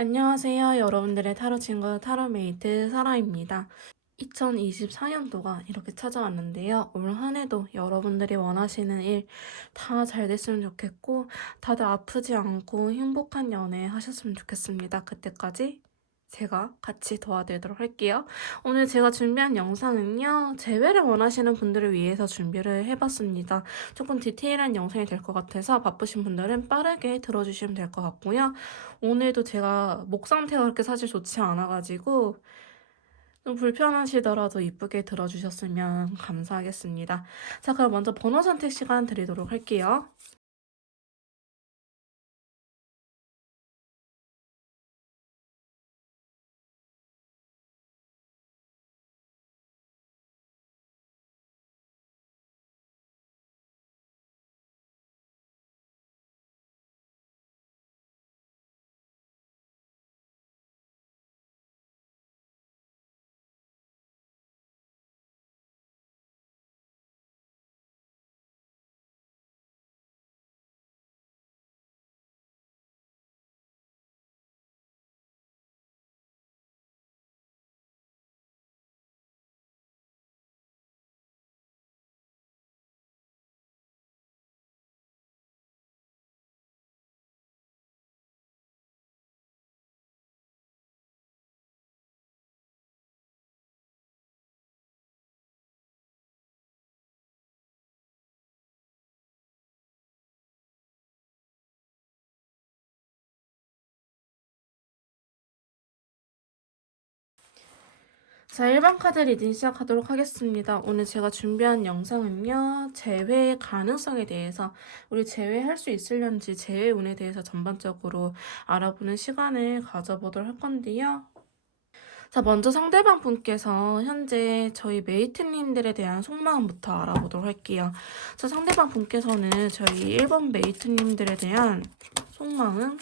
안녕하세요. 여러분들의 타로 친구 타로메이트 사라입니다. 2024년도가 이렇게 찾아왔는데요. 올 한 해도 여러분들이 원하시는 일 다 잘 됐으면 좋겠고 다들 아프지 않고 행복한 연애 하셨으면 좋겠습니다. 그때까지 제가 같이 도와드리도록 할게요. 오늘 제가 준비한 영상은요. 재회를 원하시는 분들을 위해서 준비를 해봤습니다. 조금 디테일한 영상이 될 것 같아서 바쁘신 분들은 빠르게 들어주시면 될 것 같고요. 오늘도 제가 목 상태가 그렇게 사실 좋지 않아가지고 좀 불편하시더라도 이쁘게 들어주셨으면 감사하겠습니다. 자, 그럼 먼저 번호 선택 시간 드리도록 할게요. 자, 1번 카드 리딩 시작하도록 하겠습니다. 오늘 제가 준비한 영상은요. 재회 가능성에 대해서 우리 재회할 수 있을런지 재회 운에 대해서 전반적으로 알아보는 시간을 가져보도록 할 건데요. 자, 먼저 상대방 분께서 현재 저희 메이트님들에 대한 속마음부터 알아보도록 할게요. 자, 상대방 분께서는 저희 1번 메이트님들에 대한 속마음,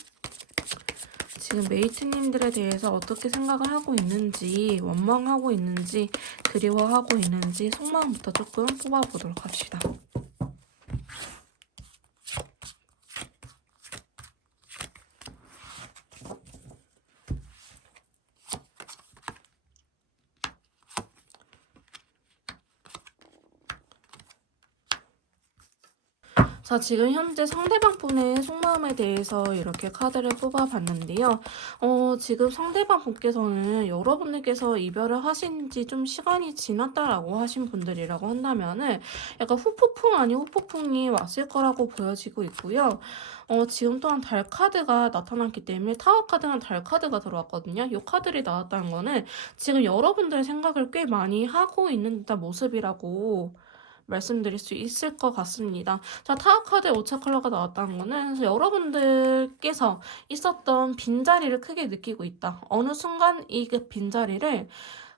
지금 메이트님들에 대해서 어떻게 생각을 하고 있는지, 원망하고 있는지, 그리워하고 있는지 속마음부터 조금 뽑아보도록 합시다. 자, 지금 현재 상대방 분의 속마음에 대해서 이렇게 카드를 뽑아봤는데요. 지금 상대방 분께서는 여러분들께서 이별을 하신 지 좀 시간이 지났다라고 하신 분들이라고 한다면은 약간 후폭풍 아닌 후폭풍이 왔을 거라고 보여지고 있고요. 지금 또한 달 카드가 나타났기 때문에 타워 카드랑 달 카드가 들어왔거든요. 이 카드를 나왔다는 거는 지금 여러분들의 생각을 꽤 많이 하고 있는 듯한 모습이라고 말씀드릴 수 있을 것 같습니다. 자, 타워 카드의 오차 컬러가 나왔다는 거는 그래서 여러분들께서 있었던 빈자리를 크게 느끼고 있다. 어느 순간 이 빈자리를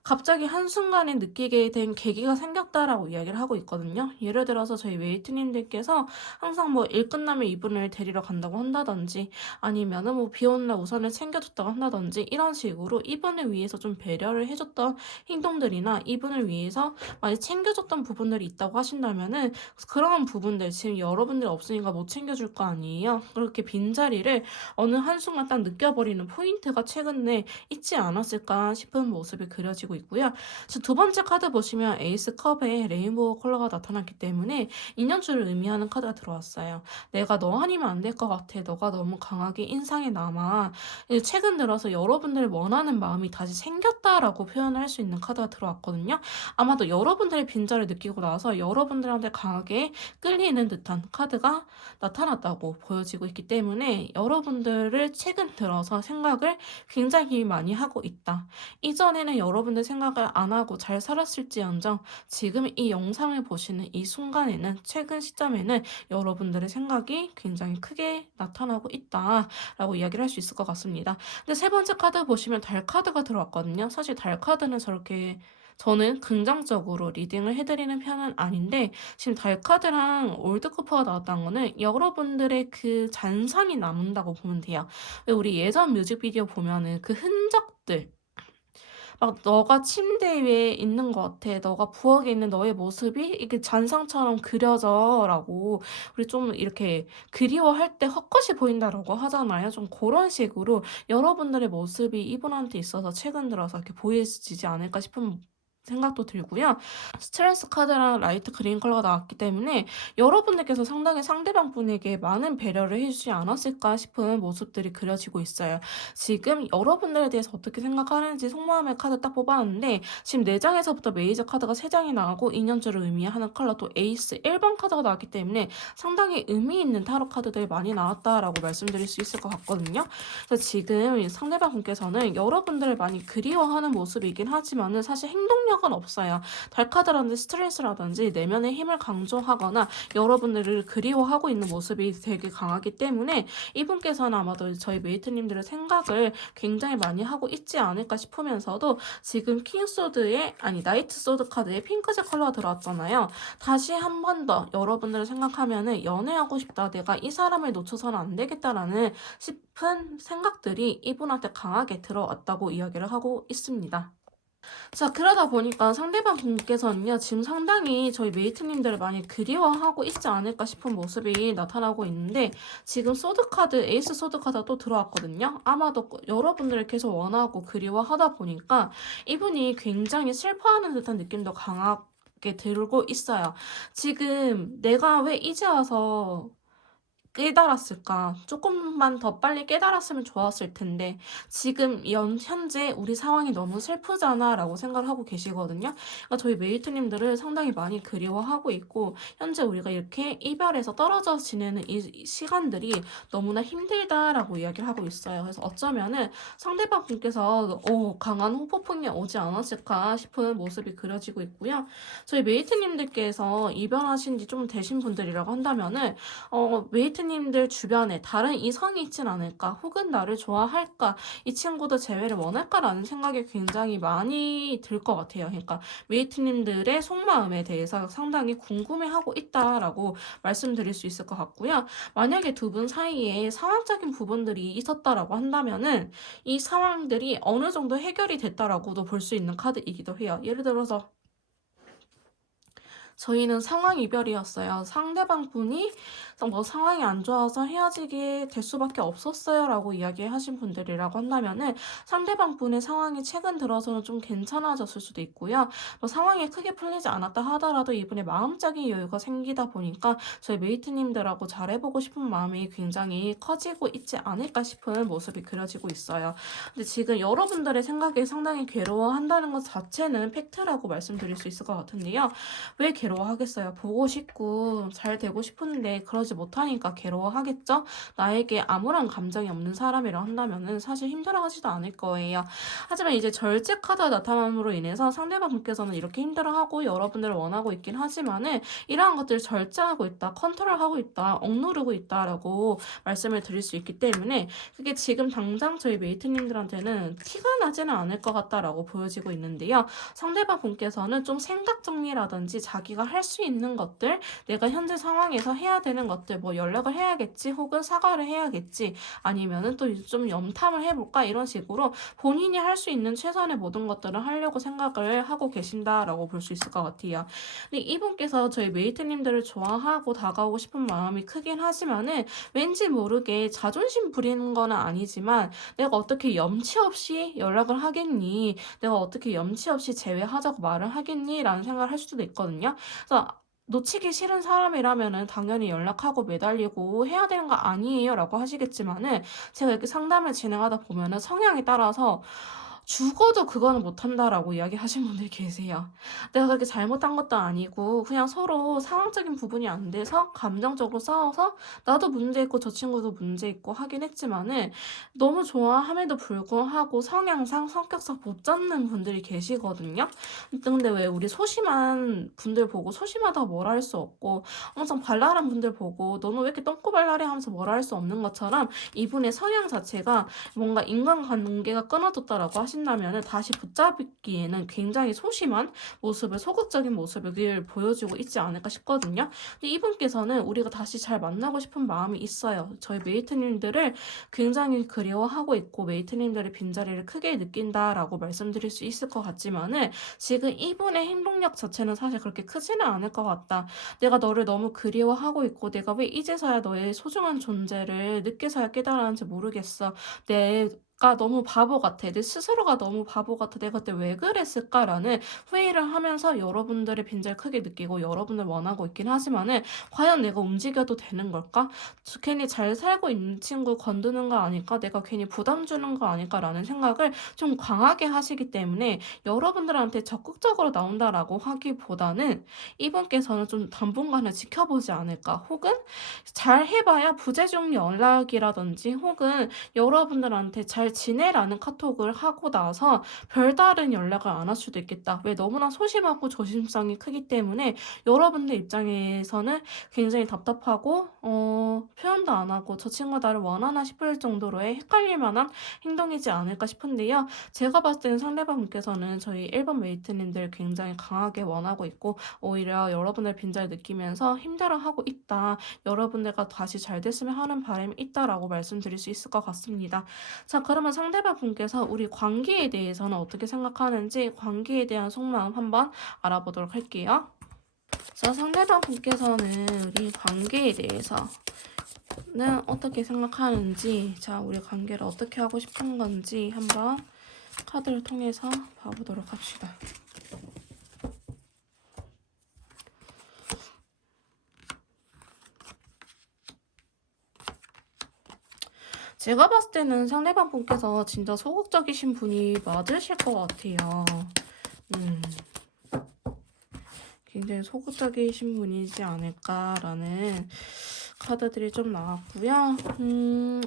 갑자기 한순간에 느끼게 된 계기가 생겼다라고 이야기를 하고 있거든요. 예를 들어서 저희 웨이트님들께서 항상 뭐 일 끝나면 이분을 데리러 간다고 한다든지 아니면은 뭐 비 오는 날 우산을 챙겨줬다고 한다든지 이런 식으로 이분을 위해서 좀 배려를 해줬던 행동들이나 이분을 위해서 많이 챙겨줬던 부분들이 있다고 하신다면은 그런 부분들 지금 여러분들 없으니까 못 챙겨줄 거 아니에요. 그렇게 빈자리를 어느 한순간 딱 느껴버리는 포인트가 최근에 있지 않았을까 싶은 모습이 그려지고 있고요. 두 번째 카드 보시면 에이스 컵에 레인보우 컬러가 나타났기 때문에 인연줄을 의미하는 카드가 들어왔어요. 내가 너 아니면 안 될 것 같아. 너가 너무 강하게 인상에 남아. 최근 들어서 여러분들 원하는 마음이 다시 생겼다라고 표현을 할 수 있는 카드가 들어왔거든요. 아마도 여러분들의 빈자를 느끼고 나서 여러분들한테 강하게 끌리는 듯한 카드가 나타났다고 보여지고 있기 때문에 여러분들을 최근 들어서 생각을 굉장히 많이 하고 있다. 이전에는 여러분들 생각을 안 하고 잘 살았을지언정 지금 이 영상을 보시는 이 순간에는 최근 시점에는 여러분들의 생각이 굉장히 크게 나타나고 있다라고 이야기를 할 수 있을 것 같습니다. 근데 세 번째 카드 보시면 달 카드가 들어왔거든요. 사실 달 카드는 저렇게 저는 긍정적으로 리딩을 해드리는 편은 아닌데 지금 달 카드랑 올드코퍼가 나왔다는 거는 여러분들의 그 잔상이 남는다고 보면 돼요. 우리 예전 뮤직비디오 보면은 그 흔적들 막 "너가 침대 위에 있는 것 같아. 너가 부엌에 있는 너의 모습이 이게 잔상처럼 그려져."라고 우리 좀 이렇게 그리워할 때 헛것이 보인다라고 하잖아요. 좀 그런 식으로 여러분들의 모습이 이분한테 있어서 최근 들어서 이렇게 보이지지 않을까 싶은 생각도 들고요. 스트레스 카드랑 라이트 그린 컬러가 나왔기 때문에 여러분들께서 상당히 상대방 분에게 많은 배려를 해 주지 않았을까 싶은 모습들이 그려지고 있어요. 지금 여러분들에 대해서 어떻게 생각하는지 속마음의 카드 딱 뽑았는데 지금 4 장에서부터 메이저 카드가 3 장이 나오고 인연줄을 의미하는 컬러 또 에이스 1번 카드가 나왔기 때문에 상당히 의미 있는 타로 카드들이 많이 나왔다라고 말씀드릴 수 있을 것 같거든요. 그래서 지금 상대방 분께서는 여러분들을 많이 그리워하는 모습이긴 하지만은 사실 행동력은 없어요. 달카드라든지 스트레스라든지 내면의 힘을 강조하거나 여러분들을 그리워하고 있는 모습이 되게 강하기 때문에 이분께서는 아마도 저희 메이트님들의 생각을 굉장히 많이 하고 있지 않을까 싶으면서도 지금 킹소드의 아니 나이트 소드 카드에 핑크색 컬러가 들어왔잖아요. 다시 한 번 더 여러분들을 생각하면은 '연애하고 싶다. 내가 이 사람을 놓쳐서는 안 되겠다.'라는 싶은 생각들이 이분한테 강하게 들어왔다고 이야기를 하고 있습니다. 자, 그러다 보니까 상대방 분께서는요, 지금 상당히 저희 메이트님들을 많이 그리워하고 있지 않을까 싶은 모습이 나타나고 있는데, 지금 소드카드, 에이스 소드카드가 또 들어왔거든요. 아마도 여러분들을 계속 원하고 그리워하다 보니까 이분이 굉장히 슬퍼하는 듯한 느낌도 강하게 들고 있어요. 지금 내가 왜 이제 와서 깨달았을까? 조금만 더 빨리 깨달았으면 좋았을 텐데 지금 현재 우리 상황이 너무 슬프잖아라고 생각을 하고 계시거든요. 그러니까 저희 메이트님들을 상당히 많이 그리워하고 있고 현재 우리가 이렇게 이별해서 떨어져 지내는 이 시간들이 너무나 힘들다라고 이야기를 하고 있어요. 그래서 어쩌면은 상대방 분께서 강한 후폭풍이 오지 않았을까 싶은 모습이 그려지고 있고요. 저희 메이트님들께서 이별하신 지 좀 되신 분들이라고 한다면은 메이트님들 주변에 다른 이성이 있진 않을까? 혹은 나를 좋아할까? 이 친구도 재회를 원할까라는 생각이 굉장히 많이 들 것 같아요. 그러니까 메이트님들의 속마음에 대해서 상당히 궁금해하고 있다라고 말씀드릴 수 있을 것 같고요. 만약에 두 분 사이에 상황적인 부분들이 있었다라고 한다면은 이 상황들이 어느 정도 해결이 됐다라고도 볼 수 있는 카드이기도 해요. 예를 들어서 저희는 상황 이별이었어요. 상대방 분이 뭐 상황이 안 좋아서 헤어지게 될 수밖에 없었어요라고 이야기하신 분들이라고 한다면은 상대방 분의 상황이 최근 들어서는 좀 괜찮아졌을 수도 있고요. 뭐 상황이 크게 풀리지 않았다 하더라도 이분의 마음적인 여유가 생기다 보니까 저희 메이트님들하고 잘해보고 싶은 마음이 굉장히 커지고 있지 않을까 싶은 모습이 그려지고 있어요. 근데 지금 여러분들의 생각에 상당히 괴로워한다는 것 자체는 팩트라고 말씀드릴 수 있을 것 같은데요. 왜 괴로워하겠어요? 보고 싶고 잘 되고 싶은데 그러지 못하니까 괴로워하겠죠? 나에게 아무런 감정이 없는 사람이라 한다면은 사실 힘들어하지도 않을 거예요. 하지만 이제 절제 카드가 나타남으로 인해서 상대방 분께서는 이렇게 힘들어하고 여러분들을 원하고 있긴 하지만은 이러한 것들을 절제하고 있다, 컨트롤하고 있다, 억누르고 있다라고 말씀을 드릴 수 있기 때문에 그게 지금 당장 저희 메이트님들한테는 티가 나지는 않을 것 같다라고 보여지고 있는데요. 상대방 분께서는 좀 생각 정리라든지 자기가 할 수 있는 것들, 내가 현재 상황에서 해야 되는 것들, 뭐 연락을 해야겠지, 혹은 사과를 해야겠지, 아니면은 또 좀 염탐을 해볼까 이런 식으로 본인이 할 수 있는 최선의 모든 것들을 하려고 생각을 하고 계신다라고 볼 수 있을 것 같아요. 근데 이분께서 저희 메이트님들을 좋아하고 다가오고 싶은 마음이 크긴 하지만은 왠지 모르게 자존심 부리는 거는 아니지만 내가 어떻게 염치 없이 연락을 하겠니? 내가 어떻게 염치 없이 제외하자고 말을 하겠니? 라는 생각을 할 수도 있거든요. 그래서 놓치기 싫은 사람이라면은 당연히 연락하고 매달리고 해야 되는 거 아니에요 라고 하시겠지만은 제가 이렇게 상담을 진행하다 보면은 성향에 따라서 죽어도 그거는 못한다라고 이야기하신 분들이 계세요. 내가 그렇게 잘못한 것도 아니고 그냥 서로 상황적인 부분이 안 돼서 감정적으로 싸워서 나도 문제 있고 저 친구도 문제 있고 하긴 했지만은 너무 좋아함에도 불구하고 성향상 성격상 못 잡는 분들이 계시거든요. 근데 왜 우리 소심한 분들 보고 소심하다고 뭐라 할 수 없고 엄청 발랄한 분들 보고 너는 왜 이렇게 똥꼬발랄해 하면서 뭐라 할 수 없는 것처럼 이분의 성향 자체가 뭔가 인간관계가 끊어졌다라고 하신 하신다면 다시 붙잡기에는 굉장히 소심한 모습을, 소극적인 모습을 보여주고 있지 않을까 싶거든요. 근데 이분께서는 우리가 다시 잘 만나고 싶은 마음이 있어요. 저희 메이트님들을 굉장히 그리워하고 있고 메이트님들의 빈자리를 크게 느낀다라고 말씀드릴 수 있을 것 같지만은 지금 이분의 행동력 자체는 사실 그렇게 크지는 않을 것 같다. 내가 너를 너무 그리워하고 있고 내가 왜 이제서야 너의 소중한 존재를 늦게서야 깨달았는지 모르겠어. 내가 너무 바보 같아. 내 스스로가 너무 바보 같아. 내가 그때 왜 그랬을까라는 후회를 하면서 여러분들의 빈자를 크게 느끼고 여러분을 원하고 있긴 하지만은 과연 내가 움직여도 되는 걸까? 괜히 잘 살고 있는 친구 건드는 거 아닐까? 내가 괜히 부담 주는 거 아닐까라는 생각을 좀 강하게 하시기 때문에 여러분들한테 적극적으로 나온다라고 하기보다는 이분께서는 좀 당분간은 지켜보지 않을까? 혹은 잘 해봐야 부재중 연락이라든지 혹은 여러분들한테 잘 지내라는 카톡을 하고 나서 별다른 연락을 안 할 수도 있겠다. 왜 너무나 소심하고 조심성이 크기 때문에 여러분들 입장에서는 굉장히 답답하고 표현도 안 하고 저 친구가 나를 원하나 싶을 정도로의 헷갈릴 만한 행동이지 않을까 싶은데요. 제가 봤을 때는 상대방분께서는 저희 1번 메이트님들 굉장히 강하게 원하고 있고 오히려 여러분의 빈자를 느끼면서 힘들어하고 있다. 여러분들과 다시 잘 됐으면 하는 바람이 있다라고 말씀드릴 수 있을 것 같습니다. 자, 그러면 상대방분께서 우리 관계에 대해서는 어떻게 생각하는지 관계에 대한 속마음 한번 알아보도록 할게요. 자, 상대방분께서는 우리 관계에 대해서는 어떻게 생각하는지, 자, 우리 관계를 어떻게 하고 싶은 건지 한번 카드를 통해서 봐보도록 합시다. 제가 봤을 때는 상대방 분께서 진짜 소극적이신 분이 맞으실 것 같아요. 굉장히 소극적이신 분이지 않을까라는 카드들이 좀 나왔고요.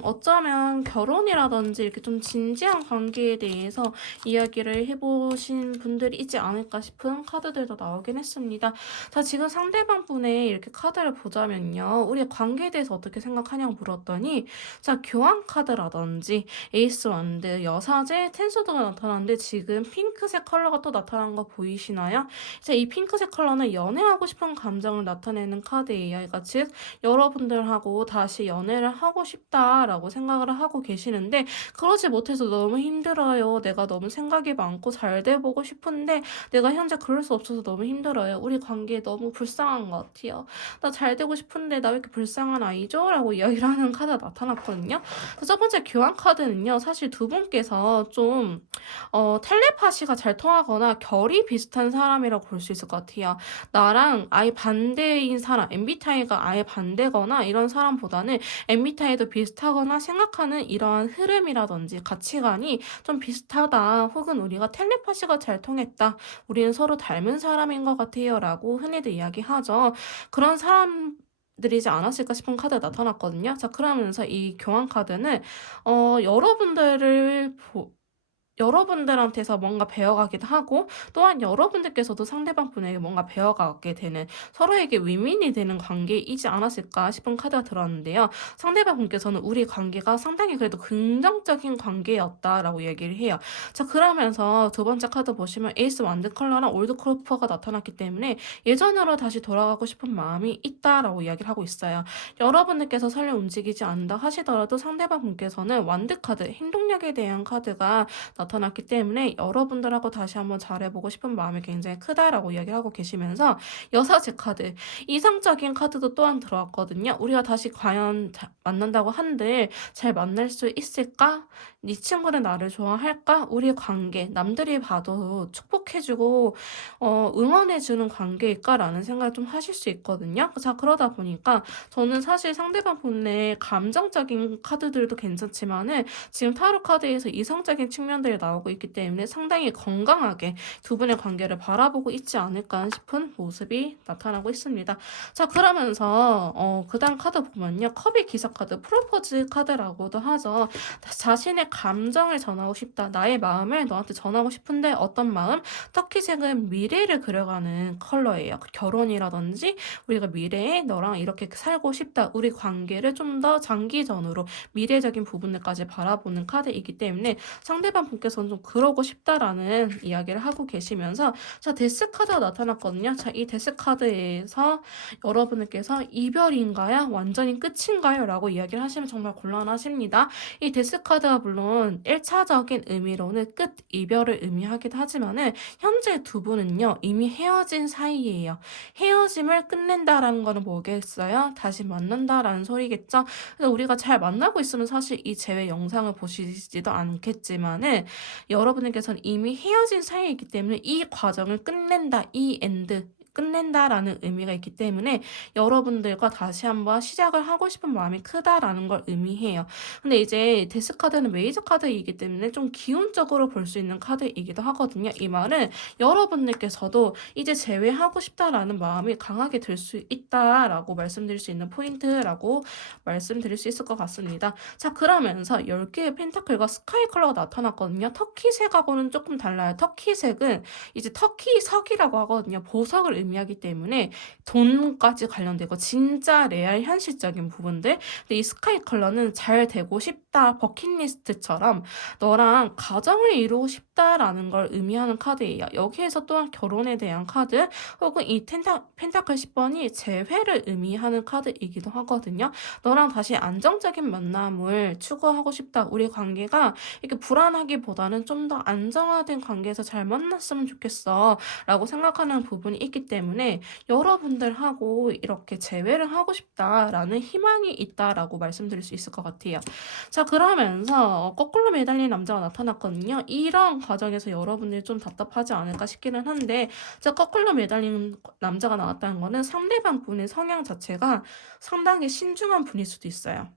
어쩌면 결혼이라든지 이렇게 좀 진지한 관계에 대해서 이야기를 해보신 분들이 있지 않을까 싶은 카드들도 나오긴 했습니다. 자, 지금 상대방 분의 이렇게 카드를 보자면요. 우리 관계에 대해서 어떻게 생각하냐고 물었더니 자, 교환 카드라든지 에이스 완드, 여사제, 텐소드가 나타났는데 지금 핑크색 컬러가 또 나타난 거 보이시나요? 자, 이 핑크색 컬러는 연애하고 싶은 감정을 나타내는 카드예요. 그러니까 즉 여러분들하고 다시 연애를 하고 싶다라고 생각을 하고 계시는데 그러지 못해서 너무 힘들어요. 내가 너무 생각이 많고 잘 돼보고 싶은데 내가 현재 그럴 수 없어서 너무 힘들어요. 우리 관계 너무 불쌍한 것 같아요. 나 잘 되고 싶은데 나 왜 이렇게 불쌍한 아이죠? 라고 이야기를 하는 카드가 나타났거든요. 첫 번째 교환 카드는요. 사실 두 분께서 좀 텔레파시가 잘 통하거나 결이 비슷한 사람이라고 볼 수 있을 것 같아요. 나랑 아예 반대인 사람, MBTI가 아예 반대거나 이런 사람보다는 MBTI도 비슷하거나 생각하는 이러한 흐름이라든지 가치관이 좀 비슷하다. 혹은 우리가 텔레파시가 잘 통했다. 우리는 서로 닮은 사람인 것 같아요. 라고 흔히들 이야기하죠. 그런 사람들이지 않았을까 싶은 카드가 나타났거든요. 자, 그러면서 이 교환 카드는 여러분들한테서 뭔가 배워가기도 하고 또한 여러분들께서도 상대방 분에게 뭔가 배워가게 되는 서로에게 윈윈이 되는 관계이지 않았을까 싶은 카드가 들어왔는데요. 상대방 분께서는 우리 관계가 상당히 그래도 긍정적인 관계였다라고 얘기를 해요. 자, 그러면서 두 번째 카드 보시면 에이스 완드 컬러랑 올드 크로퍼가 나타났기 때문에 예전으로 다시 돌아가고 싶은 마음이 있다라고 이야기를 하고 있어요. 여러분들께서 설령 움직이지 않는다 하시더라도 상대방 분께서는 완드 카드, 행동력에 대한 카드가 나타났기 때문에 여러분들하고 다시 한번 잘해보고 싶은 마음이 굉장히 크다라고 이야기를 하고 계시면서 여사제 카드, 이상적인 카드도 또한 들어왔거든요. 우리가 다시 과연 만난다고 한들 잘 만날 수 있을까? 네 친구는 나를 좋아할까? 우리의 관계, 남들이 봐도 축복해주고 응원해주는 관계일까라는 생각을 좀 하실 수 있거든요. 자, 그러다 보니까 저는 사실 상대방 분의 감정적인 카드들도 괜찮지만은 지금 타로 카드에서 이성적인 측면들이 나오고 있기 때문에 상당히 건강하게 두 분의 관계를 바라보고 있지 않을까 싶은 모습이 나타나고 있습니다. 자, 그러면서 그 다음 카드 보면요. 컵의 기사 카드, 프로포즈 카드라고도 하죠. 자신의 감정을 전하고 싶다. 나의 마음을 너한테 전하고 싶은데 어떤 마음? 터키색은 미래를 그려가는 컬러예요. 결혼이라든지 우리가 미래에 너랑 이렇게 살고 싶다. 우리 관계를 좀 더 장기전으로 미래적인 부분들까지 바라보는 카드이기 때문에 상대방 분께 여러분들께서는 좀 그러고 싶다라는 이야기를 하고 계시면서 자, 데스 카드가 나타났거든요. 자, 이 데스 카드에서 여러분들께서 이별인가요? 완전히 끝인가요? 라고 이야기를 하시면 정말 곤란하십니다. 이 데스 카드가 물론 1차적인 의미로는 끝, 이별을 의미하기도 하지만은 현재 두 분은요, 이미 헤어진 사이예요. 헤어짐을 끝낸다라는 거는 뭐겠어요? 다시 만난다라는 소리겠죠? 그래서 우리가 잘 만나고 있으면 사실 이 재회 영상을 보시지도 않겠지만은 여러분들께서는 이미 헤어진 사이이기 때문에 이 과정을 끝낸다, 이 엔드, 끝낸다라는 의미가 있기 때문에 여러분들과 다시 한번 시작을 하고 싶은 마음이 크다라는 걸 의미해요. 근데 이제 데스 카드는 메이저 카드이기 때문에 좀 기운적으로 볼 수 있는 카드이기도 하거든요. 이 말은 여러분들께서도 이제 제외하고 싶다라는 마음이 강하게 들 수 있다라고 말씀드릴 수 있는 포인트라고 말씀드릴 수 있을 것 같습니다. 자, 그러면서 10개의 펜타클과 스카이 컬러가 나타났거든요. 터키색하고는 조금 달라요. 터키색은 이제 터키석이라고 하거든요. 보석을 의미하기 때문에 돈까지 관련되고 진짜 레알 현실적인 부분들. 근데 이 스카이 컬러는 잘 되고 싶다, 버킷리스트처럼 너랑 가정을 이루고 싶다라는 걸 의미하는 카드예요. 여기에서 또한 결혼에 대한 카드 혹은 이 펜타클 10번이 재회를 의미하는 카드이기도 하거든요. 너랑 다시 안정적인 만남을 추구하고 싶다. 우리 관계가 이렇게 불안하기보다는 좀 더 안정화된 관계에서 잘 만났으면 좋겠어 라고 생각하는 부분이 있기 때문에 여러분들하고 이렇게 재회를 하고 싶다라는 희망이 있다라고 말씀드릴 수 있을 것 같아요. 자, 그러면서 거꾸로 매달린 남자가 나타났거든요. 이런 과정에서 여러분들이 좀 답답하지 않을까 싶기는 한데 자, 거꾸로 매달린 남자가 나왔다는 거는 상대방 분의 성향 자체가 상당히 신중한 분일 수도 있어요.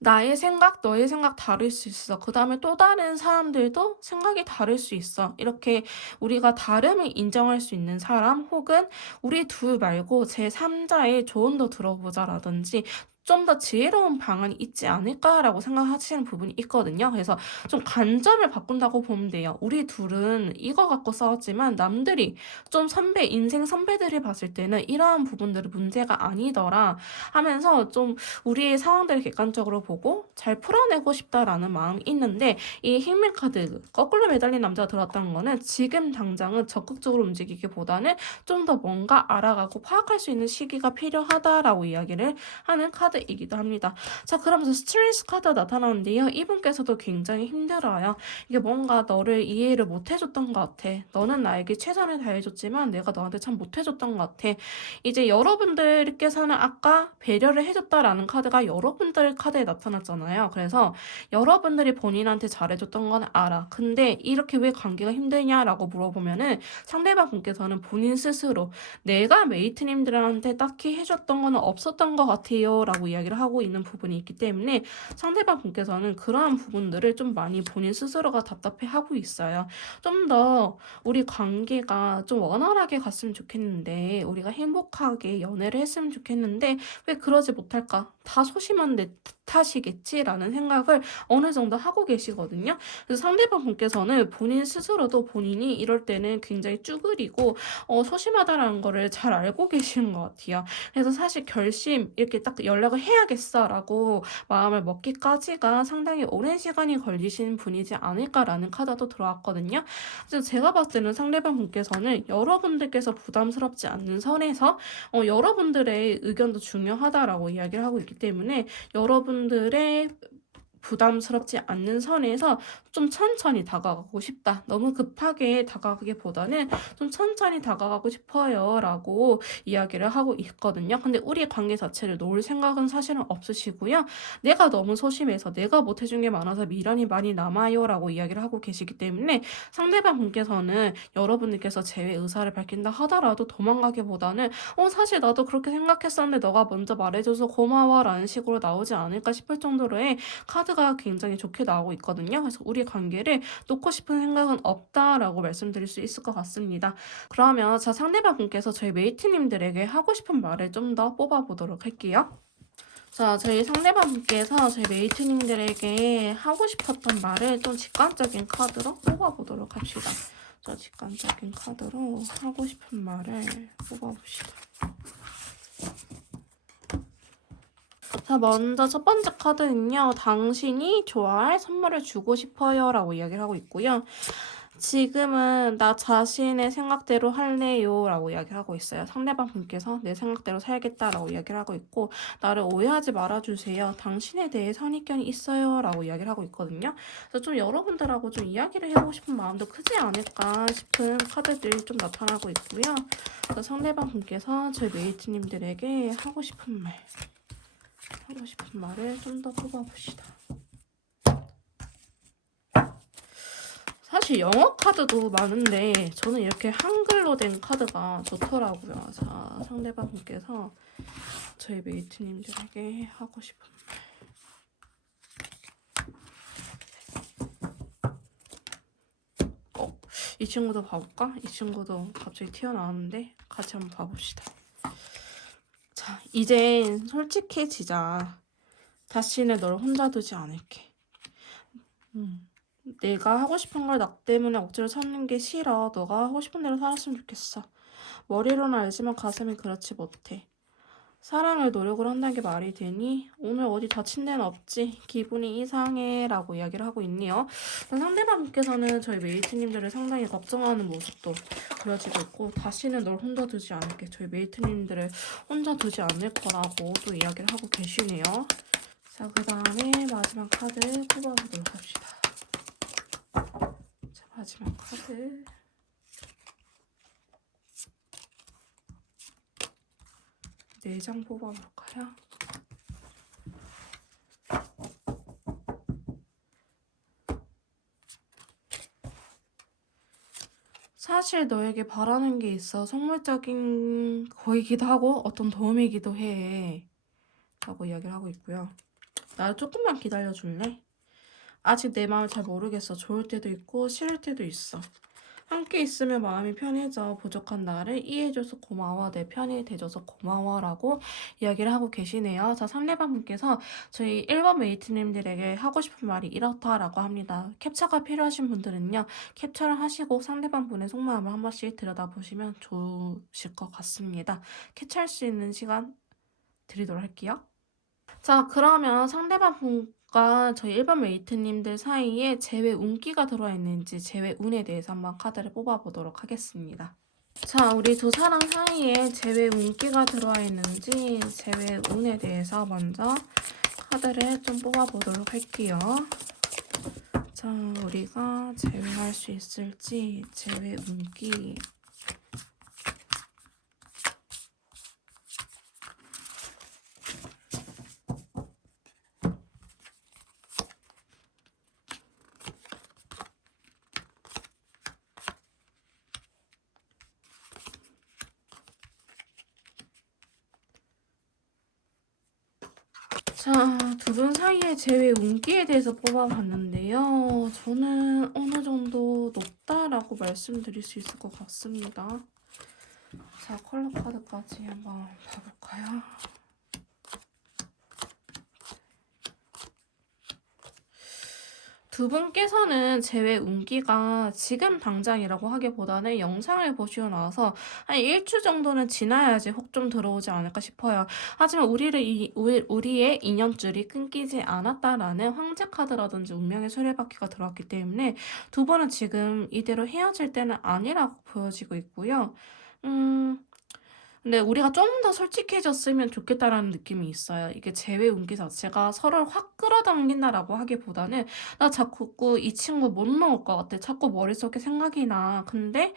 나의 생각, 너의 생각 다를 수 있어. 그 다음에 또 다른 사람들도 생각이 다를 수 있어. 이렇게 우리가 다름을 인정할 수 있는 사람 혹은 우리 둘 말고 제3자의 조언도 들어보자라든지 좀 더 지혜로운 방안이 있지 않을까라고 생각하시는 부분이 있거든요. 그래서 좀 관점을 바꾼다고 보면 돼요. 우리 둘은 이거 갖고 싸웠지만 남들이 좀 인생 선배들이 봤을 때는 이러한 부분들은 문제가 아니더라 하면서 좀 우리의 상황들을 객관적으로 보고 잘 풀어내고 싶다라는 마음이 있는데 이 힐링 카드 거꾸로 매달린 남자가 들어왔다는 거는 지금 당장은 적극적으로 움직이기보다는 좀 더 뭔가 알아가고 파악할 수 있는 시기가 필요하다라고 이야기를 하는 카드이기도 합니다. 자, 그러면서 스트레스 카드가 나타나는데요. 이분께서도 굉장히 힘들어요. 이게 뭔가 너를 이해를 못 해줬던 것 같아. 너는 나에게 최선을 다해줬지만 내가 너한테 참 못해줬던 것 같아. 이제 여러분들께서는 아까 배려를 해줬다라는 카드가 여러분들 카드에 나타났잖아요. 그래서 여러분들이 본인한테 잘해줬던 건 알아. 근데 이렇게 왜 관계가 힘드냐라고 물어보면은 상대방 분께서는 본인 스스로 내가 메이트님들한테 딱히 해줬던 건 없었던 것 같아요 라고 이야기를 하고 있는 부분이 있기 때문에 상대방 분께서는 그러한 부분들을 좀 많이 본인 스스로가 답답해하고 있어요. 좀 더 우리 관계가 좀 원활하게 갔으면 좋겠는데 우리가 행복하게 연애를 했으면 좋겠는데 왜 그러지 못할까? 다 소심한 내 탓이겠지라는 생각을 어느 정도 하고 계시거든요. 그래서 상대방 분께서는 본인 스스로도 본인이 이럴 때는 굉장히 쭈그리고 소심하다라는 거를 잘 알고 계시는 것 같아요. 그래서 사실 결심 이렇게 딱 연락을 해야겠어라고 마음을 먹기까지가 상당히 오랜 시간이 걸리시는 분이지 않을까라는 카드도 들어왔거든요. 그래서 제가 봤을 때는 상대방 분께서는 여러분들께서 부담스럽지 않는 선에서 여러분들의 의견도 중요하다라고 이야기를 하고 있기 때문에 여러분들의 부담스럽지 않는 선에서 좀 천천히 다가가고 싶다. 너무 급하게 다가가기보다는 좀 천천히 다가가고 싶어요. 라고 이야기를 하고 있거든요. 근데 우리 관계 자체를 놓을 생각은 사실은 없으시고요. 내가 너무 소심해서 내가 못해준 게 많아서 미련이 많이 남아요. 라고 이야기를 하고 계시기 때문에 상대방 분께서는 여러분들께서 재회 의사를 밝힌다 하더라도 도망가기보다는 사실 나도 그렇게 생각했었는데 너가 먼저 말해줘서 고마워 라는 식으로 나오지 않을까 싶을 정도로의 카드가 굉장히 좋게 나오고 있거든요. 그래서 우리 관계를 놓고 싶은 생각은 없다라고 말씀드릴 수 있을 것 같습니다. 그러면 자, 상대방 분께서 저희 메이트님들에게 하고 싶은 말을 좀 더 뽑아보도록 할게요. 자, 저희 상대방 분께서 저희 메이트님들에게 하고 싶었던 말을 좀 직관적인 카드로 뽑아보도록 합시다. 저 직관적인 카드로 하고 싶은 말을 뽑아봅시다. 자, 먼저 첫 번째 카드는요. 당신이 좋아할 선물을 주고 싶어요 라고 이야기를 하고 있고요. 지금은 나 자신의 생각대로 할래요 라고 이야기를 하고 있어요. 상대방 분께서 내 생각대로 살겠다라고 이야기를 하고 있고, 나를 오해하지 말아주세요. 당신에 대해 선입견이 있어요 라고 이야기를 하고 있거든요. 그래서 좀 여러분들하고 좀 이야기를 해보고 싶은 마음도 크지 않을까 싶은 카드들이 좀 나타나고 있고요. 그래서 상대방 분께서 저희 메이트님들에게 하고 싶은 말을 좀 더 뽑아봅시다. 사실 영어 카드도 많은데 저는 이렇게 한글로 된 카드가 좋더라고요. 자, 상대방 분께서 저희 메이트님들에게 하고 싶은 말. 이 친구도 봐볼까? 이 친구도 갑자기 튀어나왔는데 같이 한번 봐봅시다. 자, 이젠 솔직해지자. 다시는 널 혼자 두지 않을게. 내가 하고 싶은 걸 나 때문에 억지로 참는 게 싫어. 너가 하고 싶은 대로 살았으면 좋겠어. 머리로는 알지만 가슴이 그렇지 못해. 사랑을 노력을 한다는 게 말이 되니? 오늘 어디 다친 데는 없지? 기분이 이상해 라고 이야기를 하고 있네요. 상대방분께서는 저희 메이트님들을 상당히 걱정하는 모습도 그려지고 있고, 다시는 널 혼자 두지 않을게. 저희 메이트님들을 혼자 두지 않을 거라고 또 이야기를 하고 계시네요. 자, 그 다음에 마지막 카드 뽑아보도록 합시다. 자, 마지막 카드. 네 장 뽑아볼까요? 사실 너에게 바라는 게 있어. 선물적인 거이기도 하고 어떤 도움이기도 해. 라고 이야기를 하고 있고요. 나 조금만 기다려줄래? 아직 내 마음을 잘 모르겠어. 좋을 때도 있고 싫을 때도 있어. 함께 있으면 마음이 편해져. 부족한 나를 이해해줘서 고마워. 내 편이 돼줘서 고마워. 라고 이야기를 하고 계시네요. 자, 상대방 분께서 저희 1번 메이트님들에게 하고 싶은 말이 이렇다라고 합니다. 캡처가 필요하신 분들은요, 캡처를 하시고 상대방 분의 속마음을 한 번씩 들여다보시면 좋으실 것 같습니다. 캡처할 수 있는 시간 드리도록 할게요. 자, 그러면 상대방 분과 저희 일반 메이트님들 사이에 제외 운기가 들어와 있는지 제외 운에 대해서 한번 카드를 뽑아보도록 하겠습니다. 자, 우리 두 사람 사이에 제외 운기가 들어와 있는지 제외 운에 대해서 먼저 카드를 좀 뽑아보도록 할게요. 자, 우리가 제외할 수 있을지 제외 운기. 자, 두 분 사이의 제외 운기에 대해서 뽑아봤는데요. 저는 어느 정도 높다라고 말씀드릴 수 있을 것 같습니다. 자, 컬러 카드까지 한번 봐볼까요? 두 분께서는 제외 운기가 지금 당장이라고 하기보다는 영상을 보시고 나서 한 일주 정도는 지나야지 혹 좀 들어오지 않을까 싶어요. 하지만 우리의 인연줄이 끊기지 않았다라는 황제 카드라든지 운명의 수레바퀴가 들어왔기 때문에 두 분은 지금 이대로 헤어질 때는 아니라고 보여지고 있고요. 근데 우리가 좀 더 솔직해졌으면 좋겠다라는 느낌이 있어요. 이게 재회 운기 자체가 서로를 확 끌어당긴다라고 하기보다는 나 자꾸 이 친구 못 넣을 것 같아. 자꾸 머릿속에 생각이 나. 근데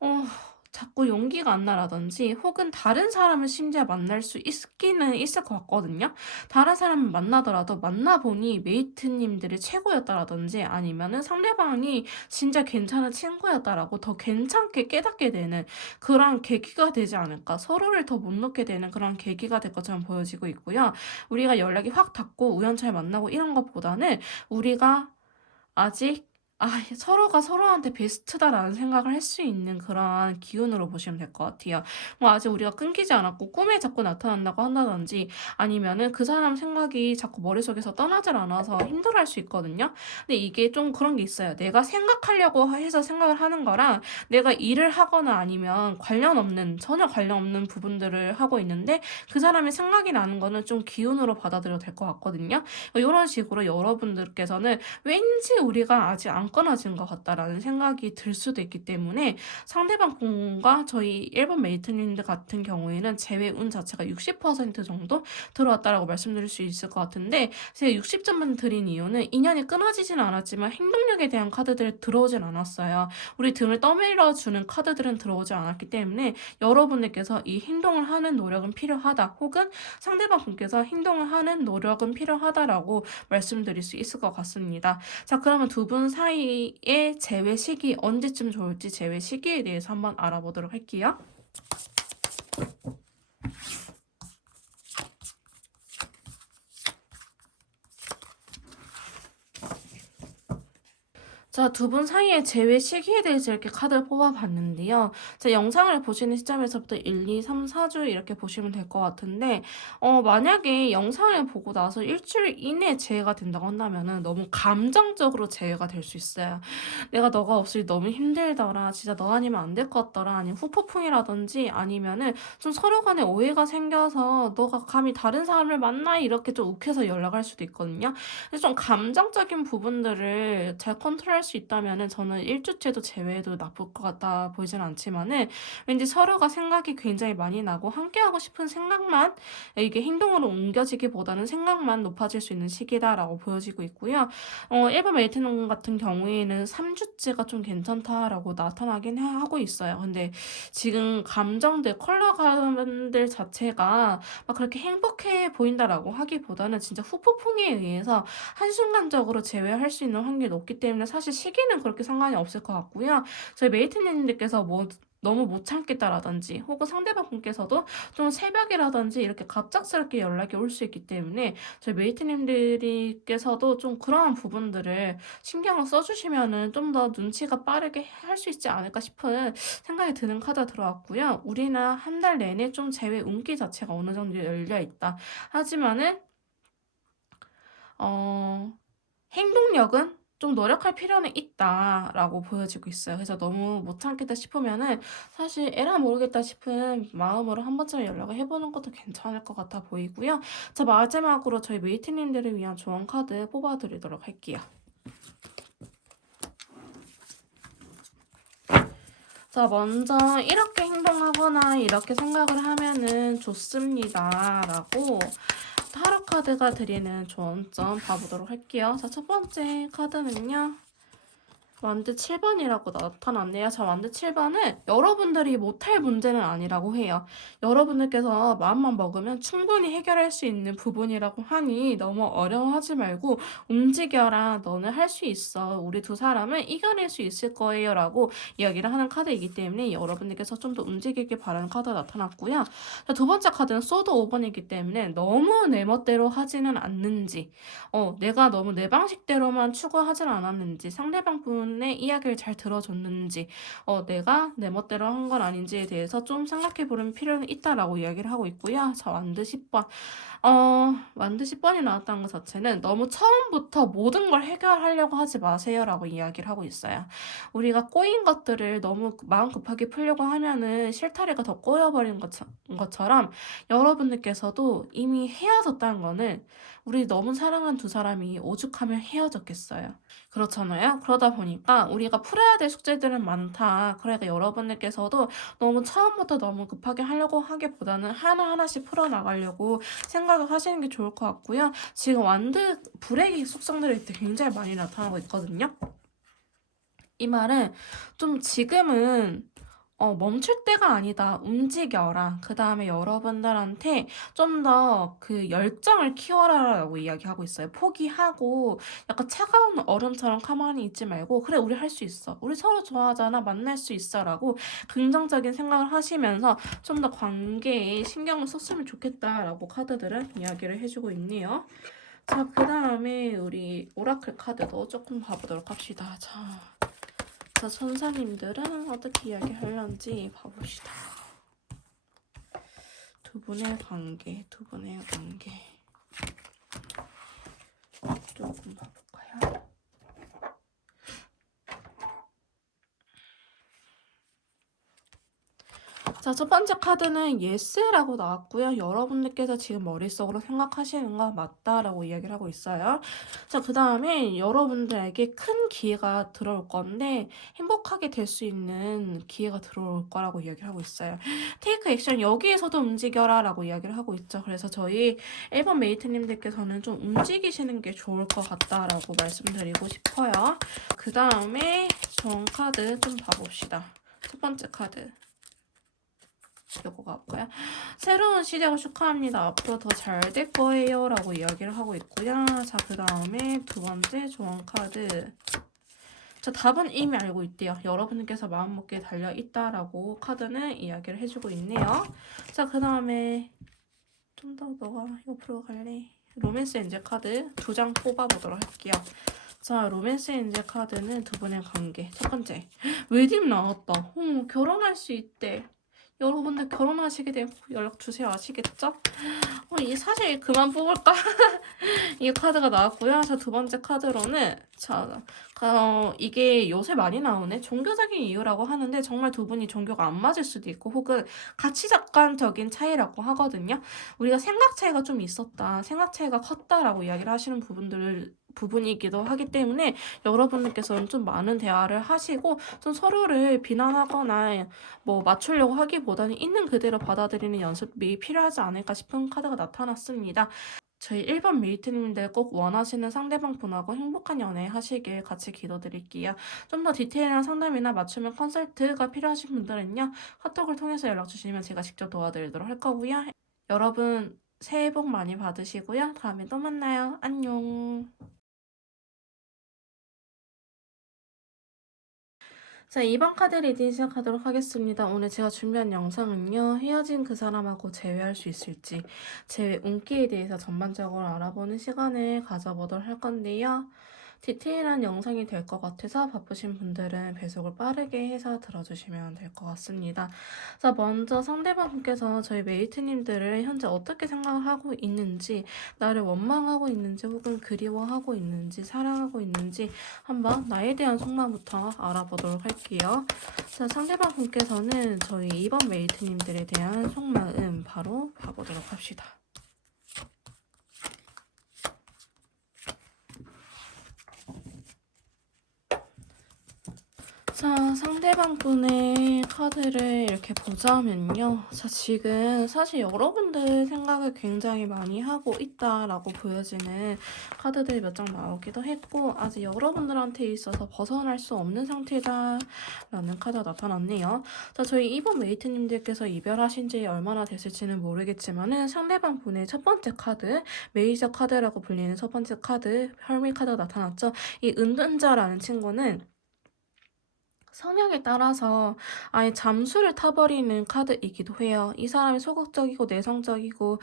어, 자꾸 용기가 안 나라든지 혹은 다른 사람을 심지어 만날 수 있기는 있을 것 같거든요. 다른 사람을 만나더라도 만나보니 메이트님들이 최고였다라든지 아니면은 상대방이 진짜 괜찮은 친구였다라고 더 괜찮게 깨닫게 되는 그런 계기가 되지 않을까. 서로를 더 못 놓게 되는 그런 계기가 될 것처럼 보여지고 있고요. 우리가 연락이 확 닿고 우연찮게 만나고 이런 것보다는 우리가 아직 서로가 서로한테 베스트다라는 생각을 할 수 있는 그런 기운으로 보시면 될 것 같아요. 뭐 아직 우리가 끊기지 않았고 꿈에 자꾸 나타난다고 한다든지 아니면은 그 사람 생각이 자꾸 머릿속에서 떠나질 않아서 힘들어할 수 있거든요. 근데 이게 좀 그런 게 있어요. 내가 생각하려고 해서 생각을 하는 거랑 내가 일을 하거나 아니면 전혀 관련 없는 부분들을 하고 있는데 그 사람의 생각이 나는 거는 좀 기운으로 받아들여도 될 것 같거든요. 이런 식으로 여러분들께서는 왠지 우리가 아직 안 끊어진 것 같다라는 생각이 들 수도 있기 때문에 상대방 분과 저희 일본 메이트님들 같은 경우에는 재회 운 자체가 60% 정도 들어왔다라고 말씀드릴 수 있을 것 같은데 제가 60점만 드린 이유는 인연이 끊어지진 않았지만 행동력에 대한 카드들이 들어오진 않았어요. 우리 등을 떠밀어주는 카드들은 들어오지 않았기 때문에 여러분들께서 이 행동을 하는 노력은 필요하다 혹은 상대방 분께서 행동을 하는 노력은 필요하다라고 말씀드릴 수 있을 것 같습니다. 자, 그러면 두 분 사이의 재회 시기 언제쯤 좋을지 재회 시기에 대해서 한번 알아보도록 할게요. 자, 두 분 사이의 재회 시기에 대해서 이렇게 카드를 뽑아봤는데요. 자, 영상을 보시는 시점에서부터 1, 2, 3, 4주 이렇게 보시면 될 것 같은데, 만약에 영상을 보고 나서 일주일 이내에 재회가 된다고 한다면은 너무 감정적으로 재회가 될 수 있어요. 내가 너가 없으니 너무 힘들더라. 진짜 너 아니면 안 될 것 같더라. 아니면 후폭풍이라든지 아니면은 좀 서로 간에 오해가 생겨서 너가 감히 다른 사람을 만나? 이렇게 좀 욱해서 연락할 수도 있거든요. 그래서 좀 감정적인 부분들을 잘 컨트롤할 수 있다면은 저는 1주째도 제외해도 나쁠 것 같다 보이진 않지만은 왠지 서로가 생각이 굉장히 많이 나고 함께하고 싶은 생각만 이게 행동으로 옮겨지기보다는 생각만 높아질 수 있는 시기다라고 보여지고 있고요. 일본 메이트농 같은 경우에는 3주째가 좀 괜찮다라고 나타나긴 하고 있어요. 근데 지금 감정들, 컬러감들 자체가 막 그렇게 행복해 보인다라고 하기보다는 진짜 후폭풍에 의해서 한순간적으로 제외할 수 있는 확률이 높기 때문에 사실 시기는 그렇게 상관이 없을 것 같고요. 저희 메이트님들께서 뭐 너무 못 참겠다라든지 혹은 상대방 분께서도 좀 새벽이라든지 이렇게 갑작스럽게 연락이 올 수 있기 때문에 저희 메이트님들께서도 좀 그러한 부분들을 신경을 써주시면은 좀 더 눈치가 빠르게 할 수 있지 않을까 싶은 생각이 드는 카드가 들어왔고요. 우리는 한 달 내내 좀 제외 운기 자체가 어느 정도 열려 있다. 하지만은 어, 행동력은 좀 노력할 필요는 있다라고 보여지고 있어요. 그래서 너무 못 참겠다 싶으면은 사실 에라 모르겠다 싶은 마음으로 한 번쯤 연락을 해보는 것도 괜찮을 것 같아 보이고요. 자, 마지막으로 저희 메이트님들을 위한 조언 카드 뽑아드리도록 할게요. 자, 먼저 이렇게 행동하거나 이렇게 생각을 하면은 좋습니다. 라고 타로 카드가 드리는 조언점 봐보도록 할게요. 자, 첫 번째 카드는요. 완드 7번이라고 나타났네요. 자, 완드 7번은 여러분들이 못할 문제는 아니라고 해요. 여러분들께서 마음만 먹으면 충분히 해결할 수 있는 부분이라고 하니 너무 어려워하지 말고 움직여라. 너는 할 수 있어. 우리 두 사람은 이겨낼 수 있을 거예요. 라고 이야기를 하는 카드이기 때문에 여러분들께서 좀 더 움직이길 바라는 카드가 나타났고요. 자, 두 번째 카드는 소드 5번이기 때문에 너무 내 멋대로 하지는 않는지 내가 너무 내 방식대로만 추구하진 않았는지 상대방 분의 이야기를 잘 들어줬는지 내가 내 멋대로 한 건 아닌지에 대해서 좀 생각해 보는 필요는 있다라고 이야기를 하고 있고요. 자, 완드 10번. 완드 10번이 나왔다는 것 자체는 너무 처음부터 모든 걸 해결하려고 하지 마세요라고 이야기를 하고 있어요. 우리가 꼬인 것들을 너무 마음 급하게 풀려고 하면은 실타래가 더 꼬여버린 것처럼 여러분들께서도 이미 헤어졌다는 거는 우리 너무 사랑한 두 사람이 오죽하면 헤어졌겠어요. 그렇잖아요. 그러다 보니까 우리가 풀어야 될 숙제들은 많다. 그러니까 여러분들께서도 너무 처음부터 너무 급하게 하려고 하기보다는 하나하나씩 풀어나가려고 생각을 하시는 게 좋을 것 같고요. 지금 완드 브레이크 속성들이 굉장히 많이 나타나고 있거든요. 이 말은 좀 지금은 멈출 때가 아니다. 움직여라. 그 다음에 여러분들한테 좀 더 그 열정을 키워라라고 이야기하고 있어요. 포기하고 약간 차가운 얼음처럼 가만히 있지 말고 그래 우리 할 수 있어. 우리 서로 좋아하잖아. 만날 수 있어라고 긍정적인 생각을 하시면서 좀 더 관계에 신경을 썼으면 좋겠다라고 카드들은 이야기를 해주고 있네요. 자, 그 다음에 우리 오라클 카드도 조금 봐보도록 합시다. 자, 천사님들은 어떻게 이야기하려는지 봐봅시다. 두 분의 관계 조금 봐볼까요? 자, 첫 번째 카드는 yes라고 나왔고요. 여러분들께서 지금 머릿속으로 생각하시는 거 맞다라고 이야기를 하고 있어요. 자, 그 다음에 여러분들에게 큰 기회가 들어올 건데 행복하게 될 수 있는 기회가 들어올 거라고 이야기를 하고 있어요. 테이크 액션 여기에서도 움직여라 라고 이야기를 하고 있죠. 그래서 저희 1번 메이트님들께서는 좀 움직이시는 게 좋을 것 같다라고 말씀드리고 싶어요. 그 다음에 전 카드 좀 봐봅시다. 첫 번째 카드. 요거 가볼까요? 새로운 시작을 축하합니다. 앞으로 더 잘 될 거예요. 라고 이야기를 하고 있고요. 자, 그 다음에 두 번째 조언 카드. 자, 답은 이미 알고 있대요. 여러분께서 마음먹기에 달려있다라고 카드는 이야기를 해주고 있네요. 자, 그 다음에 좀 더 너가 옆으로 갈래? 로맨스 엔젤 카드 두 장 뽑아보도록 할게요. 자, 로맨스 엔젤 카드는 두 분의 관계. 첫 번째, 웨딩 나왔다. 결혼할 수 있대. 여러분들 결혼하시게 되면 연락 주세요. 아시겠죠? 이 사실 그만 뽑을까? 이 카드가 나왔고요. 자, 두 번째 카드로는 이게 요새 많이 나오네. 종교적인 이유라고 하는데 정말 두 분이 종교가 안 맞을 수도 있고 혹은 가치적관적인 차이라고 하거든요. 우리가 생각 차이가 좀 있었다. 생각 차이가 컸다라고 이야기를 하시는 부분이기도 하기 때문에 여러분들께서는 좀 많은 대화를 하시고 좀 서로를 비난하거나 뭐 맞추려고 하기보다는 있는 그대로 받아들이는 연습이 필요하지 않을까 싶은 카드가 나타났습니다. 저희 1번 메이트님들 꼭 원하시는 상대방 분하고 행복한 연애 하시길 같이 기도드릴게요. 좀 더 디테일한 상담이나 맞춤형 컨설트가 필요하신 분들은요. 카톡을 통해서 연락 주시면 제가 직접 도와드리도록 할 거고요. 여러분 새해 복 많이 받으시고요. 다음에 또 만나요. 안녕. 자, 2번 카드 리딩 시작하도록 하겠습니다. 오늘 제가 준비한 영상은요. 헤어진 그 사람하고 재회할 수 있을지 재회 운기에 대해서 전반적으로 알아보는 시간을 가져보도록 할 건데요. 디테일한 영상이 될 것 같아서 바쁘신 분들은 배속을 빠르게 해서 들어주시면 될 것 같습니다. 자, 먼저 상대방 분께서 저희 메이트님들을 현재 어떻게 생각을 하고 있는지, 나를 원망하고 있는지, 혹은 그리워하고 있는지, 사랑하고 있는지 한번 나에 대한 속마음부터 알아보도록 할게요. 자, 상대방 분께서는 저희 2번 메이트님들에 대한 속마음 바로 봐보도록 합시다. 자, 상대방 분의 카드를 이렇게 보자면요. 자, 지금 사실 여러분들 생각을 굉장히 많이 하고 있다라고 보여지는 카드들이 몇 장 나오기도 했고, 아직 여러분들한테 있어서 벗어날 수 없는 상태다라는 카드가 나타났네요. 자, 저희 2번 메이트님들께서 이별하신 지 얼마나 됐을지는 모르겠지만은 상대방 분의 첫 번째 카드, 메이저 카드라고 불리는 첫 번째 카드, 혈미 카드가 나타났죠. 이 은둔자라는 친구는 성향에 따라서 아예 잠수를 타버리는 카드이기도 해요. 이 사람이 소극적이고 내성적이고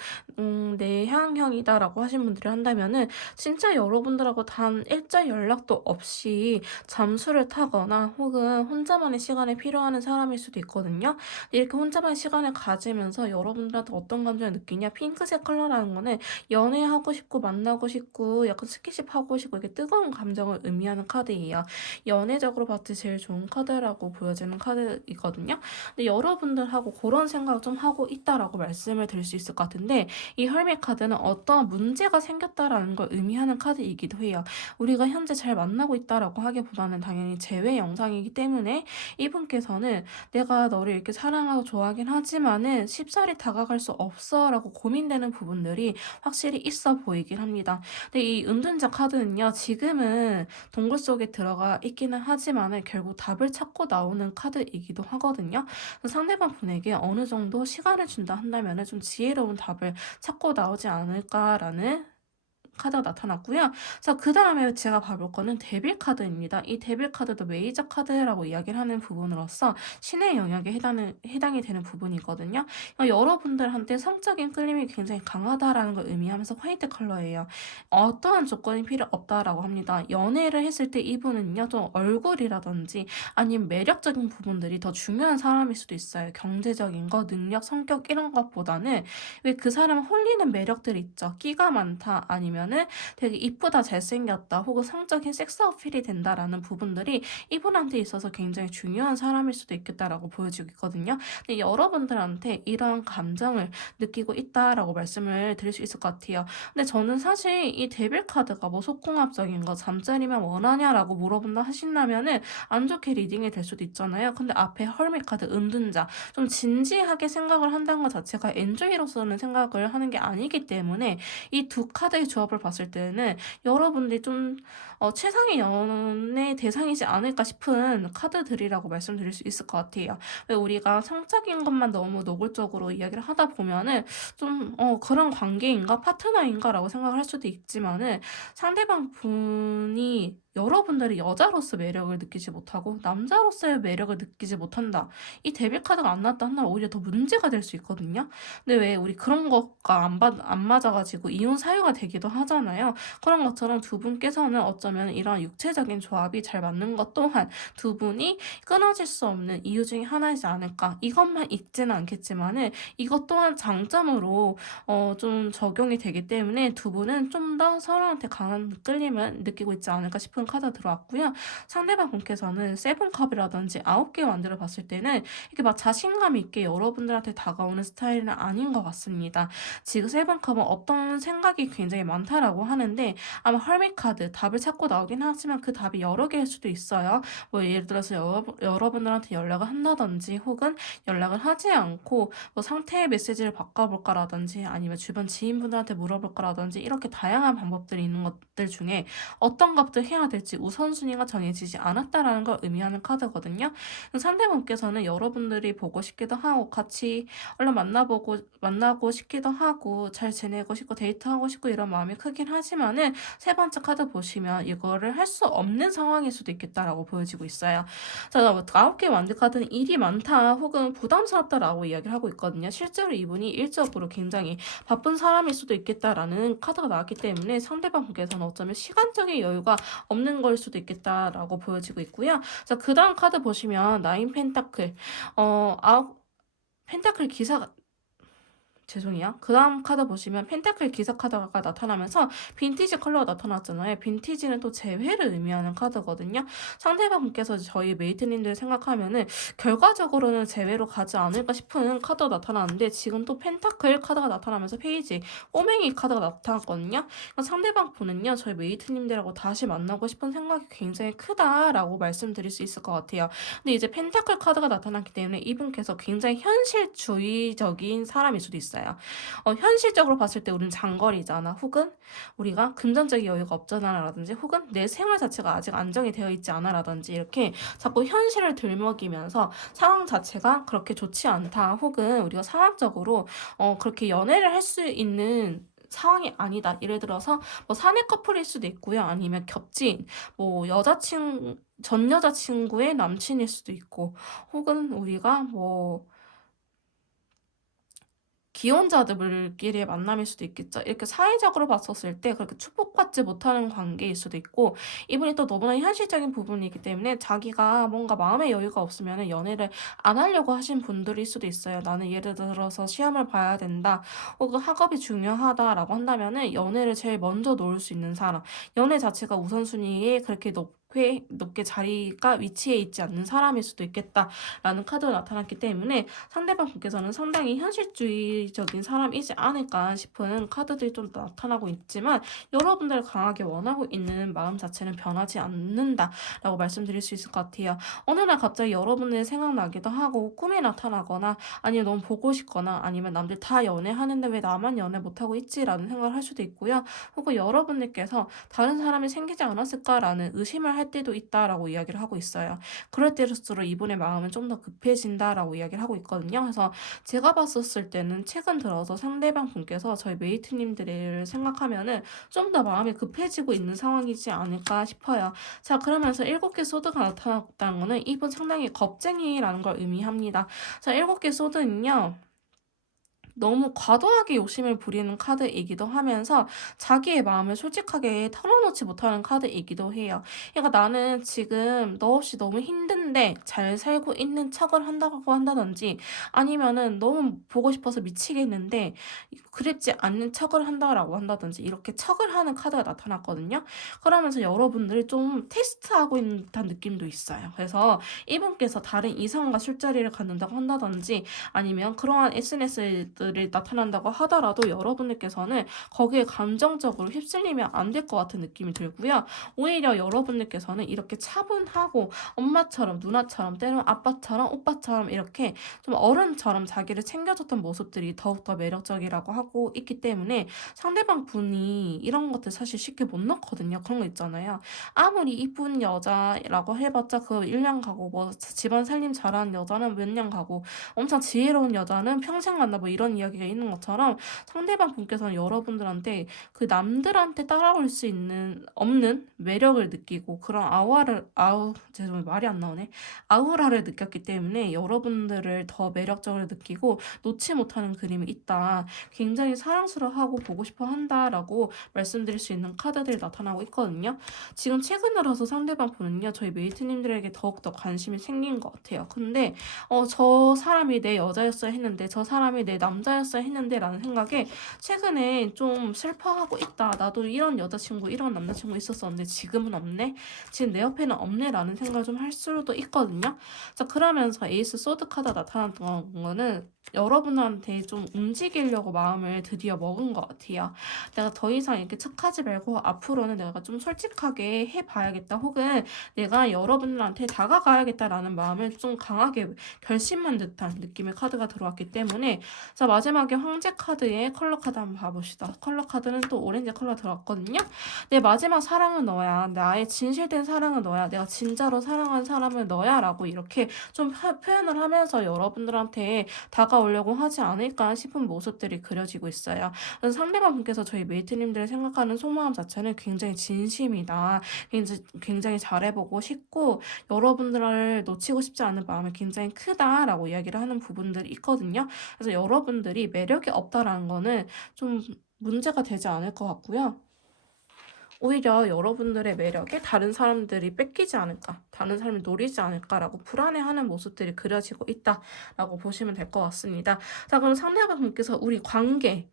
내향형이다라고 하신 분들이 한다면은 진짜 여러분들하고 단 일절 연락도 없이 잠수를 타거나 혹은 혼자만의 시간이 필요한 사람일 수도 있거든요. 이렇게 혼자만의 시간을 가지면서 여러분들한테 어떤 감정을 느끼냐? 핑크색 컬러라는 거는 연애하고 싶고 만나고 싶고 약간 스킨십 하고 싶고 이렇게 뜨거운 감정을 의미하는 카드예요. 연애적으로 봤을 때 제일 좋은 카드라고 보여지는 카드이거든요. 근데 여러분들하고 그런 생각을 좀 하고 있다라고 말씀을 드릴 수 있을 것 같은데 이 헐밋 카드는 어떠한 문제가 생겼다라는 걸 의미하는 카드이기도 해요. 우리가 현재 잘 만나고 있다라고 하기보다는 당연히 재회 영상이기 때문에 이분께서는 내가 너를 이렇게 사랑하고 좋아하긴 하지만은 쉽사리 다가갈 수 없어라고 고민되는 부분들이 확실히 있어 보이긴 합니다. 근데 이 은둔자 카드는요. 지금은 동굴 속에 들어가 있기는 하지만 결국 답을 찾고 나오는 카드이기도 하거든요. 상대방 분에게 어느 정도 시간을 준다 한다면 좀 지혜로운 답을 찾고 나오지 않을까라는 카드가 나타났고요. 자, 그 다음에 제가 봐볼 거는 데빌 카드입니다. 이 데빌 카드도 메이저 카드라고 이야기를 하는 부분으로서 신의 영역에 해당이 되는 부분이거든요. 여러분들한테 성적인 끌림이 굉장히 강하다라는 걸 의미하면서 화이트 컬러예요. 어떠한 조건이 필요 없다라고 합니다. 연애를 했을 때 이분은요, 좀 얼굴이라든지 아니면 매력적인 부분들이 더 중요한 사람일 수도 있어요. 경제적인 거, 능력, 성격 이런 것보다는 왜 그 사람 홀리는 매력들 있죠. 끼가 많다 아니면은 되게 이쁘다, 잘생겼다, 혹은 성적인 섹스 어필이 된다라는 부분들이 이분한테 있어서 굉장히 중요한 사람일 수도 있겠다라고 보여지고 있거든요. 근데 여러분들한테 이런 감정을 느끼고 있다라고 말씀을 드릴 수 있을 것 같아요. 근데 저는 사실 이 데빌 카드가 뭐 속궁합적인 거 잠자리만 원하냐라고 물어본다 하신다면은 안 좋게 리딩이 될 수도 있잖아요. 근데 앞에 헐밋 카드 은둔자 좀 진지하게 생각을 한다는 것 자체가 엔조이로서는 생각을 하는 게 아니기 때문에 이 두 카드의 조합을 봤을 때는 여러분들이 좀 최상의 연애 대상이지 않을까 싶은 카드들이라고 말씀드릴 수 있을 것 같아요. 왜 우리가 성적인 것만 너무 노골적으로 이야기를 하다 보면은 좀 그런 관계인가 파트너인가라고 생각을 할 수도 있지만은 상대방 분이 여러분들이 여자로서 매력을 느끼지 못하고 남자로서의 매력을 느끼지 못한다. 이 데빌 카드가 안 나왔다 한다면 오히려 더 문제가 될 수 있거든요. 근데 왜 우리 그런 것과 안 맞아가지고 이혼 사유가 되기도 하잖아요. 그런 것처럼 두 분께서는 어쩌면 이런 육체적인 조합이 잘 맞는 것 또한 두 분이 끊어질 수 없는 이유 중에 하나이지 않을까. 이것만 있지는 않겠지만은 이것 또한 장점으로 좀 적용이 되기 때문에 두 분은 좀 더 서로한테 강한 끌림을 느끼고 있지 않을까 싶은 카드가 들어왔고요. 상대방 분께서는 세븐컵이라든지 9개 만들어 봤을 때는 이렇게 막 자신감 있게 여러분들한테 다가오는 스타일은 아닌 것 같습니다. 지금 세븐컵은 어떤 생각이 굉장히 많다라고 하는데 아마 헐밋 카드 답을 찾고 나오긴 하지만 그 답이 여러 개일 수도 있어요. 뭐 예를 들어서 여러분들한테 연락을 한다든지 혹은 연락을 하지 않고 뭐 상태의 메시지를 바꿔볼까라든지 아니면 주변 지인분들한테 물어볼까라든지 이렇게 다양한 방법들이 있는 것들 중에 어떤 것들 해야 될지 우선순위가 정해지지 않았다라는 걸 의미하는 카드거든요. 상대분께서는 여러분들이 보고 싶기도 하고 같이 얼른 만나고 싶기도 하고 잘 지내고 싶고 데이트하고 싶고 이런 마음이 크긴 하지만은 세 번째 카드 보시면 이거를 할 수 없는 상황일 수도 있겠다라고 보여지고 있어요. 자, 9개 완드 카드는 일이 많다 혹은 부담스럽다라고 이야기를 하고 있거든요. 실제로 이분이 일적으로 굉장히 바쁜 사람일 수도 있겠다라는 카드가 나왔기 때문에 상대방 분께서는 어쩌면 시간적인 여유가 없는 걸 수도 있겠다라고 보여지고 있고요. 자, 그 다음 카드 보시면 나인 펜타클 펜타클 기사 죄송해요. 그 다음 카드 보시면 펜타클 기사 카드가 나타나면서 빈티지 컬러가 나타났잖아요. 빈티지는 또 재회를 의미하는 카드거든요. 상대방 분께서 저희 메이트님들 생각하면은 결과적으로는 재회로 가지 않을까 싶은 카드가 나타나는데 지금 또 펜타클 카드가 나타나면서 페이지 꼬맹이 카드가 나타났거든요. 그러니까 상대방 분은요. 저희 메이트님들하고 다시 만나고 싶은 생각이 굉장히 크다라고 말씀드릴 수 있을 것 같아요. 근데 이제 펜타클 카드가 나타났기 때문에 이분께서 굉장히 현실주의적인 사람일 수도 있어요. 현실적으로 봤을 때 우리는 장거리잖아. 혹은 우리가 금전적인 여유가 없잖아라든지 혹은 내 생활 자체가 아직 안정이 되어 있지 않아라든지 이렇게 자꾸 현실을 들먹이면서 상황 자체가 그렇게 좋지 않다. 혹은 우리가 상황적으로 그렇게 연애를 할 수 있는 상황이 아니다. 예를 들어서 뭐 사내 커플일 수도 있고요. 아니면 겹친 뭐 전 여자친구의 남친일 수도 있고 혹은 우리가 뭐 기혼자들끼리의 만남일 수도 있겠죠. 이렇게 사회적으로 봤었을 때 그렇게 축복받지 못하는 관계일 수도 있고 이분이 또 너무나 현실적인 부분이기 때문에 자기가 뭔가 마음의 여유가 없으면 연애를 안 하려고 하신 분들일 수도 있어요. 나는 예를 들어서 시험을 봐야 된다 혹은 학업이 중요하다라고 한다면은 연애를 제일 먼저 놓을 수 있는 사람 연애 자체가 우선순위에 그렇게 높게 자리가 위치해 있지 않는 사람일 수도 있겠다라는 카드가 나타났기 때문에 상대방 분께서는 상당히 현실주의적인 사람이지 않을까 싶은 카드들이 좀 나타나고 있지만 여러분들 강하게 원하고 있는 마음 자체는 변하지 않는다라고 말씀드릴 수 있을 것 같아요. 어느 날 갑자기 여러분들 생각나기도 하고 꿈에 나타나거나 아니면 너무 보고 싶거나 아니면 남들 다 연애하는데 왜 나만 연애 못하고 있지라는 생각을 할 수도 있고요. 혹은 여러분들께서 다른 사람이 생기지 않았을까라는 의심을 할 할 때도 있다라고 이야기를 하고 있어요. 그럴 때일수록 이분의 마음은 좀 더 급해진다라고 이야기를 하고 있거든요. 그래서 제가 봤었을 때는 최근 들어서 상대방 분께서 저희 메이트님들을 생각하면은 좀 더 마음이 급해지고 있는 상황이지 않을까 싶어요. 자, 그러면서 7개 소드가 나타났다는 거는 이분 상당히 겁쟁이라는 걸 의미합니다. 자, 7개 소드는요. 너무 과도하게 욕심을 부리는 카드이기도 하면서 자기의 마음을 솔직하게 털어놓지 못하는 카드이기도 해요. 그러니까 나는 지금 너 없이 너무 힘든데 잘 살고 있는 척을 한다고 한다든지 아니면은 너무 보고 싶어서 미치겠는데 그립지 않는 척을 한다라고 한다든지 이렇게 척을 하는 카드가 나타났거든요. 그러면서 여러분들이 좀 테스트하고 있는 듯한 느낌도 있어요. 그래서 이분께서 다른 이성과 술자리를 갖는다고 한다든지 아니면 그러한 SNS들이 나타난다고 하더라도 여러분들께서는 거기에 감정적으로 휩쓸리면 안 될 것 같은 느낌이 들고요. 오히려 여러분들께서는 이렇게 차분하고 엄마처럼 누나처럼 때로는 아빠처럼 오빠처럼 이렇게 좀 어른처럼 자기를 챙겨줬던 모습들이 더욱더 매력적이라고 하고 있기 때문에 상대방 분이 이런 것들 사실 쉽게 못 넣거든요. 그런 거 있잖아요. 아무리 이쁜 여자라고 해봤자 그 1년 가고 뭐 집안 살림 잘하는 여자는 몇 년 가고 엄청 지혜로운 여자는 평생 간다 뭐 이런 이야기가 있는 것처럼 상대방 분께서는 여러분들한테 그 남들한테 따라올 수 있는 없는 매력을 느끼고 그런 죄송해요 말이 안 나오네 아우라를 느꼈기 때문에 여러분들을 더 매력적으로 느끼고 놓지 못하는 그림이 있다. 굉장히 사랑스러워하고 보고 싶어 한다라고 말씀드릴 수 있는 카드들이 나타나고 있거든요. 지금 최근 들어서 상대방 분은요 저희 메이트님들에게 더욱더 관심이 생긴 것 같아요. 근데 저 사람이 내 여자였어야 했는데 저 사람이 내 남자였어야 했는데 라는 생각에 최근에 좀 슬퍼하고 있다. 나도 이런 여자친구 이런 남자친구 있었었는데 지금은 없네. 지금 내 옆에는 없네 라는 생각을 좀 할 수도 있거든요. 자, 그러면서 에이스 소드 카드가 나타났던 거는 여러분한테 좀 움직이려고 마음을 드디어 먹은 것 같아요. 내가 더 이상 이렇게 착하지 말고 앞으로는 내가 좀 솔직하게 해봐야겠다. 혹은 내가 여러분들한테 다가가야겠다라는 마음을 좀 강하게 결심한 듯한 느낌의 카드가 들어왔기 때문에 자 마지막에 황제 카드의 컬러 카드 한번 봐봅시다. 컬러 카드는 또 오렌지 컬러 들어왔거든요. 내 마지막 사랑은 너야. 나의 진실된 사랑은 너야. 내가 진짜로 사랑한 사람은 너야 라고 이렇게 좀 표현을 하면서 여러분들한테 다가오려고 하지 않을까 싶은 모습들이 그려지고 있어요. 그래서 상대방 분께서 저희 메이트님들을 생각하는 속마음 자체는 굉장히 진심이다. 굉장히 잘해보고 싶고 여러분들을 놓치고 싶지 않은 마음이 굉장히 크다라고 이야기를 하는 부분들이 있거든요. 그래서 여러분들이 매력이 없다라는 거는 좀 문제가 되지 않을 것 같고요. 오히려 여러분들의 매력에 다른 사람들이 뺏기지 않을까, 다른 사람이 노리지 않을까라고 불안해하는 모습들이 그려지고 있다라고 보시면 될 것 같습니다. 자, 그럼 상대방분께서 우리 관계를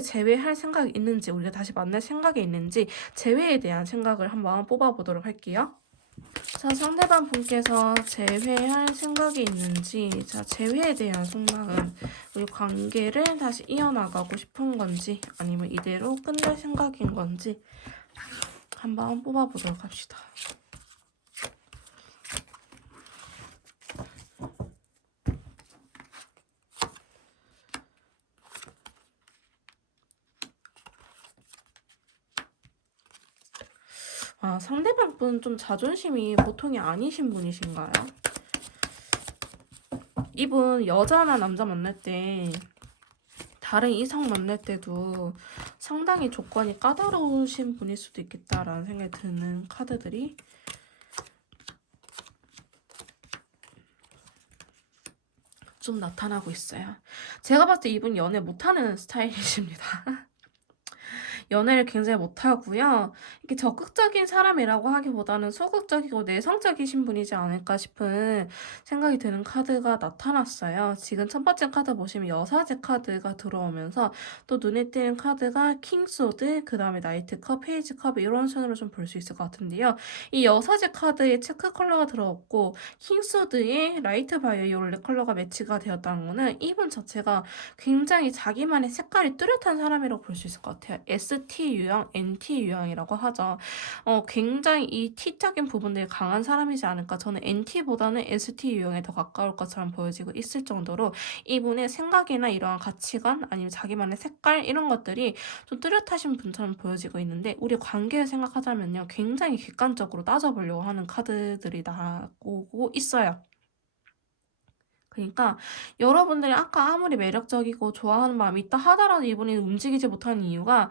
재회할 생각이 있는지, 우리가 다시 만날 생각이 있는지, 재회에 대한 생각을 한번 뽑아보도록 할게요. 자, 상대방 분께서 재회할 생각이 있는지, 자, 재회에 대한 속마음, 우리 관계를 다시 이어나가고 싶은 건지, 아니면 이대로 끝낼 생각인 건지, 한번 뽑아보도록 합시다. 아, 상대방 분 좀 자존심이 보통이 아니신 분이신가요? 이분 여자나 남자 만날 때 다른 이성 만날 때도 상당히 조건이 까다로우신 분일 수도 있겠다라는 생각이 드는 카드들이 좀 나타나고 있어요. 제가 봤을 때 이분 연애 못하는 스타일이십니다. 연애를 굉장히 못하고요. 이렇게 적극적인 사람이라고 하기보다는 소극적이고 내성적이신 분이지 않을까 싶은 생각이 드는 카드가 나타났어요. 지금 첫 번째 카드 보시면 여사제 카드가 들어오면서 또 눈에 띄는 카드가 킹소드, 그 다음에 나이트컵, 페이지컵 이런 순으로 좀 볼 수 있을 것 같은데요. 이 여사제 카드에 체크 컬러가 들어왔고 킹소드에 라이트 바이올렛 컬러가 매치가 되었다는 거는 이분 자체가 굉장히 자기만의 색깔이 뚜렷한 사람이라고 볼 수 있을 것 같아요. ST 유형, NT 유형이라고 하죠. 굉장히 이 T적인 부분들이 강한 사람이지 않을까. 저는 NT보다는 ST 유형에 더 가까울 것처럼 보여지고 있을 정도로 이분의 생각이나 이러한 가치관 아니면 자기만의 색깔 이런 것들이 좀 뚜렷하신 분처럼 보여지고 있는데 우리 관계를 생각하자면요. 굉장히 객관적으로 따져보려고 하는 카드들이 나오고 있어요. 그러니까 여러분들이 아까 아무리 매력적이고 좋아하는 마음이 있다 하더라도 이분이 움직이지 못하는 이유가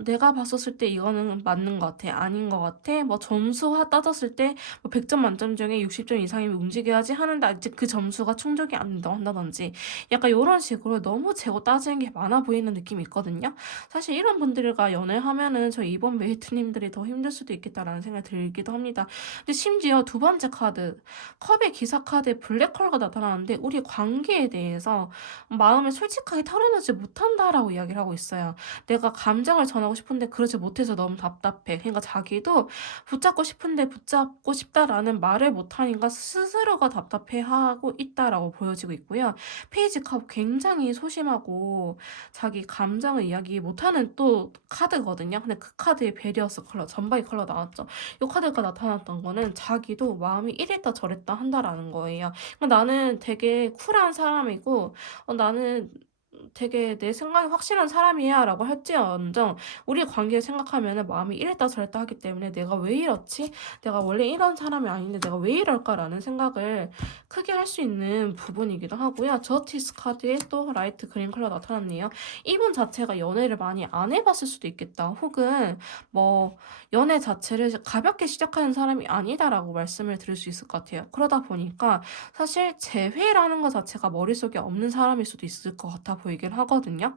내가 봤었을 때 이거는 맞는 것 같아. 아닌 것 같아. 뭐 점수 따졌을 때 뭐 100점 만점 중에 60점 이상이면 움직여야지 하는데 아직 그 점수가 충족이 안 된다고 한다든지 약간 이런 식으로 너무 재고 따지는 게 많아 보이는 느낌이 있거든요. 사실 이런 분들과 연애하면은 저 이번 메이트님들이 더 힘들 수도 있겠다라는 생각이 들기도 합니다. 근데 심지어 두 번째 카드 컵의 기사 카드에 블랙 컬러가 나타나는데 우리 관계에 대해서 마음을 솔직하게 털어놓지 못한다라고 이야기를 하고 있어요. 내가 감정을 전하고 싶은데 그러지 못해서 너무 답답해. 그러니까 자기도 붙잡고 싶은데 붙잡고 싶다라는 말을 못하니까 스스로가 답답해하고 있다라고 보여지고 있고요. 페이지 컵 굉장히 소심하고 자기 감정을 이야기 못하는 또 카드거든요. 근데 그 카드의 베리어스 컬러, 전박이 컬러 나왔죠. 이 카드가 나타났던 거는 자기도 마음이 이랬다 저랬다 한다라는 거예요. 그러니까 나는 되게 쿨한 사람이고 나는 되게 내 생각이 확실한 사람이야 라고 할지언정 우리 관계를 생각하면 마음이 이랬다 저랬다 하기 때문에 내가 왜 이렇지? 내가 원래 이런 사람이 아닌데 내가 왜 이럴까라는 생각을 크게 할 수 있는 부분이기도 하고요. 저스티스 카드에 또 라이트 그린 컬러 나타났네요. 이분 자체가 연애를 많이 안 해봤을 수도 있겠다. 혹은 뭐 연애 자체를 가볍게 시작하는 사람이 아니다라고 말씀을 드릴 수 있을 것 같아요. 그러다 보니까 사실 재회라는 것 자체가 머릿속에 없는 사람일 수도 있을 것 같아 보이긴 하거든요.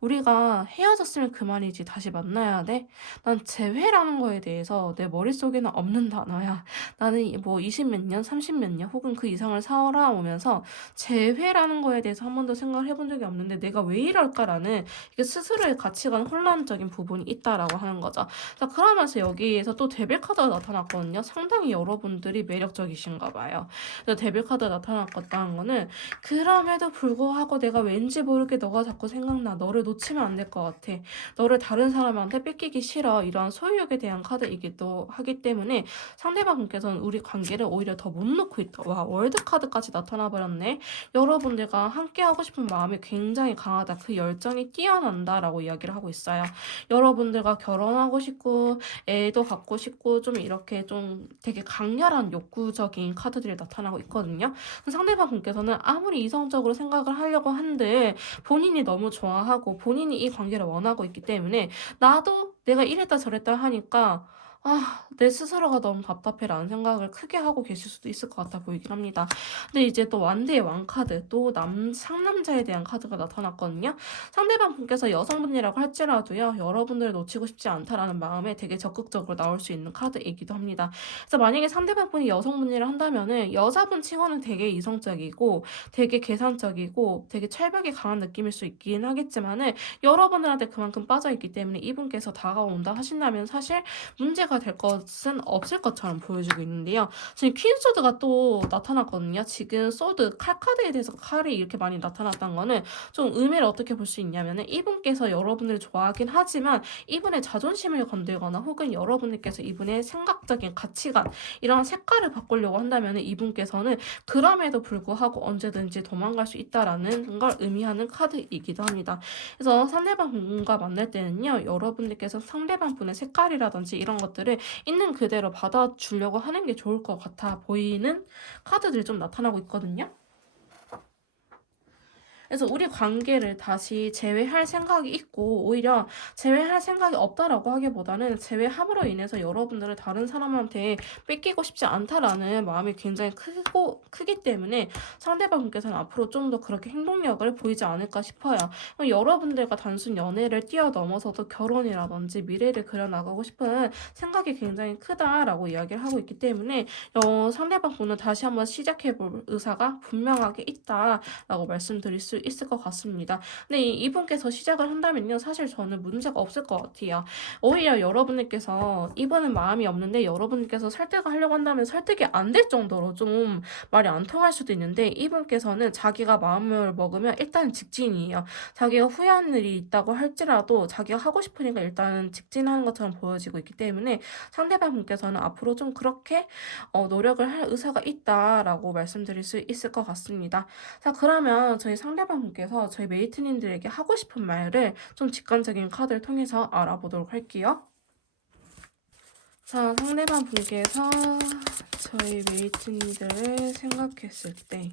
우리가 헤어졌으면 그만이지 다시 만나야 돼? 난 재회라는 거에 대해서 내 머릿속에는 없는 단어야. 나는 뭐 20 몇 년, 30 몇 년 혹은 그 이상을 살아오면서 재회라는 거에 대해서 한 번도 생각을 해본 적이 없는데 내가 왜 이럴까라는 이게 스스로의 가치관 혼란적인 부분이 있다라고 하는 거죠. 자, 그러면서 여기에서 또 데빌 카드가 나타났거든요. 상당히 여러분들이 매력적이신가 봐요. 그래서 데빌 카드가 나타났다는 거는 그럼에도 불구하고 내가 왠지 모르게 너가 자꾸 생각나. 너를 놓치면 안 될 것 같아. 너를 다른 사람한테 뺏기기 싫어. 이러한 소유욕에 대한 카드이기도 하기 때문에 상대방 분께서는 우리 관계를 오히려 더 못 놓고 있다. 와, 월드 카드까지 나타나 버렸네. 여러분들과 함께 하고 싶은 마음이 굉장히 강하다. 그 열정이 뛰어난다라고 이야기를 하고 있어요. 여러분들과 결혼하고 싶고 애도 갖고 싶고 좀 이렇게 좀 되게 강렬한 욕구적인 카드들이 나타나고 있거든요. 상대방 분께서는 아무리 이성적으로 생각을 하려고 한들 본인이 너무 좋아하고 본인이 이 관계를 원하고 있기 때문에 나도 내가 이랬다 저랬다 하니까 내 스스로가 너무 답답해라는 생각을 크게 하고 계실 수도 있을 것 같아 보이긴 합니다. 근데 이제 또 완대의 왕카드, 또 상남자에 대한 카드가 나타났거든요. 상대방 분께서 여성분이라고 할지라도요, 여러분들을 놓치고 싶지 않다라는 마음에 되게 적극적으로 나올 수 있는 카드이기도 합니다. 그래서 만약에 상대방 분이 여성분이라 한다면은 여자분 칭호는 되게 이성적이고 되게 계산적이고 되게 철벽이 강한 느낌일 수 있긴 하겠지만은 여러분들한테 그만큼 빠져있기 때문에 이분께서 다가온다 하신다면 사실 문제가 될 것은 없을 것처럼 보여지고 있는데요. 지금 퀸소드가 또 나타났거든요. 지금 소드, 칼 카드에 대해서 칼이 이렇게 많이 나타났다는 거는 좀 의미를 어떻게 볼 수 있냐면은 이분께서 여러분을 좋아하긴 하지만 이분의 자존심을 건들거나 혹은 여러분들께서 이분의 생각적인 가치관 이런 색깔을 바꾸려고 한다면은 이분께서는 그럼에도 불구하고 언제든지 도망갈 수 있다라는 걸 의미하는 카드이기도 합니다. 그래서 상대방 분과 만날 때는요, 여러분들께서 상대방 분의 색깔이라든지 이런 것들을 있는 그대로 받아주려고 하는 게 좋을 것 같아 보이는 카드들이 좀 나타나고 있거든요. 그래서 우리 관계를 다시 재회할 생각이 있고 오히려 재회할 생각이 없다라고 하기보다는 재회함으로 인해서 여러분들을 다른 사람한테 뺏기고 싶지 않다라는 마음이 굉장히 크기 때문에 상대방분께서는 앞으로 좀 더 그렇게 행동력을 보이지 않을까 싶어요. 여러분들과 단순 연애를 뛰어넘어서도 결혼이라든지 미래를 그려나가고 싶은 생각이 굉장히 크다라고 이야기를 하고 있기 때문에 상대방 분은 다시 한번 시작해볼 의사가 분명하게 있다라고 말씀드릴 수 수 있을 것 같습니다. 근데 이분께서 시작을 한다면요. 사실 저는 문제가 없을 것 같아요. 오히려 여러분들께서 이분은 마음이 없는데 여러분께서 설득을 하려고 한다면 설득이 안 될 정도로 좀 말이 안 통할 수도 있는데 이분께서는 자기가 마음을 먹으면 일단 직진이에요. 자기가 후회하는 일이 있다고 할지라도 자기가 하고 싶으니까 일단은 직진하는 것처럼 보여지고 있기 때문에 상대방 분께서는 앞으로 좀 그렇게 노력을 할 의사가 있다라고 말씀드릴 수 있을 것 같습니다. 자, 그러면 저희 상대방 분께서 저희 메이트님들에게 하고 싶은 말을 좀 직관적인 카드를 통해서 알아보도록 할게요. 자, 상대방 분께서 저희 메이트님들을 생각했을 때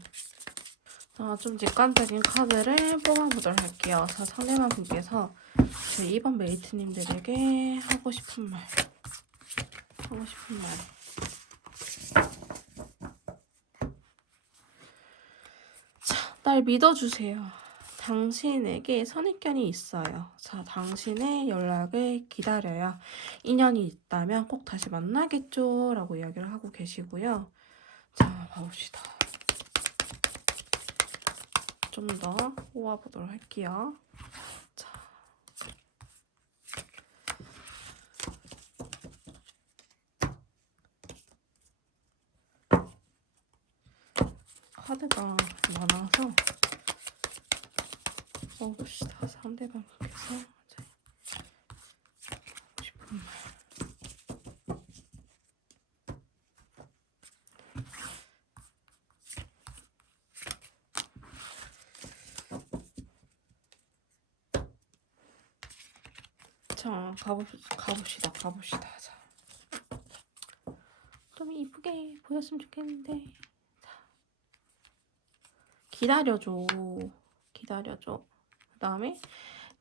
자, 좀 직관적인 카드를 뽑아보도록 할게요. 자, 상대방 분께서 저희 이번 메이트님들에게 하고 싶은 말 자, 날 믿어주세요. 당신에게 선입견이 있어요. 자, 당신의 연락을 기다려요. 인연이 있다면 꼭 다시 만나겠죠? 라고 이야기를 하고 계시고요. 자, 봐봅시다. 좀 더 뽑아보도록 할게요. 자. 카드가 많아서 봅시다. 상대방께서 하고 싶은 말. 자, 가봅시다. 자. 좀 이쁘게 보였으면 좋겠는데. 자. 기다려줘. 그 다음에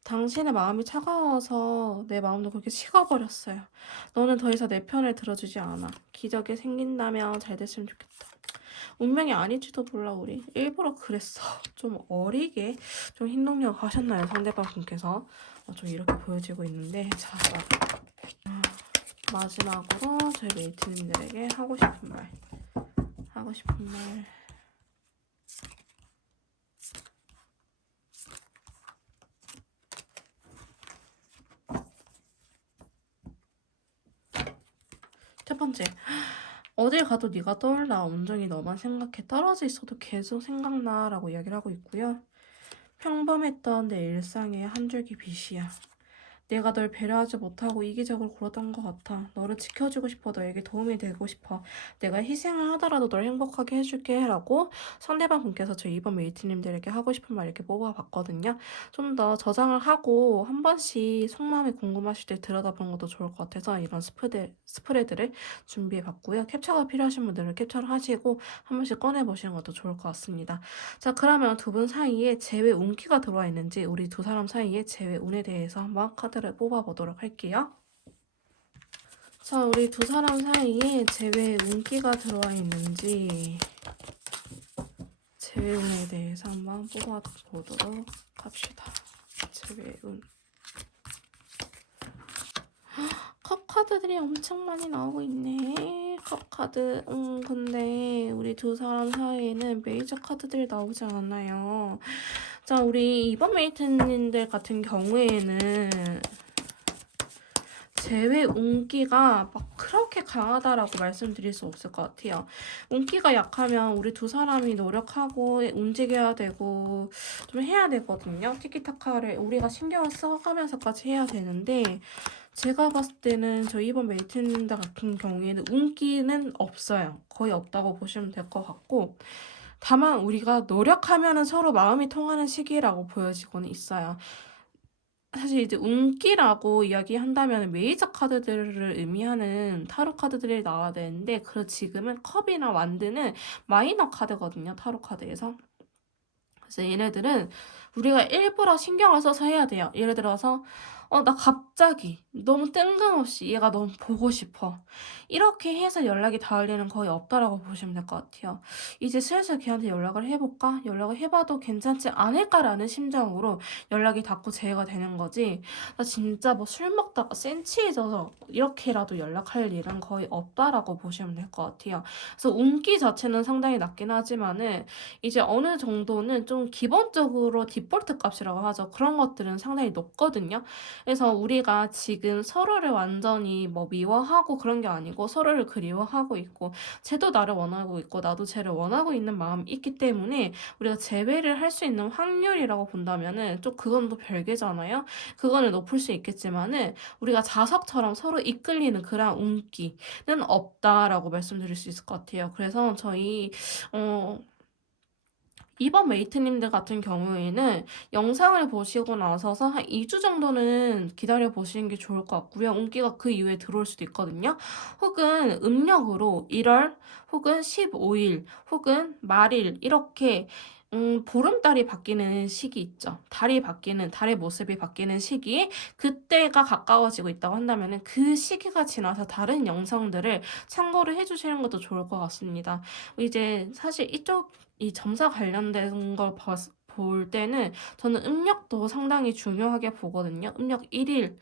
당신의 마음이 차가워서 내 마음도 그렇게 식어버렸어요. 너는 더 이상 내 편을 들어주지 않아. 기적이 생긴다면 잘 됐으면 좋겠다. 운명이 아닐지도 몰라 우리. 일부러 그랬어. 좀 어리게 좀 흰동력 하셨나요? 상대방 분께서. 좀 이렇게 보여지고 있는데 자 마지막으로 저희 메이트님들에게 하고 싶은 말 첫 번째, 어딜 가도 네가 떠올라. 온전히 너만 생각해. 떨어져 있어도 계속 생각나 라고 이야기를 하고 있고요. 평범했던 내 일상의 한 줄기 빛이야. 내가 널 배려하지 못하고 이기적으로 굴었던 것 같아. 너를 지켜주고 싶어. 너에게 도움이 되고 싶어. 내가 희생을 하더라도 널 행복하게 해줄게 라고 상대방 분께서 저희 이번 메이트님들에게 하고 싶은 말 이렇게 뽑아봤거든요. 좀 더 저장을 하고 한 번씩 속마음이 궁금하실 때 들여다보는 것도 좋을 것 같아서 이런 스프레드를 준비해봤고요. 캡처가 필요하신 분들은 캡처를 하시고 한 번씩 꺼내보시는 것도 좋을 것 같습니다. 자, 그러면 두 분 사이에 재회 운기가 들어와 있는지 우리 두 사람 사이에 재회 운에 대해서 한번 카드를 뽑아보도록 할게요. 자, 우리 두 사람 사이에 재회 운기가 들어와 있는지 재회 운에 대해서 한번 뽑아보도록 합시다. 재회 운. 컵 카드들이 엄청 많이 나오고 있네. 컵 카드. 근데 우리 두 사람 사이에는 메이저 카드들이 나오지 않았나요? 자, 우리 이번 메이트님들 같은 경우에는 제외 운기가 막 그렇게 강하다라고 말씀드릴 수 없을 것 같아요. 운기가 약하면 우리 두 사람이 노력하고 움직여야 되고 좀 해야 되거든요. 티키타카를 우리가 신경을 써가면서까지 해야 되는데 제가 봤을 때는 저 이번 메이트님들 같은 경우에는 운기는 없어요. 거의 없다고 보시면 될 것 같고 다만 우리가 노력하면 서로 마음이 통하는 시기라고 보여지고는 있어요. 사실 이제 운기라고 이야기한다면 메이저 카드들을 의미하는 타로 카드들이 나와야 되는데 지금은 컵이나 완드는 마이너 카드거든요. 타로 카드에서. 그래서 얘네들은 우리가 일부러 신경을 써서 해야 돼요. 예를 들어서 나 갑자기 너무 뜬금없이 얘가 너무 보고 싶어. 이렇게 해서 연락이 닿을 일은 거의 없다라고 보시면 될 것 같아요. 이제 슬슬 걔한테 연락을 해볼까? 연락을 해봐도 괜찮지 않을까라는 심정으로 연락이 닿고 재회가 되는 거지. 나 진짜 뭐 술 먹다가 센치해져서 이렇게라도 연락할 일은 거의 없다라고 보시면 될 것 같아요. 그래서 운기 자체는 상당히 낮긴 하지만은 이제 어느 정도는 좀 기본적으로 디폴트 값이라고 하죠. 그런 것들은 상당히 높거든요. 그래서 우리가 지금 서로를 완전히 뭐 미워하고 그런 게 아니고 서로를 그리워하고 있고 쟤도 나를 원하고 있고 나도 쟤를 원하고 있는 마음이 있기 때문에 우리가 재회를 할 수 있는 확률이라고 본다면은 좀 그건 또 별개잖아요. 그거는 높을 수 있겠지만은 우리가 자석처럼 서로 이끌리는 그런 운기는 없다라고 말씀드릴 수 있을 것 같아요. 그래서 저희 어 이번 메이트님들 같은 경우에는 영상을 보시고 나서서 한 2주 정도는 기다려 보시는 게 좋을 것 같고요. 운기가 그 이후에 들어올 수도 있거든요. 혹은 음력으로 1월 혹은 15일 혹은 말일 이렇게 보름달이 바뀌는 시기 있죠. 달의 모습이 바뀌는 시기, 그때가 가까워지고 있다고 한다면 그 시기가 지나서 다른 영상들을 참고를 해주시는 것도 좋을 것 같습니다. 이제 사실 이 점사 관련된 걸 볼 때는 저는 음력도 상당히 중요하게 보거든요. 음력 1일,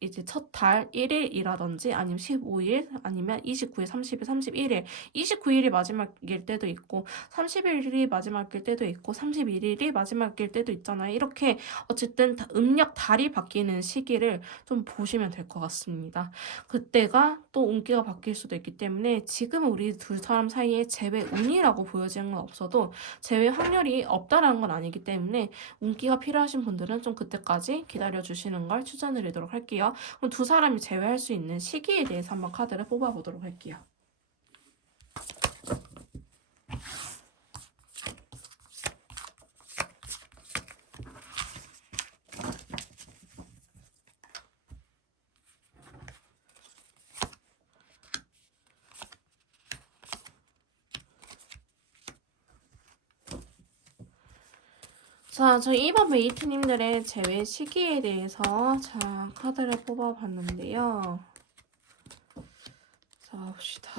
이제 첫 달 1일이라든지 아니면 15일 아니면 29일, 30일, 31일, 29일이 마지막일 때도 있고 30일이 마지막일 때도 있고 31일이 마지막일 때도 있잖아요. 이렇게 어쨌든 음력 달이 바뀌는 시기를 좀 보시면 될 것 같습니다. 그때가 또 운기가 바뀔 수도 있기 때문에 지금 우리 두 사람 사이에 재회 운이라고 보여지는 건 없어도 재회 확률이 없다라는 건 아니기 때문에 운기가 필요하신 분들은 좀 그때까지 기다려주시는 걸 추천드리도록 할게요. 그럼 두 사람이 재회할 수 있는 시기에 대해서 한번 카드를 뽑아보도록 할게요. 자, 저희 이번 메이트님들의 재회 시기에 대해서 카드를 뽑아봤는데요. 자, 봅시다.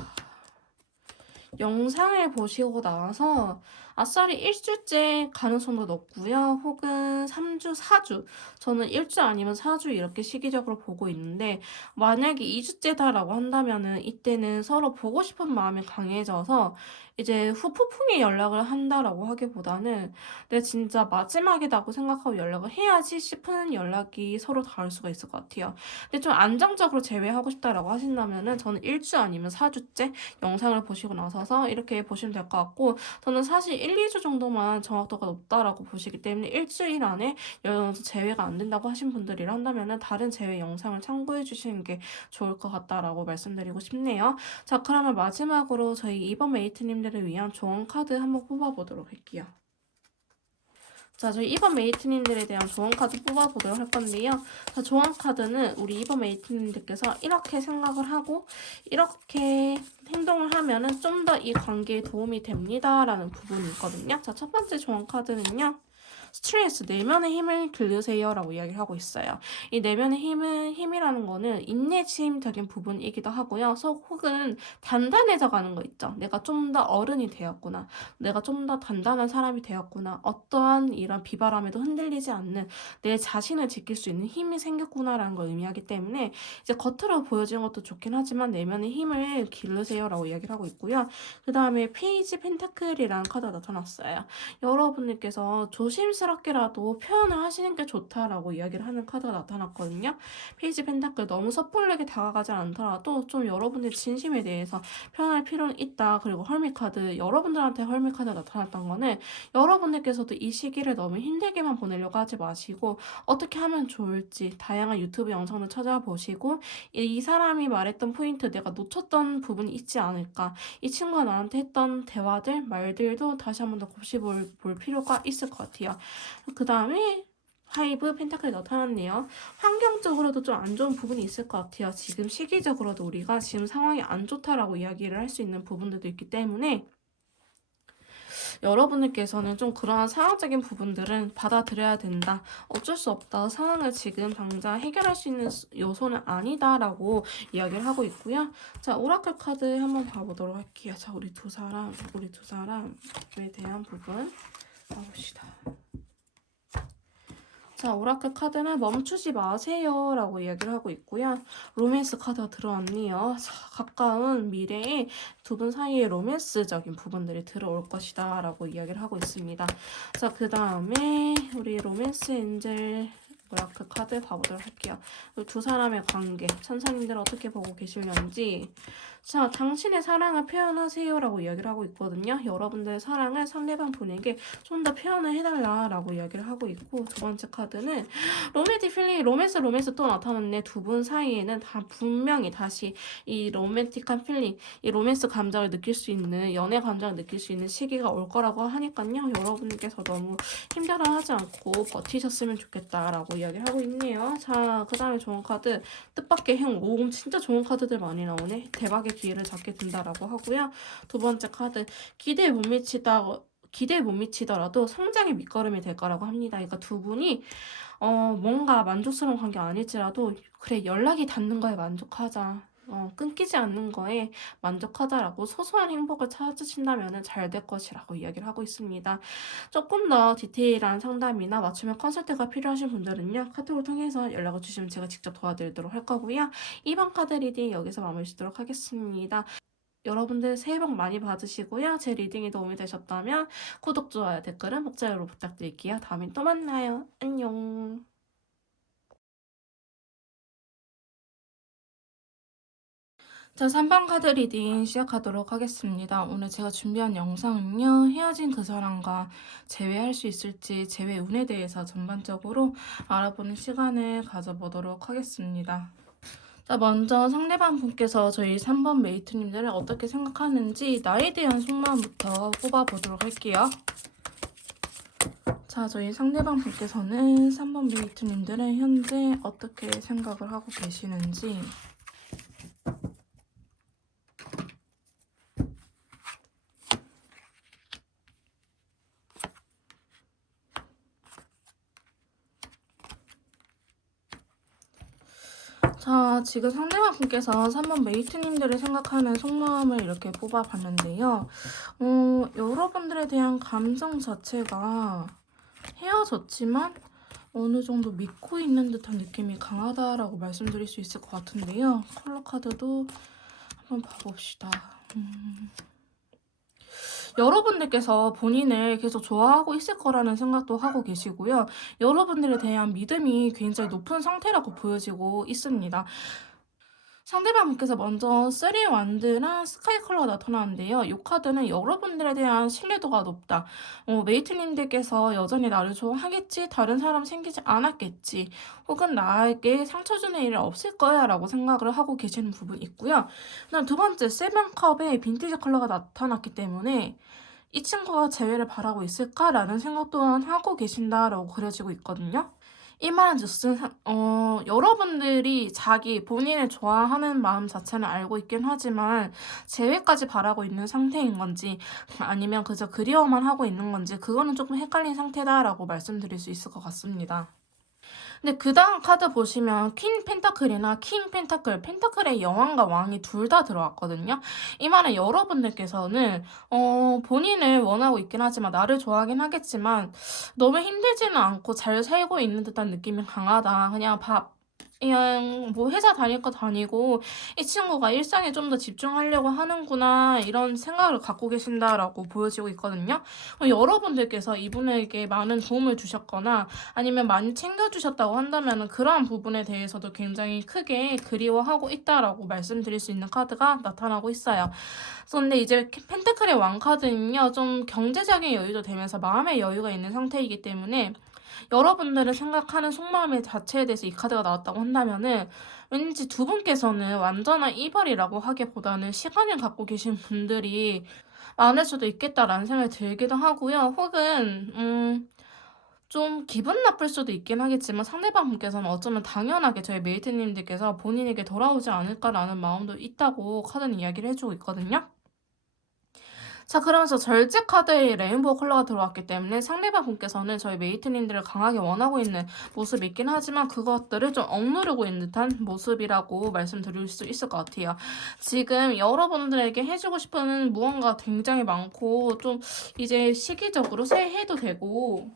영상을 보시고 나서 아싸리 1주째 가능성도 높고요. 혹은 3주, 4주. 저는 1주 아니면 4주 이렇게 시기적으로 보고 있는데 만약에 2주째다라고 한다면은 이때는 서로 보고 싶은 마음이 강해져서 이제 후폭풍에 연락을 한다라고 하기보다는 내가 진짜 마지막이라고 생각하고 연락을 해야지 싶은 연락이 서로 닿을 수가 있을 것 같아요. 근데 좀 안정적으로 재회하고 싶다라고 하신다면은 저는 1주 아니면 4주째 영상을 보시고 나서서 이렇게 보시면 될 것 같고 저는 사실 1, 2주 정도만 정확도가 높다라고 보시기 때문에 일주일 안에 제외가 안 된다고 하신 분들이라 한다면은 다른 제외 영상을 참고해 주시는 게 좋을 것 같다라고 말씀드리고 싶네요. 자, 그러면 마지막으로 저희 이번 메이트님들을 위한 조언 카드 한번 뽑아보도록 할게요. 자, 저희 이번 메이트님들에 대한 조언 카드 뽑아보도록 할 건데요. 자, 조언 카드는 우리 이번 메이트님들께서 이렇게 생각을 하고 이렇게 행동을 하면은 좀 더 이 관계에 도움이 됩니다라는 부분이 있거든요. 자, 첫 번째 조언 카드는요. 스트레스, 내면의 힘을 기르세요라고 이야기를 하고 있어요. 이 내면의 힘이라는 거는 인내심적인 부분이기도 하고요. 혹은 단단해져 가는 거 있죠. 내가 좀 더 어른이 되었구나. 내가 좀 더 단단한 사람이 되었구나. 어떠한 이런 비바람에도 흔들리지 않는 내 자신을 지킬 수 있는 힘이 생겼구나라는 걸 의미하기 때문에 이제 겉으로 보여지는 것도 좋긴 하지만 내면의 힘을 기르세요라고 이야기를 하고 있고요. 그 다음에 페이지 펜타클이라는 카드가 나타났어요. 여러분들께서 조심스럽게라도 표현을 하시는 게 좋다라고 이야기를 하는 카드가 나타났거든요. 페이지 펜타클 너무 섣불르게 다가가지 않더라도 좀 여러분의 진심에 대해서 표현할 필요는 있다. 그리고 헐미 카드, 여러분들한테 헐미 카드가 나타났던 거는 여러분들께서도 이 시기를 너무 힘들게만 보내려고 하지 마시고 어떻게 하면 좋을지 다양한 유튜브 영상을 찾아보시고 이 사람이 말했던 포인트 내가 놓쳤던 부분이 있지 않을까. 이 친구가 나한테 했던 대화들, 말들도 다시 한 번 더 곱씹어 볼 필요가 있을 것 같아요. 그 다음에 하이브 펜타클이 나타났네요. 환경적으로도 좀 안 좋은 부분이 있을 것 같아요. 지금 시기적으로도 우리가 지금 상황이 안 좋다라고 이야기를 할 수 있는 부분들도 있기 때문에 여러분들께서는 좀 그러한 상황적인 부분들은 받아들여야 된다. 어쩔 수 없다. 상황을 지금 당장 해결할 수 있는 요소는 아니다라고 이야기를 하고 있고요. 자, 오라클 카드 한번 봐보도록 할게요. 자, 우리 두 사람에 대한 부분 봐봅시다. 자, 오라클 카드는 멈추지 마세요 라고 이야기를 하고 있고요. 로맨스 카드가 들어왔네요. 자, 가까운 미래에 두 분 사이에 로맨스적인 부분들이 들어올 것이다 라고 이야기를 하고 있습니다. 자, 그 다음에 우리 로맨스 엔젤 오라클 카드 봐보도록 할게요. 두 사람의 관계, 천사님들 어떻게 보고 계실는지. 자, 당신의 사랑을 표현하세요 라고 이야기를 하고 있거든요. 여러분들의 사랑을 상대방 분에게 좀 더 표현을 해달라 라고 이야기를 하고 있고, 두 번째 카드는 로맨틱 필링, 로맨스 또 나타났네. 두 분 사이에는 다 분명히 다시 이 로맨틱한 필링, 이 로맨스 감정을 느낄 수 있는, 연애 감정을 느낄 수 있는 시기가 올 거라고 하니까요. 여러분께서 너무 힘들어하지 않고 버티셨으면 좋겠다라고 이야기를 하고 있네요. 자, 그 다음에 좋은 카드, 뜻밖의 행. 오, 진짜 좋은 카드들 많이 나오네. 대박의 기회를 잡게 된다라고 하고요. 두 번째 카드, 기대에 못 미치더라도 성장의 밑거름이 될 거라고 합니다. 그러니까 두 분이 뭔가 만족스러운 관계 아닐지라도 그래, 연락이 닿는 거에 만족하자. 끊기지 않는 거에 만족하자라고 소소한 행복을 찾으신다면 잘 될 것이라고 이야기를 하고 있습니다. 조금 더 디테일한 상담이나 맞춤형 컨설팅가 필요하신 분들은요. 카톡을 통해서 연락을 주시면 제가 직접 도와드리도록 할 거고요. 2번 카드 리딩 여기서 마무리 짓도록 하겠습니다. 여러분들 새해 복 많이 받으시고요. 제 리딩이 도움이 되셨다면 구독, 좋아요, 댓글은 목자유로 부탁드릴게요. 다음에 또 만나요. 안녕. 자, 3번 카드 리딩 시작하도록 하겠습니다. 오늘 제가 준비한 영상은요. 헤어진 그 사람과 재회할 수 있을지 재회 운에 대해서 전반적으로 알아보는 시간을 가져보도록 하겠습니다. 자, 먼저 상대방 분께서 저희 3번 메이트님들을 어떻게 생각하는지 나에 대한 속마음부터 뽑아보도록 할게요. 자, 저희 상대방 분께서는 3번 메이트님들은 현재 어떻게 생각을 하고 계시는지. 자, 지금 상대방 분께서 3번 메이트님들이 생각하는 속마음을 이렇게 뽑아봤는데요. 여러분들에 대한 감정 자체가 헤어졌지만 어느 정도 믿고 있는 듯한 느낌이 강하다라고 말씀드릴 수 있을 것 같은데요. 컬러 카드도 한번 봐봅시다. 여러분들께서 본인을 계속 좋아하고 있을 거라는 생각도 하고 계시고요. 여러분들에 대한 믿음이 굉장히 높은 상태라고 보여지고 있습니다. 상대방분께서 먼저 3 완드랑 스카이 컬러가 나타나는데요. 이 카드는 여러분들에 대한 신뢰도가 높다. 메이트님들께서 여전히 나를 좋아하겠지, 다른 사람 생기지 않았겠지, 혹은 나에게 상처 주는 일은 없을 거야 라고 생각을 하고 계시는 부분이 있고요. 그다음 두 번째, 세븐컵의 빈티지 컬러가 나타났기 때문에 이 친구가 재회를 바라고 있을까라는 생각 또한 하고 계신다라고 그려지고 있거든요. 이 말은 즉슨 여러분들이 자기 본인을 좋아하는 마음 자체는 알고 있긴 하지만 재회까지 바라고 있는 상태인 건지 아니면 그저 그리워만 하고 있는 건지 그거는 조금 헷갈린 상태다라고 말씀드릴 수 있을 것 같습니다. 근데 그 다음 카드 보시면 퀸 펜타클이나 킹 펜타클, 펜타클의 여왕과 왕이 둘 다 들어왔거든요. 이 말은 여러분들께서는 본인을 원하고 있긴 하지만 나를 좋아하긴 하겠지만 너무 힘들지는 않고 잘 살고 있는 듯한 느낌이 강하다. 그냥 뭐 회사 다닐 거 다니고 이 친구가 일상에 좀 더 집중하려고 하는구나 이런 생각을 갖고 계신다라고 보여지고 있거든요. 여러분들께서 이분에게 많은 도움을 주셨거나 아니면 많이 챙겨주셨다고 한다면 그러한 부분에 대해서도 굉장히 크게 그리워하고 있다라고 말씀드릴 수 있는 카드가 나타나고 있어요. 그런데 이제 펜타클의 왕 카드는요, 좀 경제적인 여유도 되면서 마음의 여유가 있는 상태이기 때문에 여러분들을 생각하는 속마음의 자체에 대해서 이 카드가 나왔다고 한다면은 왠지 두 분께서는 완전한 이별이라고 하기보다는 시간을 갖고 계신 분들이 많을 수도 있겠다라는 생각이 들기도 하고요. 혹은 좀 기분 나쁠 수도 있긴 하겠지만 상대방 분께서는 어쩌면 당연하게 저희 메이트님들께서 본인에게 돌아오지 않을까라는 마음도 있다고 카드는 이야기를 해주고 있거든요. 자, 그러면서 절제 카드에 레인보우 컬러가 들어왔기 때문에 상대방 분께서는 저희 메이트님들을 강하게 원하고 있는 모습이 있긴 하지만 그것들을 좀 억누르고 있는 듯한 모습이라고 말씀드릴 수 있을 것 같아요. 지금 여러분들에게 해주고 싶은 무언가 굉장히 많고 좀 이제 시기적으로 새해도 되고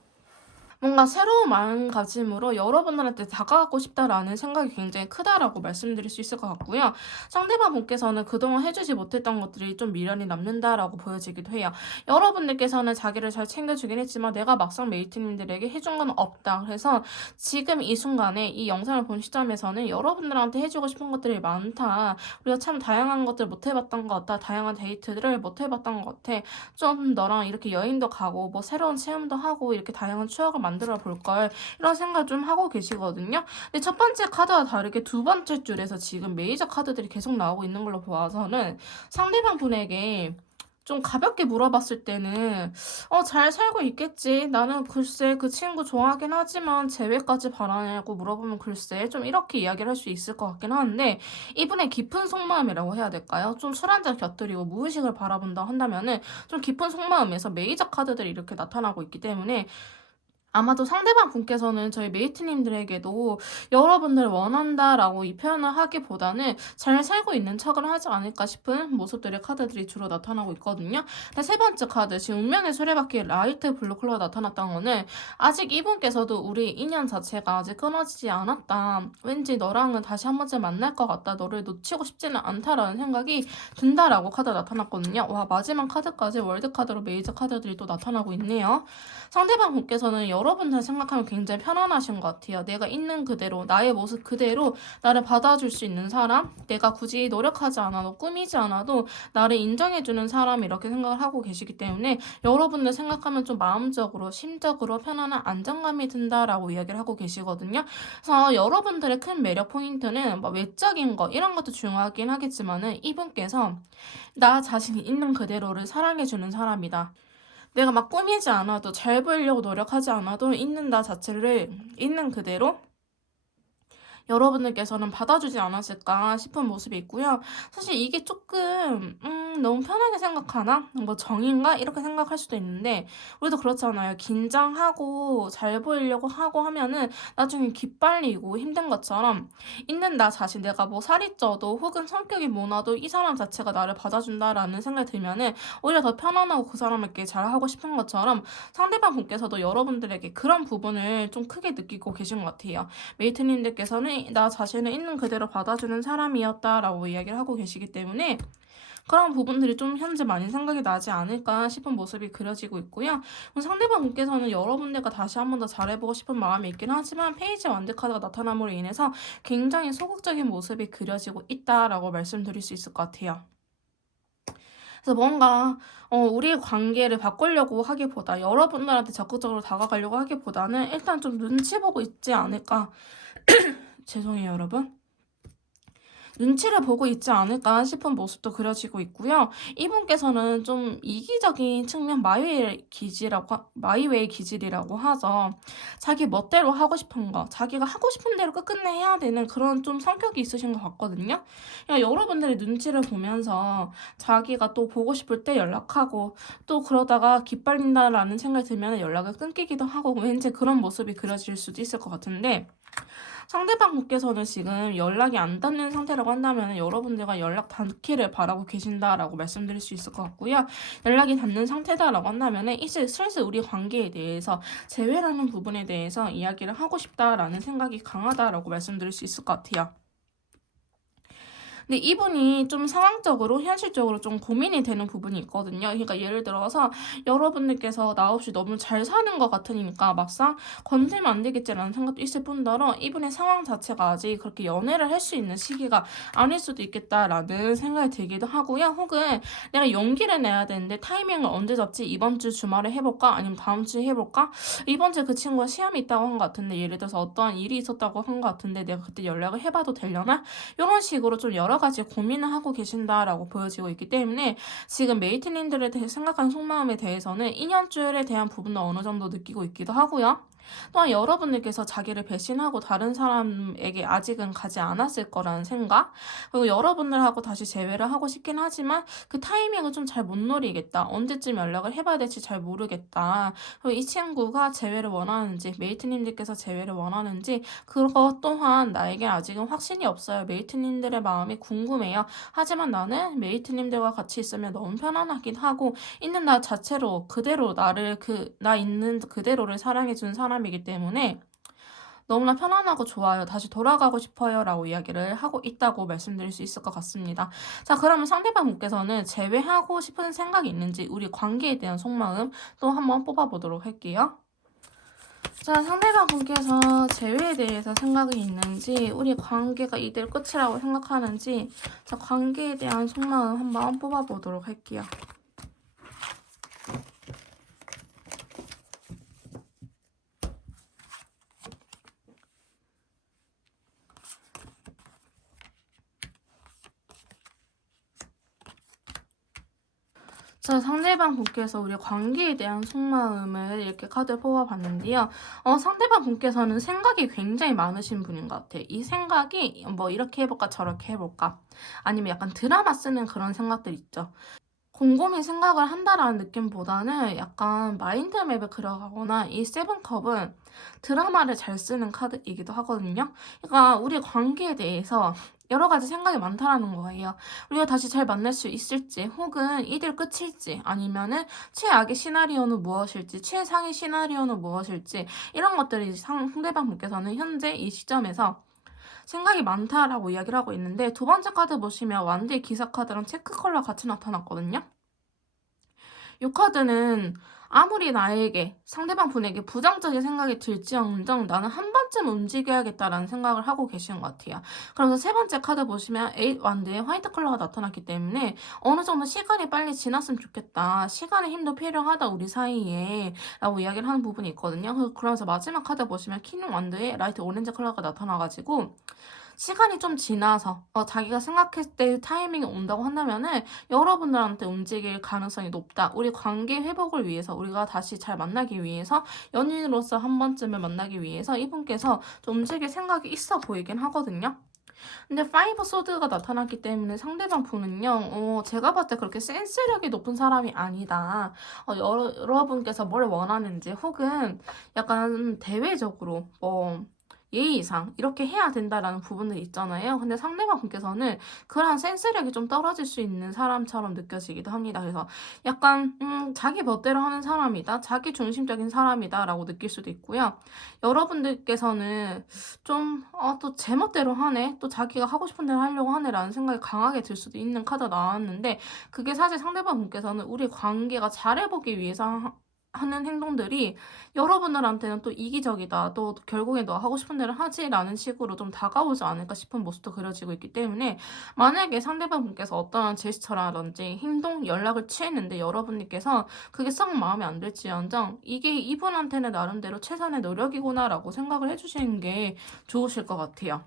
뭔가 새로운 마음가짐으로 여러분들한테 다가가고 싶다라는 생각이 굉장히 크다라고 말씀드릴 수 있을 것 같고요. 상대방 분께서는 그동안 해주지 못했던 것들이 좀 미련이 남는다라고 보여지기도 해요. 여러분들께서는 자기를 잘 챙겨주긴 했지만 내가 막상 메이트님들에게 해준 건 없다. 그래서 지금 이 순간에 이 영상을 본 시점에서는 여러분들한테 해주고 싶은 것들이 많다. 우리가 참 다양한 것들 못 해봤던 것 같다. 다양한 데이트들을 못 해봤던 것 같아. 좀 너랑 이렇게 여행도 가고 뭐 새로운 체험도 하고 이렇게 다양한 추억을 만들어 볼 걸 이런 생각 좀 하고 계시거든요. 근데 첫 번째 카드와 다르게 두 번째 줄에서 지금 메이저 카드들이 계속 나오고 있는 걸로 보아서는 상대방 분에게 좀 가볍게 물어봤을 때는 잘 살고 있겠지. 나는 글쎄 그 친구 좋아하긴 하지만 재회까지 바라냐고 물어보면 글쎄 좀 이렇게 이야기를 할 수 있을 것 같긴 하는데 이분의 깊은 속마음이라고 해야 될까요? 좀 술 한잔 곁들이고 무의식을 바라본다 한다면은 좀 깊은 속마음에서 메이저 카드들이 이렇게 나타나고 있기 때문에 아마도 상대방 분께서는 저희 메이트님들에게도 여러분들 원한다라고 이 표현을 하기보다는 잘 살고 있는 척을 하지 않을까 싶은 모습들의 카드들이 주로 나타나고 있거든요. 근데 세 번째 카드, 지금 운명의 수레바퀴 라이트 블루 컬러가 나타났다는 거는 아직 이분께서도 우리 인연 자체가 아직 끊어지지 않았다. 왠지 너랑은 다시 한 번쯤 만날 것 같다. 너를 놓치고 싶지는 않다라는 생각이 든다라고 카드가 나타났거든요. 와, 마지막 카드까지 월드 카드로 메이저 카드들이 또 나타나고 있네요. 상대방 분께서는 여러분들 생각하면 굉장히 편안하신 것 같아요. 내가 있는 그대로, 나의 모습 그대로 나를 받아줄 수 있는 사람, 내가 굳이 노력하지 않아도, 꾸미지 않아도 나를 인정해주는 사람 이렇게 생각을 하고 계시기 때문에 여러분들 생각하면 좀 마음적으로, 심적으로 편안한 안정감이 든다라고 이야기를 하고 계시거든요. 그래서 여러분들의 큰 매력 포인트는 뭐 외적인 거 이런 것도 중요하긴 하겠지만은 이분께서 나 자신이 있는 그대로를 사랑해주는 사람이다. 내가 막 꾸미지 않아도 잘 보이려고 노력하지 않아도 있는 나 자체를 있는 그대로 여러분들께서는 받아주지 않았을까 싶은 모습이 있고요. 사실 이게 조금 너무 편하게 생각하나? 뭐 정인가? 이렇게 생각할 수도 있는데 우리도 그렇잖아요. 긴장하고 잘 보이려고 하고 하면은 나중에 기빨리고 힘든 것처럼 있는 나 자신 내가 뭐 살이 쪄도 혹은 성격이 모나도 이 사람 자체가 나를 받아준다라는 생각이 들면은 오히려 더 편안하고 그 사람에게 잘하고 싶은 것처럼 상대방 분께서도 여러분들에게 그런 부분을 좀 크게 느끼고 계신 것 같아요. 메이트님들께서는 나 자신을 있는 그대로 받아주는 사람이었다라고 이야기를 하고 계시기 때문에 그런 부분들이 좀 현재 많이 생각이 나지 않을까 싶은 모습이 그려지고 있고요. 상대방 분께서는 여러분들과 다시 한 번 더 잘해보고 싶은 마음이 있긴 하지만 페이지 완드 카드가 나타남으로 인해서 굉장히 소극적인 모습이 그려지고 있다라고 말씀드릴 수 있을 것 같아요. 그래서 뭔가 우리의 관계를 바꾸려고 하기보다 여러분들한테 적극적으로 다가가려고 하기보다는 일단 좀 눈치 보고 있지 않을까. 죄송해요, 여러분. 눈치를 보고 있지 않을까 싶은 모습도 그려지고 있고요. 이분께서는 좀 이기적인 측면 마이웨이 기질이라고 하죠. 자기 멋대로 하고 싶은 거, 자기가 하고 싶은 대로 끝끝내 해야 되는 그런 좀 성격이 있으신 것 같거든요. 그러니까 여러분들의 눈치를 보면서 자기가 또 보고 싶을 때 연락하고 또 그러다가 기빨린다라는 생각이 들면 연락을 끊기기도 하고 왠지 그런 모습이 그려질 수도 있을 것 같은데 상대방 분께서는 지금 연락이 안 닿는 상태라고 한다면 여러분들과 연락 닿기를 바라고 계신다라고 말씀드릴 수 있을 것 같고요. 연락이 닿는 상태다라고 한다면 이제 슬슬 우리 관계에 대해서 재회라는 부분에 대해서 이야기를 하고 싶다라는 생각이 강하다라고 말씀드릴 수 있을 것 같아요. 근데 이분이 좀 상황적으로 현실적으로 좀 고민이 되는 부분이 있거든요. 그러니까 예를 들어서 여러분들께서 나 없이 너무 잘 사는 것 같으니까 막상 건들면 안 되겠지라는 생각도 있을 뿐더러 이분의 상황 자체가 아직 그렇게 연애를 할 수 있는 시기가 아닐 수도 있겠다라는 생각이 들기도 하고요. 혹은 내가 용기를 내야 되는데 타이밍을 언제 잡지? 이번 주 주말에 해볼까? 아니면 다음 주에 해볼까? 이번 주에 그 친구가 시험이 있다고 한 것 같은데 예를 들어서 어떠한 일이 있었다고 한 것 같은데 내가 그때 연락을 해봐도 되려나? 이런 식으로 좀 여러 가지 고민을 하고 계신다라고 보여지고 있기 때문에 지금 메이트님들에 대해 생각하는 속마음에 대해서는 인연줄에 대한 부분도 어느 정도 느끼고 있기도 하고요. 또한 여러분들께서 자기를 배신하고 다른 사람에게 아직은 가지 않았을 거라는 생각, 그리고 여러분들하고 다시 재회를 하고 싶긴 하지만 그 타이밍을 좀 잘 못 노리겠다. 언제쯤 연락을 해봐야 될지 잘 모르겠다. 그리고 이 친구가 재회를 원하는지, 메이트님들께서 재회를 원하는지, 그것 또한 나에게 아직은 확신이 없어요. 메이트님들의 마음이 궁금해요. 하지만 나는 메이트님들과 같이 있으면 너무 편안하긴 하고, 있는 나 자체로 그대로 나 있는 그대로를 사랑해준 사람이기 때문에 너무나 편안하고 좋아요. 다시 돌아가고 싶어요. 라고 이야기를 하고 있다고 말씀드릴 수 있을 것 같습니다. 자, 그러면 상대방 분께서는 재회하고 싶은 생각이 있는지, 우리 관계에 대한 속마음 또 한번 뽑아보도록 할게요. 자, 상대방 분께서 재회에 대해서 생각이 있는지, 우리 관계가 이대로 끝이라고 생각하는지, 자, 관계에 대한 속마음 한번 뽑아보도록 할게요. 자, 상대방 분께서 우리 관계에 대한 속마음을 이렇게 카드 뽑아봤는데요. 상대방 분께서는 생각이 굉장히 많으신 분인 것 같아요. 이 생각이 뭐 이렇게 해볼까 저렇게 해볼까 아니면 약간 드라마 쓰는 그런 생각들 있죠. 곰곰이 생각을 한다라는 느낌보다는 약간 마인드맵을 그려가거나 이 세븐컵은 드라마를 잘 쓰는 카드이기도 하거든요. 그러니까 우리 관계에 대해서 여러 가지 생각이 많다라는 거예요. 우리가 다시 잘 만날 수 있을지, 혹은 이들 끝일지, 아니면은 최악의 시나리오는 무엇일지, 최상의 시나리오는 무엇일지, 이런 것들이 상대방 분께서는 현재 이 시점에서 생각이 많다라고 이야기를 하고 있는데, 두 번째 카드 보시면 완드의 기사 카드랑 체크 컬러 같이 나타났거든요. 이 카드는 아무리 나에게 상대방 분에게 부정적인 생각이 들지언정 나는 한 번쯤 움직여야겠다라는 생각을 하고 계시는 것 같아요. 그러면서 세 번째 카드 보시면 8 완드의 화이트 컬러가 나타났기 때문에 어느 정도 시간이 빨리 지났으면 좋겠다. 시간의 힘도 필요하다 우리 사이에 라고 이야기를 하는 부분이 있거든요. 그러면서 마지막 카드 보시면 킹 완드의 라이트 오렌지 컬러가 나타나가지고 시간이 좀 지나서 자기가 생각했을 때 타이밍이 온다고 한다면은 여러분들한테 움직일 가능성이 높다. 우리 관계 회복을 위해서, 우리가 다시 잘 만나기 위해서, 연인으로서 한 번쯤을 만나기 위해서 이분께서 좀 움직일 생각이 있어 보이긴 하거든요. 근데 파이브 소드가 나타났기 때문에 상대방 분은요, 제가 봤을 때 그렇게 센스력이 높은 사람이 아니다. 여러분께서 뭘 원하는지, 혹은 약간 대외적으로, 예의상 이렇게 해야 된다라는 부분들이 있잖아요. 근데 상대방 분께서는 그런 센스력이 좀 떨어질 수 있는 사람처럼 느껴지기도 합니다. 그래서 약간 자기 멋대로 하는 사람이다. 자기 중심적인 사람이다라고 느낄 수도 있고요. 여러분들께서는 좀 또 제 멋대로 하네. 또 자기가 하고 싶은 대로 하려고 하네라는 생각이 강하게 들 수도 있는 카드가 나왔는데, 그게 사실 상대방 분께서는 우리 관계가 잘해보기 위해서 하는 행동들이 여러분들한테는 또 이기적이다. 또 결국에 너 하고 싶은 대로 하지라는 식으로 좀 다가오지 않을까 싶은 모습도 그려지고 있기 때문에, 만약에 상대방 분께서 어떠한 제스처라든지 행동, 연락을 취했는데 여러분께서 그게 썩 마음에 안 들지언정 이게 이분한테는 나름대로 최선의 노력이구나라고 생각을 해주시는 게 좋으실 것 같아요.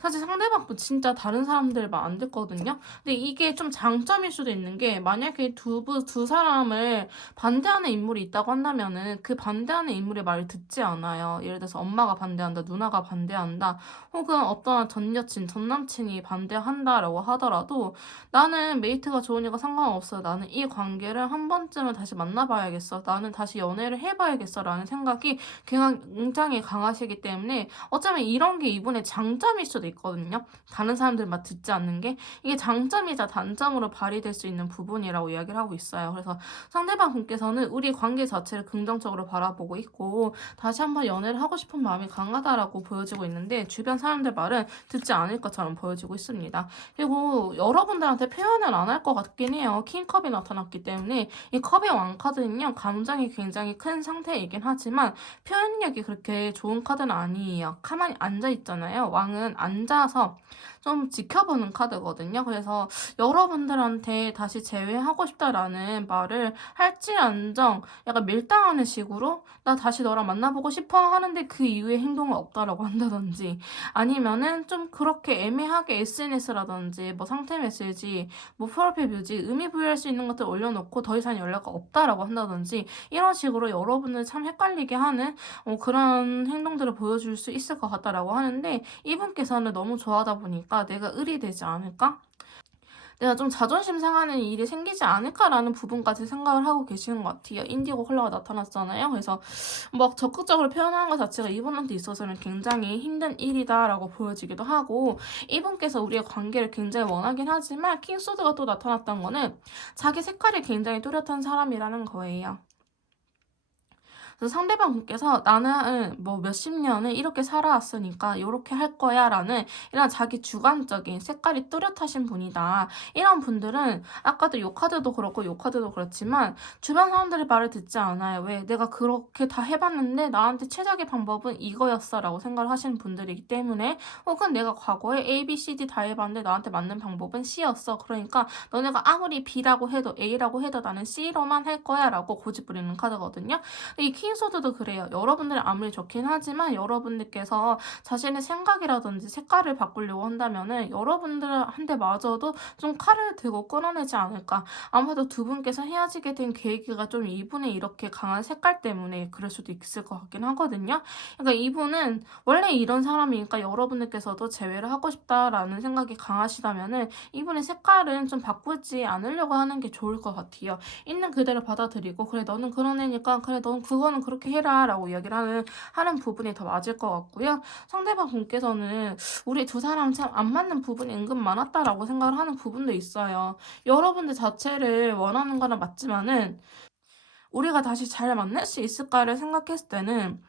사실 상대방 분 진짜 다른 사람들 말 안 듣거든요. 근데 이게 좀 장점일 수도 있는 게, 만약에 두 사람을 반대하는 인물이 있다고 한다면은 그 반대하는 인물의 말을 듣지 않아요. 예를 들어서 엄마가 반대한다, 누나가 반대한다, 혹은 어떠한 전 여친, 전 남친이 반대한다라고 하더라도 나는 메이트가 좋으니까 상관없어. 나는 이 관계를 한 번쯤은 다시 만나봐야겠어. 나는 다시 연애를 해봐야겠어. 라는 생각이 굉장히 강하시기 때문에 어쩌면 이런 게 이분의 장점일 수도 있거든요. 다른 사람들 말 듣지 않는 게 이게 장점이자 단점으로 발휘될 수 있는 부분이라고 이야기를 하고 있어요. 그래서 상대방 분께서는 우리 관계 자체를 긍정적으로 바라보고 있고 다시 한번 연애를 하고 싶은 마음이 강하다라고 보여지고 있는데, 주변 사람들 말은 듣지 않을 것처럼 보여지고 있습니다. 그리고 여러분들한테 표현을 안 할 것 같긴 해요. 킹컵이 나타났기 때문에. 이 컵의 왕 카드는요, 감정이 굉장히 큰 상태이긴 하지만 표현력이 그렇게 좋은 카드는 아니에요. 가만히 앉아 있잖아요. 왕은 앉아서 좀 지켜보는 카드거든요. 그래서 여러분들한테 다시 재회하고 싶다라는 말을 할지언정 약간 밀당하는 식으로 나 다시 너랑 만나보고 싶어 하는데 그 이후에 행동은 없다라고 한다든지, 아니면은 좀 그렇게 애매하게 SNS라든지 뭐 상태 메시지, 뭐 프로필 뮤직, 의미 부여할 수 있는 것들 올려놓고 더 이상 연락 없다라고 한다든지, 이런 식으로 여러분을 참 헷갈리게 하는 그런 행동들을 보여줄 수 있을 것 같다라고 하는데, 이분께서는 너무 좋아하다 보니까 내가 을이 되지 않을까? 내가 좀 자존심 상하는 일이 생기지 않을까라는 부분까지 생각을 하고 계시는 것 같아요. 인디고 컬러가 나타났잖아요. 그래서 막 적극적으로 표현하는 것 자체가 이분한테 있어서는 굉장히 힘든 일이다라고 보여지기도 하고, 이분께서 우리의 관계를 굉장히 원하긴 하지만 킹소드가 또 나타났던 거는 자기 색깔이 굉장히 뚜렷한 사람이라는 거예요. 그래서 상대방 분께서 나는 뭐 몇십 년을 이렇게 살아왔으니까 이렇게 할 거야 라는 이런 자기 주관적인 색깔이 뚜렷하신 분이다. 이런 분들은 아까도 요 카드도 그렇고 요 카드도 그렇지만 주변 사람들의 말을 듣지 않아요. 왜? 내가 그렇게 다 해봤는데 나한테 최적의 방법은 이거였어 라고 생각을 하시는 분들이기 때문에, 혹은 내가 과거에 A, B, C, D 다 해봤는데 나한테 맞는 방법은 C였어. 그러니까 너네가 아무리 B라고 해도 A라고 해도 나는 C로만 할 거야 라고 고집 부리는 카드거든요. 이 킹소드도 그래요. 여러분들이 아무리 좋긴 하지만 여러분들께서 자신의 생각이라든지 색깔을 바꾸려고 한다면은 여러분들한테 마저도 좀 칼을 들고 끊어내지 않을까. 아마도 두 분께서 헤어지게 된 계기가 좀 이분의 이렇게 강한 색깔 때문에 그럴 수도 있을 것 같긴 하거든요. 그러니까 이분은 원래 이런 사람이니까 여러분들께서도 재회를 하고 싶다라는 생각이 강하시다면은 이분의 색깔은 좀 바꾸지 않으려고 하는 게 좋을 것 같아요. 있는 그대로 받아들이고, 그래 너는 그런 애니까 그래 넌 그거는 그렇게 해라 라고 이야기를 하는 부분이 더 맞을 것 같고요. 상대방 분께서는 우리 두 사람 참 안 맞는 부분이 은근 많았다라고 생각을 하는 부분도 있어요. 여러분들 자체를 원하는 거는 맞지만은 우리가 다시 잘 만날 수 있을까를 생각했을 때는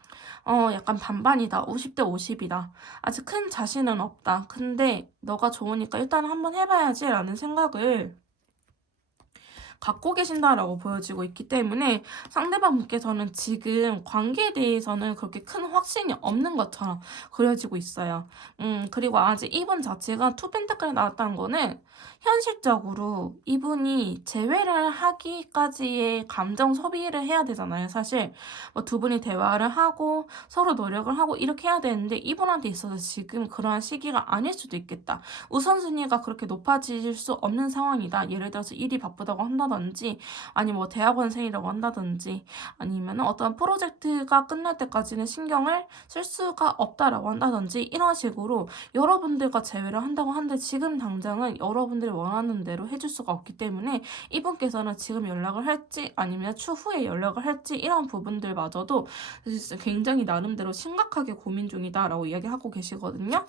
약간 반반이다. 50대 50이다. 아직 큰 자신은 없다. 근데 너가 좋으니까 일단 한번 해봐야지 라는 생각을 갖고 계신다라고 보여지고 있기 때문에 상대방 분께서는 지금 관계에 대해서는 그렇게 큰 확신이 없는 것처럼 그려지고 있어요. 그리고 아직 이분 자체가 투 펜타클이 나왔다는 거는 현실적으로 이분이 재회를 하기까지의 감정 소비를 해야 되잖아요. 사실 뭐 두 분이 대화를 하고 서로 노력을 하고 이렇게 해야 되는데 이분한테 있어서 지금 그러한 시기가 아닐 수도 있겠다. 우선순위가 그렇게 높아질 수 없는 상황이다. 예를 들어서 일이 바쁘다고 한다든지, 아니면 뭐 대학원생이라고 한다든지, 아니면 어떤 프로젝트가 끝날 때까지는 신경을 쓸 수가 없다라고 한다든지, 이런 식으로 여러분들과 재회를 한다고 하는데 지금 당장은 여러분들이 원하는 대로 해줄 수가 없기 때문에 이분께서는 지금 연락을 할지 아니면 추후에 연락을 할지 이런 부분들마저도 굉장히 나름대로 심각하게 고민 중이다라고 이야기하고 계시거든요.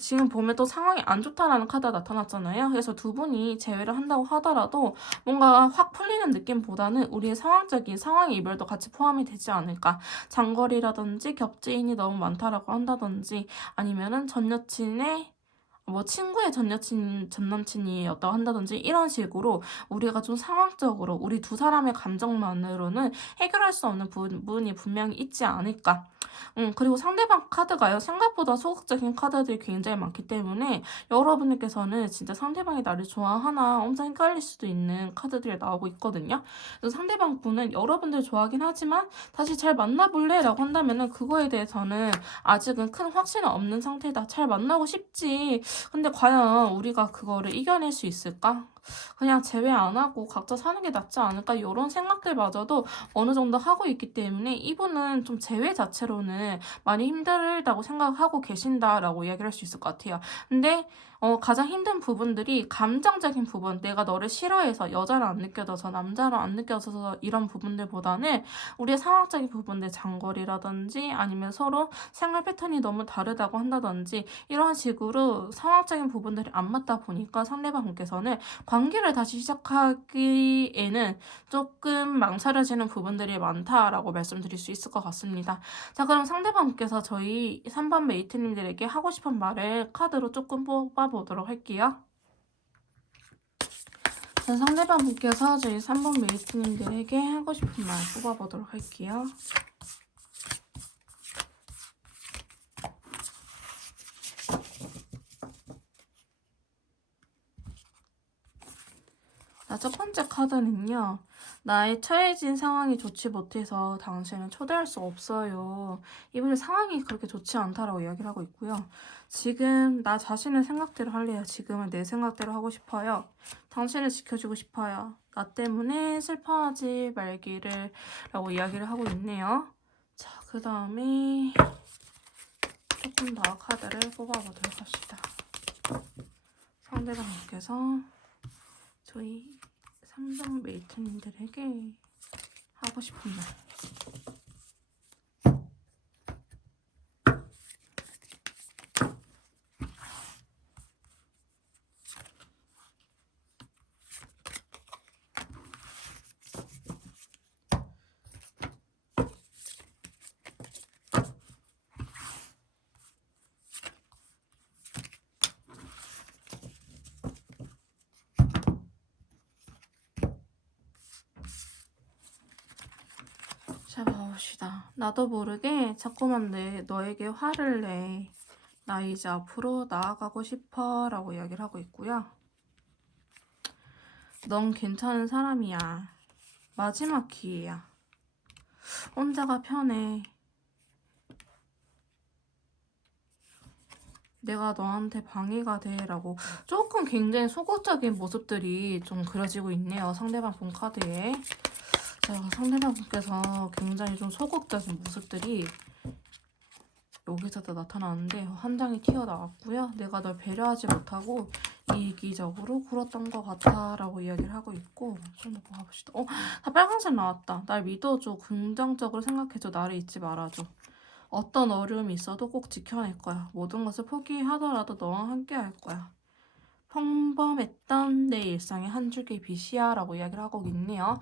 지금 보면 또 상황이 안 좋다라는 카드가 나타났잖아요. 그래서 두 분이 재회를 한다고 하더라도 뭔가 확 풀리는 느낌보다는 우리의 상황적인 상황의 이별도 같이 포함이 되지 않을까. 장거리라든지 겹지인이 너무 많다라고 한다든지, 아니면은 전 여친의 뭐 친구의 전 여친, 전 남친이었다고 한다든지, 이런 식으로 우리가 좀 상황적으로 우리 두 사람의 감정만으로는 해결할 수 없는 부분이 분명히 있지 않을까. 그리고 상대방 카드가요, 생각보다 소극적인 카드들이 굉장히 많기 때문에 여러분들께서는 진짜 상대방이 나를 좋아하나 엄청 헷갈릴 수도 있는 카드들이 나오고 있거든요. 그래서 상대방 분은 여러분들 좋아하긴 하지만 다시 잘 만나볼래? 라고 한다면은 그거에 대해서는 아직은 큰 확신은 없는 상태다. 잘 만나고 싶지. 근데 과연 우리가 그거를 이겨낼 수 있을까? 그냥 제외 안 하고 각자 사는 게 낫지 않을까? 이런 생각들마저도 어느 정도 하고 있기 때문에 이분은 좀 제외 자체로는 많이 힘들다고 생각하고 계신다라고 이야기를 할 수 있을 것 같아요. 근데 가장 힘든 부분들이 감정적인 부분, 내가 너를 싫어해서 여자로 안 느껴져서 남자로 안 느껴져서 이런 부분들보다는 우리의 상황적인 부분들, 장거리라든지 아니면 서로 생활 패턴이 너무 다르다고 한다든지, 이런 식으로 상황적인 부분들이 안 맞다 보니까 상대방 분께서는 관계를 다시 시작하기에는 조금 망설여지는 부분들이 많다라고 말씀드릴 수 있을 것 같습니다. 자, 그럼 상대방께서 저희 3번 메이트님들에게 하고 싶은 말을 카드로 조금 뽑아보도록 할게요. 자, 상대방분께서 저희 3번 메이트님들에게 하고 싶은 말 뽑아보도록 할게요. 자, 첫 번째 카드는요. 나의 처해진 상황이 좋지 못해서 당신을 초대할 수 없어요. 이분의 상황이 그렇게 좋지 않다라고 이야기를 하고 있고요. 지금 나 자신의 생각대로 할래요. 지금은 내 생각대로 하고 싶어요. 당신을 지켜주고 싶어요. 나 때문에 슬퍼하지 말기를 라고 이야기를 하고 있네요. 자, 그 다음에 조금 더 카드를 뽑아보도록 합시다. 상대방께서 저희 상담 메이트님들에게 하고 싶은 말. 자, 봐봅시다. 나도 모르게 자꾸만 너에게 화를 내. 나 이제 앞으로 나아가고 싶어 라고 이야기를 하고 있고요. 넌 괜찮은 사람이야. 마지막 기회야. 혼자가 편해. 내가 너한테 방해가 돼 라고 조금 굉장히 소극적인 모습들이 좀 그려지고 있네요. 상대방 본 카드에. 자, 상대방분께서 굉장히 좀 소극적인 모습들이 여기서도 나타나는데 한 장이 튀어나왔고요. 내가 널 배려하지 못하고 이기적으로 굴었던 것 같아 라고 이야기를 하고 있고 좀 더 봐봅시다. 다 빨간색 나왔다. 날 믿어줘. 긍정적으로 생각해줘. 나를 잊지 말아줘. 어떤 어려움이 있어도 꼭 지켜낼 거야. 모든 것을 포기하더라도 너와 함께 할 거야. 평범했던 내 일상의 한 줄기 빛이야 라고 이야기를 하고 있네요.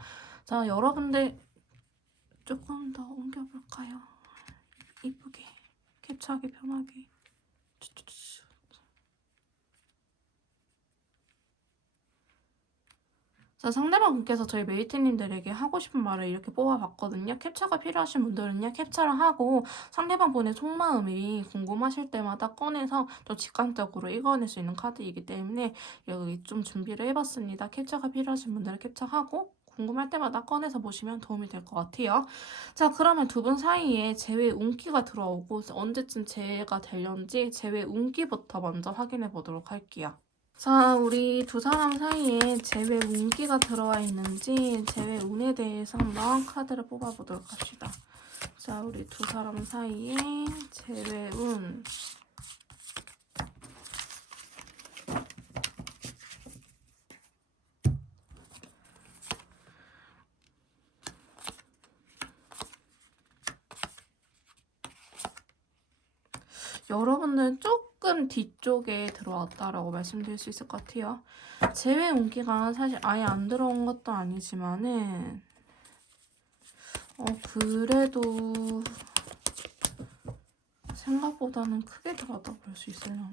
자, 여러분들 조금 더 옮겨볼까요? 이쁘게 캡처하기 편하게. 자, 상대방분께서 저희 메이트님들에게 하고 싶은 말을 이렇게 뽑아봤거든요. 캡처가 필요하신 분들은요, 캡처를 하고 상대방분의 속마음이 궁금하실 때마다 꺼내서 좀 직관적으로 읽어낼 수 있는 카드이기 때문에 여기 좀 준비를 해봤습니다. cap처가 필요하신 분들은 캡처하고 궁금할 때마다 꺼내서 보시면 도움이 될 것 같아요. 자, 그러면 두 분 사이에 재회 운기가 들어오고 언제쯤 재회가 되려는지 재회 운기부터 먼저 확인해 보도록 할게요. 자, 우리 두 사람 사이에 재회 운기가 들어와 있는지 재회 운에 대해서 한번 카드를 뽑아보도록 합시다. 자, 우리 두 사람 사이에 재회 운. 여러분들은 조금 뒤쪽에 들어왔다라고 말씀드릴 수 있을 것 같아요. 재회 운기가 사실 아예 안 들어온 것도 아니지만은 그래도 생각보다는 크게 들어왔다고 볼 수 있으려나?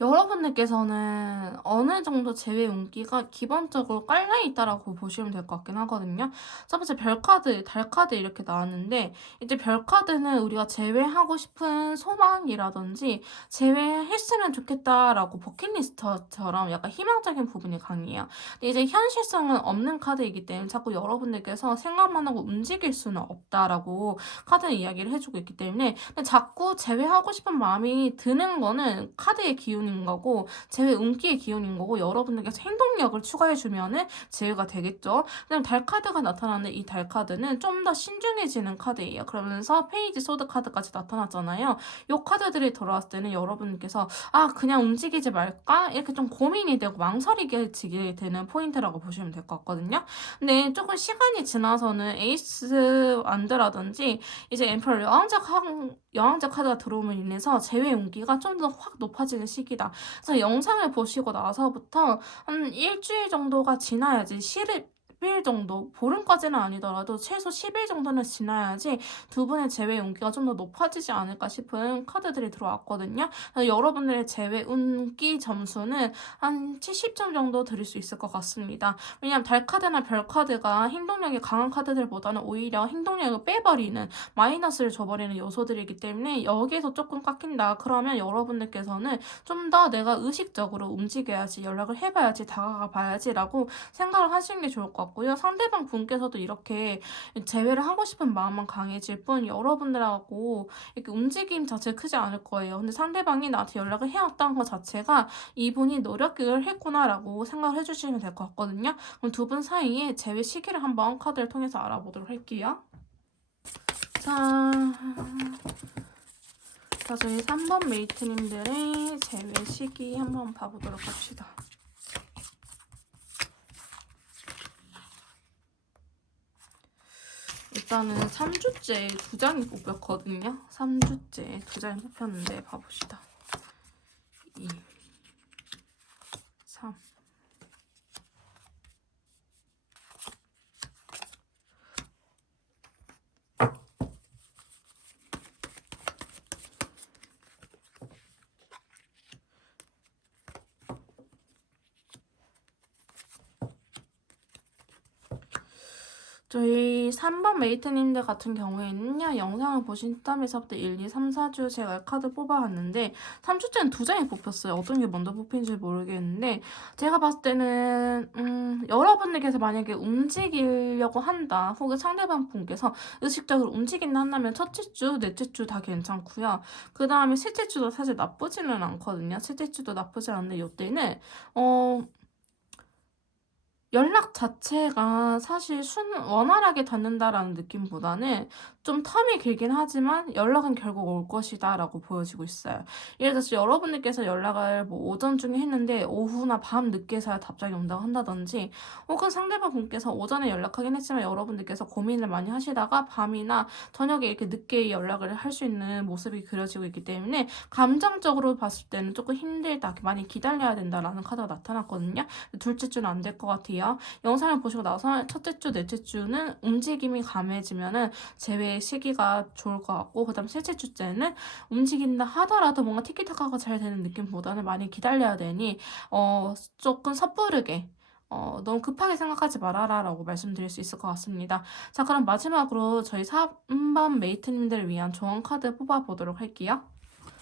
여러분들께서는 어느 정도 제외 운기가 기본적으로 깔려있다라고 보시면 될 것 같긴 하거든요. 첫 번째 별카드, 달카드 이렇게 나왔는데 이제 별카드는 우리가 제외하고 싶은 소망이라든지 제외했으면 좋겠다라고 버킷리스트처럼 약간 희망적인 부분이 강해요. 근데 이제 현실성은 없는 카드이기 때문에 자꾸 여러분들께서 생각만 하고 움직일 수는 없다라고 카드는 이야기를 해주고 있기 때문에 근데 자꾸 제외하고 싶은 마음이 드는 거는 카드의 기운이 거고 제외 운기의 기운인 거고 여러분들께서 행동력을 추가해주면은 제외가 되겠죠. 그다음 달 카드가 나타나는 이 달 카드는 좀 더 신중해지는 카드예요. 그러면서 페이지 소드 카드까지 나타났잖아요. 이 카드들이 들어왔을 때는 여러분께서 그냥 움직이지 말까 이렇게 좀 고민이 되고 망설이게 지게 되는 포인트라고 보시면 될 것 같거든요. 근데 조금 시간이 지나서는 에이스 완드라든지 이제 엠퍼러 여왕자 카드가 들어옴으로 인해서 제외 운기가 좀 더 확 높아지는 시기다. 그래서 영상을 보시고 나서부터 한 일주일 정도가 지나야지 6일 정도, 보름까지는 아니더라도 최소 10일 정도는 지나야지 두 분의 재회 운기가 좀 더 높아지지 않을까 싶은 카드들이 들어왔거든요. 그래서 여러분들의 재회 운기 점수는 한 70점 정도 드릴 수 있을 것 같습니다. 왜냐하면 달 카드나 별 카드가 행동력이 강한 카드들보다는 오히려 행동력을 빼버리는, 마이너스를 줘버리는 요소들이기 때문에 여기에서 조금 깎인다. 그러면 여러분들께서는 좀 더 내가 의식적으로 움직여야지, 연락을 해봐야지, 다가가 봐야지라고 생각을 하시는 게 좋을 것 같고요. 상대방 분께서도 이렇게 재회를 하고 싶은 마음만 강해질 뿐 여러분들하고 이렇게 움직임 자체가 크지 않을 거예요. 근데 상대방이 나한테 연락을 해왔다는 것 자체가 이분이 노력을 했구나라고 생각을 해주시면 될 것 같거든요. 그럼 두 분 사이에 재회 시기를 한번 카드를 통해서 알아보도록 할게요. 자, 저희 3번 메이트님들의 재회 시기 한번 봐보도록 합시다. 일단은 3주째 2장이 뽑혔거든요. 3주째 2장이 뽑혔는데 봐봅시다. 2, 3. 저희 3번 메이트님들 같은 경우에는요, 영상을 보신 시점에서부터 1, 2, 3, 4주 제가 카드 뽑아왔는데 3주째는 2장이 뽑혔어요. 어떤 게 먼저 뽑힌지 모르겠는데 제가 봤을 때는 여러분들께서 만약에 움직이려고 한다, 혹은 상대방 분께서 의식적으로 움직인다 한다면 첫째 주, 넷째 주 다 괜찮고요. 그 다음에 셋째 주도 사실 나쁘지는 않거든요. 셋째 주도 나쁘지 않은데 이때는 연락 자체가 사실 원활하게 닿는다라는 느낌보다는 좀 텀이 길긴 하지만 연락은 결국 올 것이다 라고 보여지고 있어요. 예를 들어서 여러분들께서 연락을 뭐 오전 중에 했는데 오후나 밤 늦게서야 답장이 온다고 한다든지, 혹은 상대방 분께서 오전에 연락하긴 했지만 여러분들께서 고민을 많이 하시다가 밤이나 저녁에 이렇게 늦게 연락을 할 수 있는 모습이 그려지고 있기 때문에 감정적으로 봤을 때는 조금 힘들다, 많이 기다려야 된다라는 카드가 나타났거든요. 둘째 주는 안 될 것 같아요. 영상을 보시고 나서 첫째 주, 넷째 주는 움직임이 감해지면은 재회 시기가 좋을 것 같고, 그 다음 셋째 주째는 움직인다 하더라도 뭔가 티키타카가 잘 되는 느낌보다는 많이 기다려야 되니 조금 섣부르게 너무 급하게 생각하지 말아라 라고 말씀드릴 수 있을 것 같습니다. 자, 그럼 마지막으로 저희 3번 메이트님들을 위한 조언 카드 뽑아보도록 할게요.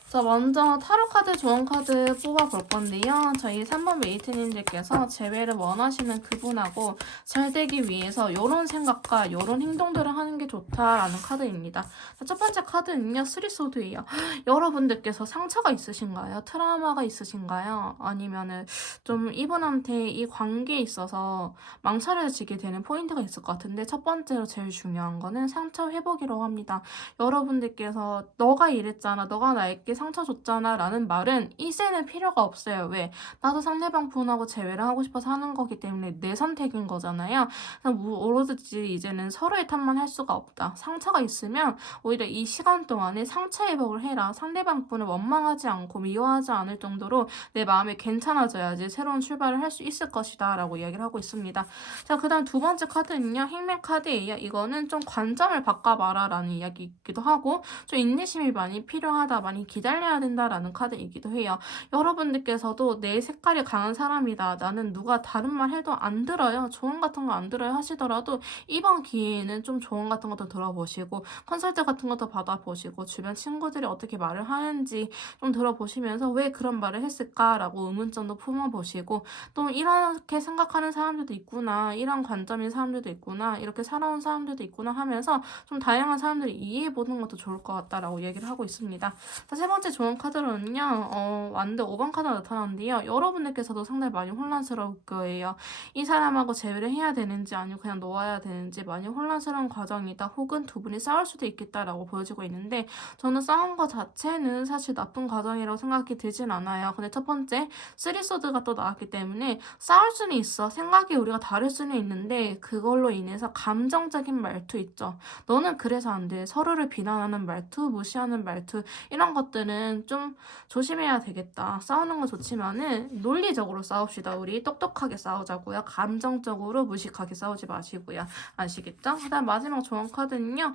자, 먼저 타로 카드 조언 카드 뽑아볼 건데요. 저희 3번 메이트님들께서 재회를 원하시는 그분하고 잘 되기 위해서 이런 생각과 이런 행동들을 하는 게 좋다라는 카드입니다. 자, 첫 번째 카드는요, 스리소드예요. 여러분들께서 상처가 있으신가요? 트라우마가 있으신가요? 아니면은 좀 이분한테 이 관계에 있어서 망설여지게 되는 포인트가 있을 것 같은데, 첫 번째로 제일 중요한 거는 상처 회복이라고 합니다. 여러분들께서 너가 이랬잖아, 너가 나에게 상처 줬잖아 라는 말은 이제는 필요가 없어요. 왜? 나도 상대방 분하고 재회를 하고 싶어서 하는 거기 때문에 내 선택인 거잖아요. 그래서 오로지 이제는 서로의 탓만 할 수가 없다. 상처가 있으면 오히려 이 시간 동안에 상처 회복을 해라. 상대방 분을 원망하지 않고 미워하지 않을 정도로 내 마음이 괜찮아져야지 새로운 출발을 할 수 있을 것이다 라고 이야기를 하고 있습니다. 자, 그 다음 두 번째 카드는요, 행맨 카드예요. 이거는 좀 관점을 바꿔봐라 라는 이야기이기도 하고, 좀 인내심이 많이 필요하다, 많이 기다려야 된다라는 카드이기도 해요. 여러분들께서도 내 색깔이 강한 사람이다, 나는 누가 다른 말 해도 안 들어요, 조언 같은 거 안 들어요 하시더라도 이번 기회에는 좀 조언 같은 것도 들어보시고 컨설트 같은 것도 받아보시고 주변 친구들이 어떻게 말을 하는지 좀 들어보시면서 왜 그런 말을 했을까라고 의문점도 품어보시고, 또 이렇게 생각하는 사람들도 있구나, 이런 관점인 사람들도 있구나, 이렇게 살아온 사람들도 있구나 하면서 좀 다양한 사람들이 이해해보는 것도 좋을 것 같다라고 얘기를 하고 있습니다. 자, 세 번째 조언 카드로는요, 완드 5번 카드가 나타나는데요. 여러분들께서도 상당히 많이 혼란스러울 거예요. 이 사람하고 재회를 해야 되는지 아니면 그냥 놓아야 되는지 많이 혼란스러운 과정이다, 혹은 두 분이 싸울 수도 있겠다라고 보여지고 있는데, 저는 싸운 거 자체는 사실 나쁜 과정이라고 생각이 들진 않아요. 근데 첫 번째 쓰리소드가 또 나왔기 때문에 싸울 수는 있어. 생각이 우리가 다를 수는 있는데 그걸로 인해서 감정적인 말투 있죠. 너는 그래서 안 돼. 서로를 비난하는 말투, 무시하는 말투, 이런 것들은 여러분들은 좀 조심해야 되겠다. 싸우는 건 좋지만은 논리적으로 싸웁시다. 우리 똑똑하게 싸우자고요. 감정적으로 무식하게 싸우지 마시고요. 아시겠죠? 그다음 마지막 조언 카드는요.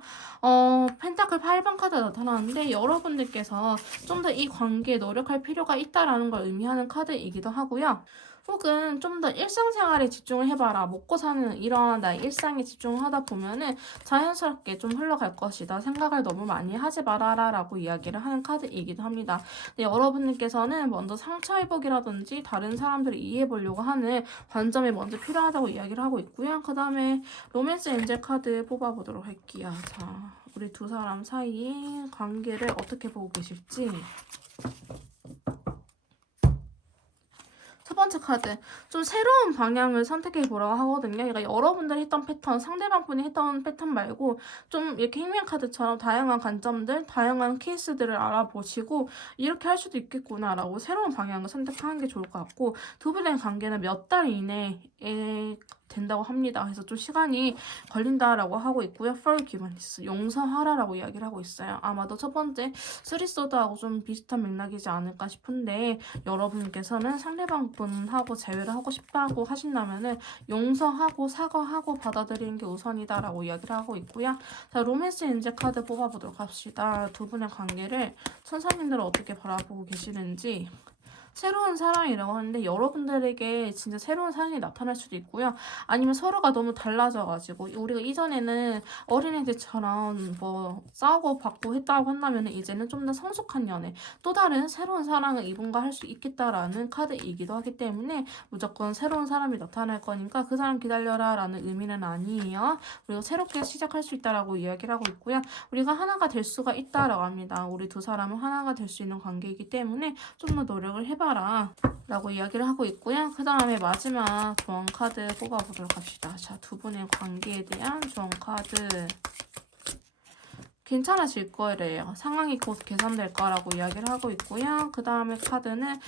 펜타클 8번 카드 나타나는데 여러분들께서 좀 더 이 관계에 노력할 필요가 있다라는 걸 의미하는 카드이기도 하고요. 혹은 좀 더 일상생활에 집중을 해봐라. 먹고 사는 이런 나의 일상에 집중을 하다 보면은 자연스럽게 좀 흘러갈 것이다. 생각을 너무 많이 하지 말아라 라고 이야기를 하는 카드이기도 합니다. 근데 여러분들께서는 먼저 상처 회복이라든지 다른 사람들을 이해해 보려고 하는 관점이 먼저 필요하다고 이야기를 하고 있고요. 그 다음에 로맨스 엔젤 카드 뽑아보도록 할게요. 자, 우리 두 사람 사이의 관계를 어떻게 보고 계실지. 첫 번째 카드, 좀 새로운 방향을 선택해 보라고 하거든요. 그러니까 여러분들이 했던 패턴, 상대방 분이 했던 패턴 말고 좀 이렇게 행면 카드처럼 다양한 관점들, 다양한 케이스들을 알아보시고 이렇게 할 수도 있겠구나라고 새로운 방향을 선택하는 게 좋을 것 같고, 두 분의 관계는 몇 달 이내에 된다고 합니다. 그래서 좀 시간이 걸린다라고 하고 있고요. forgiveness, 용서하라라고 이야기를 하고 있어요. 아마도 첫 번째 쓰리소드하고 좀 비슷한 맥락이지 않을까 싶은데, 여러분께서는 상대방 분하고 재회를 하고 싶다고 하신다면은 용서하고 사과하고 받아들이는 게 우선이다라고 이야기를 하고 있고요. 자, 로맨스 엔젤 카드 뽑아보도록 합시다. 두 분의 관계를 천사님들은 어떻게 바라보고 계시는지. 새로운 사랑이라고 하는데 여러분들에게 진짜 새로운 사랑이 나타날 수도 있고요. 아니면 서로가 너무 달라져가지고 우리가 이전에는 어린애들처럼 뭐 싸우고 받고 했다고 한다면 이제는 좀 더 성숙한 연애, 또 다른 새로운 사랑을 이분과 할 수 있겠다라는 카드이기도 하기 때문에 무조건 새로운 사람이 나타날 거니까 그 사람 기다려라 라는 의미는 아니에요. 그리고 새롭게 시작할 수 있다라고 이야기를 하고 있고요. 우리가 하나가 될 수가 있다라고 합니다. 우리 두 사람은 하나가 될 수 있는 관계이기 때문에 좀 더 노력을 해봐라 라고 이야기를 하고 있고요. 그 다음에 마지막 조언 카드 뽑아보도록 합시다. 자, 두 분의 관계에 대한 조언 카드. 괜찮아질 거래요. 상황이 곧 개선될 거라고 이야기를 하고 있고요. 그 다음에 카드는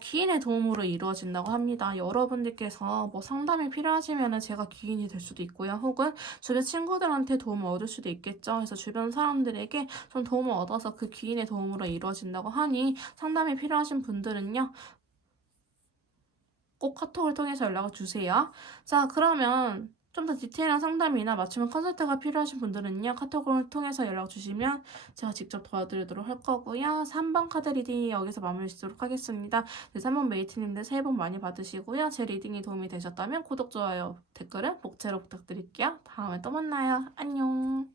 기인의 도움으로 이루어진다고 합니다. 여러분들께서 뭐 상담이 필요하시면 제가 기인이 될 수도 있고요. 혹은 주변 친구들한테 도움을 얻을 수도 있겠죠. 그래서 주변 사람들에게 좀 도움을 얻어서 그 기인의 도움으로 이루어진다고 하니 상담이 필요하신 분들은요. 꼭 카톡을 통해서 연락을 주세요. 자, 그러면 좀 더 디테일한 상담이나 맞춤형 컨설트가 필요하신 분들은요. 카톡을 통해서 연락 주시면 제가 직접 도와드리도록 할 거고요. 3번 카드 리딩이 여기서 마무리 짓도록 하겠습니다. 네, 3번 메이트님들 새해 복 많이 받으시고요. 제 리딩이 도움이 되셨다면 구독, 좋아요, 댓글은 복제로 부탁드릴게요. 다음에 또 만나요. 안녕.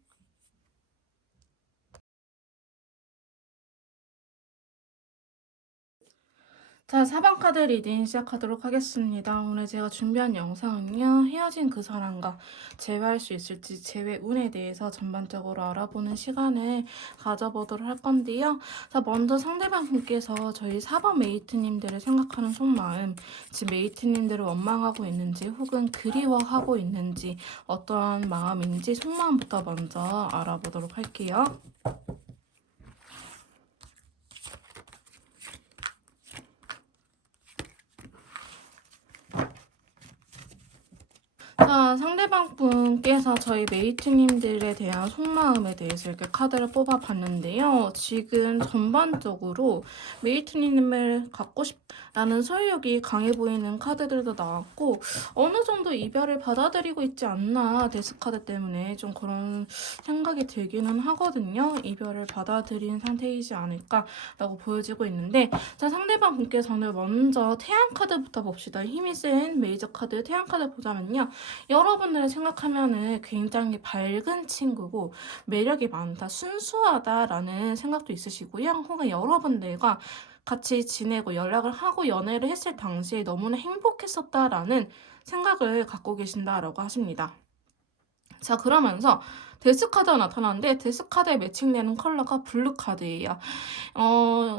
자, 4번 카드 리딩 시작하도록 하겠습니다. 오늘 제가 준비한 영상은요. 헤어진 그 사람과 재회할 수 있을지 재회 운에 대해서 전반적으로 알아보는 시간을 가져보도록 할 건데요. 자, 먼저 상대방 분께서 저희 4번 메이트님들을 생각하는 속마음, 지금 메이트님들을 원망하고 있는지 혹은 그리워하고 있는지 어떠한 마음인지 속마음부터 먼저 알아보도록 할게요. 자, 상대방 분께서 저희 메이트님들에 대한 속마음에 대해서 이렇게 카드를 뽑아봤는데요. 지금 전반적으로 메이트님을 갖고 싶다는 소유욕이 강해 보이는 카드들도 나왔고 어느 정도 이별을 받아들이고 있지 않나, 데스카드 때문에 좀 그런 생각이 들기는 하거든요. 이별을 받아들인 상태이지 않을까라고 보여지고 있는데, 자, 상대방 분께서는 먼저 태양 카드부터 봅시다. 힘이 센 메이저 카드 태양 카드 보자면요. 여러분들을 생각하면은 굉장히 밝은 친구고 매력이 많다, 순수하다라는 생각도 있으시고요. 혹은 여러분들과 같이 지내고 연락을 하고 연애를 했을 당시에 너무나 행복했었다라는 생각을 갖고 계신다라고 하십니다. 자, 그러면서 데스카드가 나타나는데 데스카드에 매칭되는 컬러가 블루카드예요.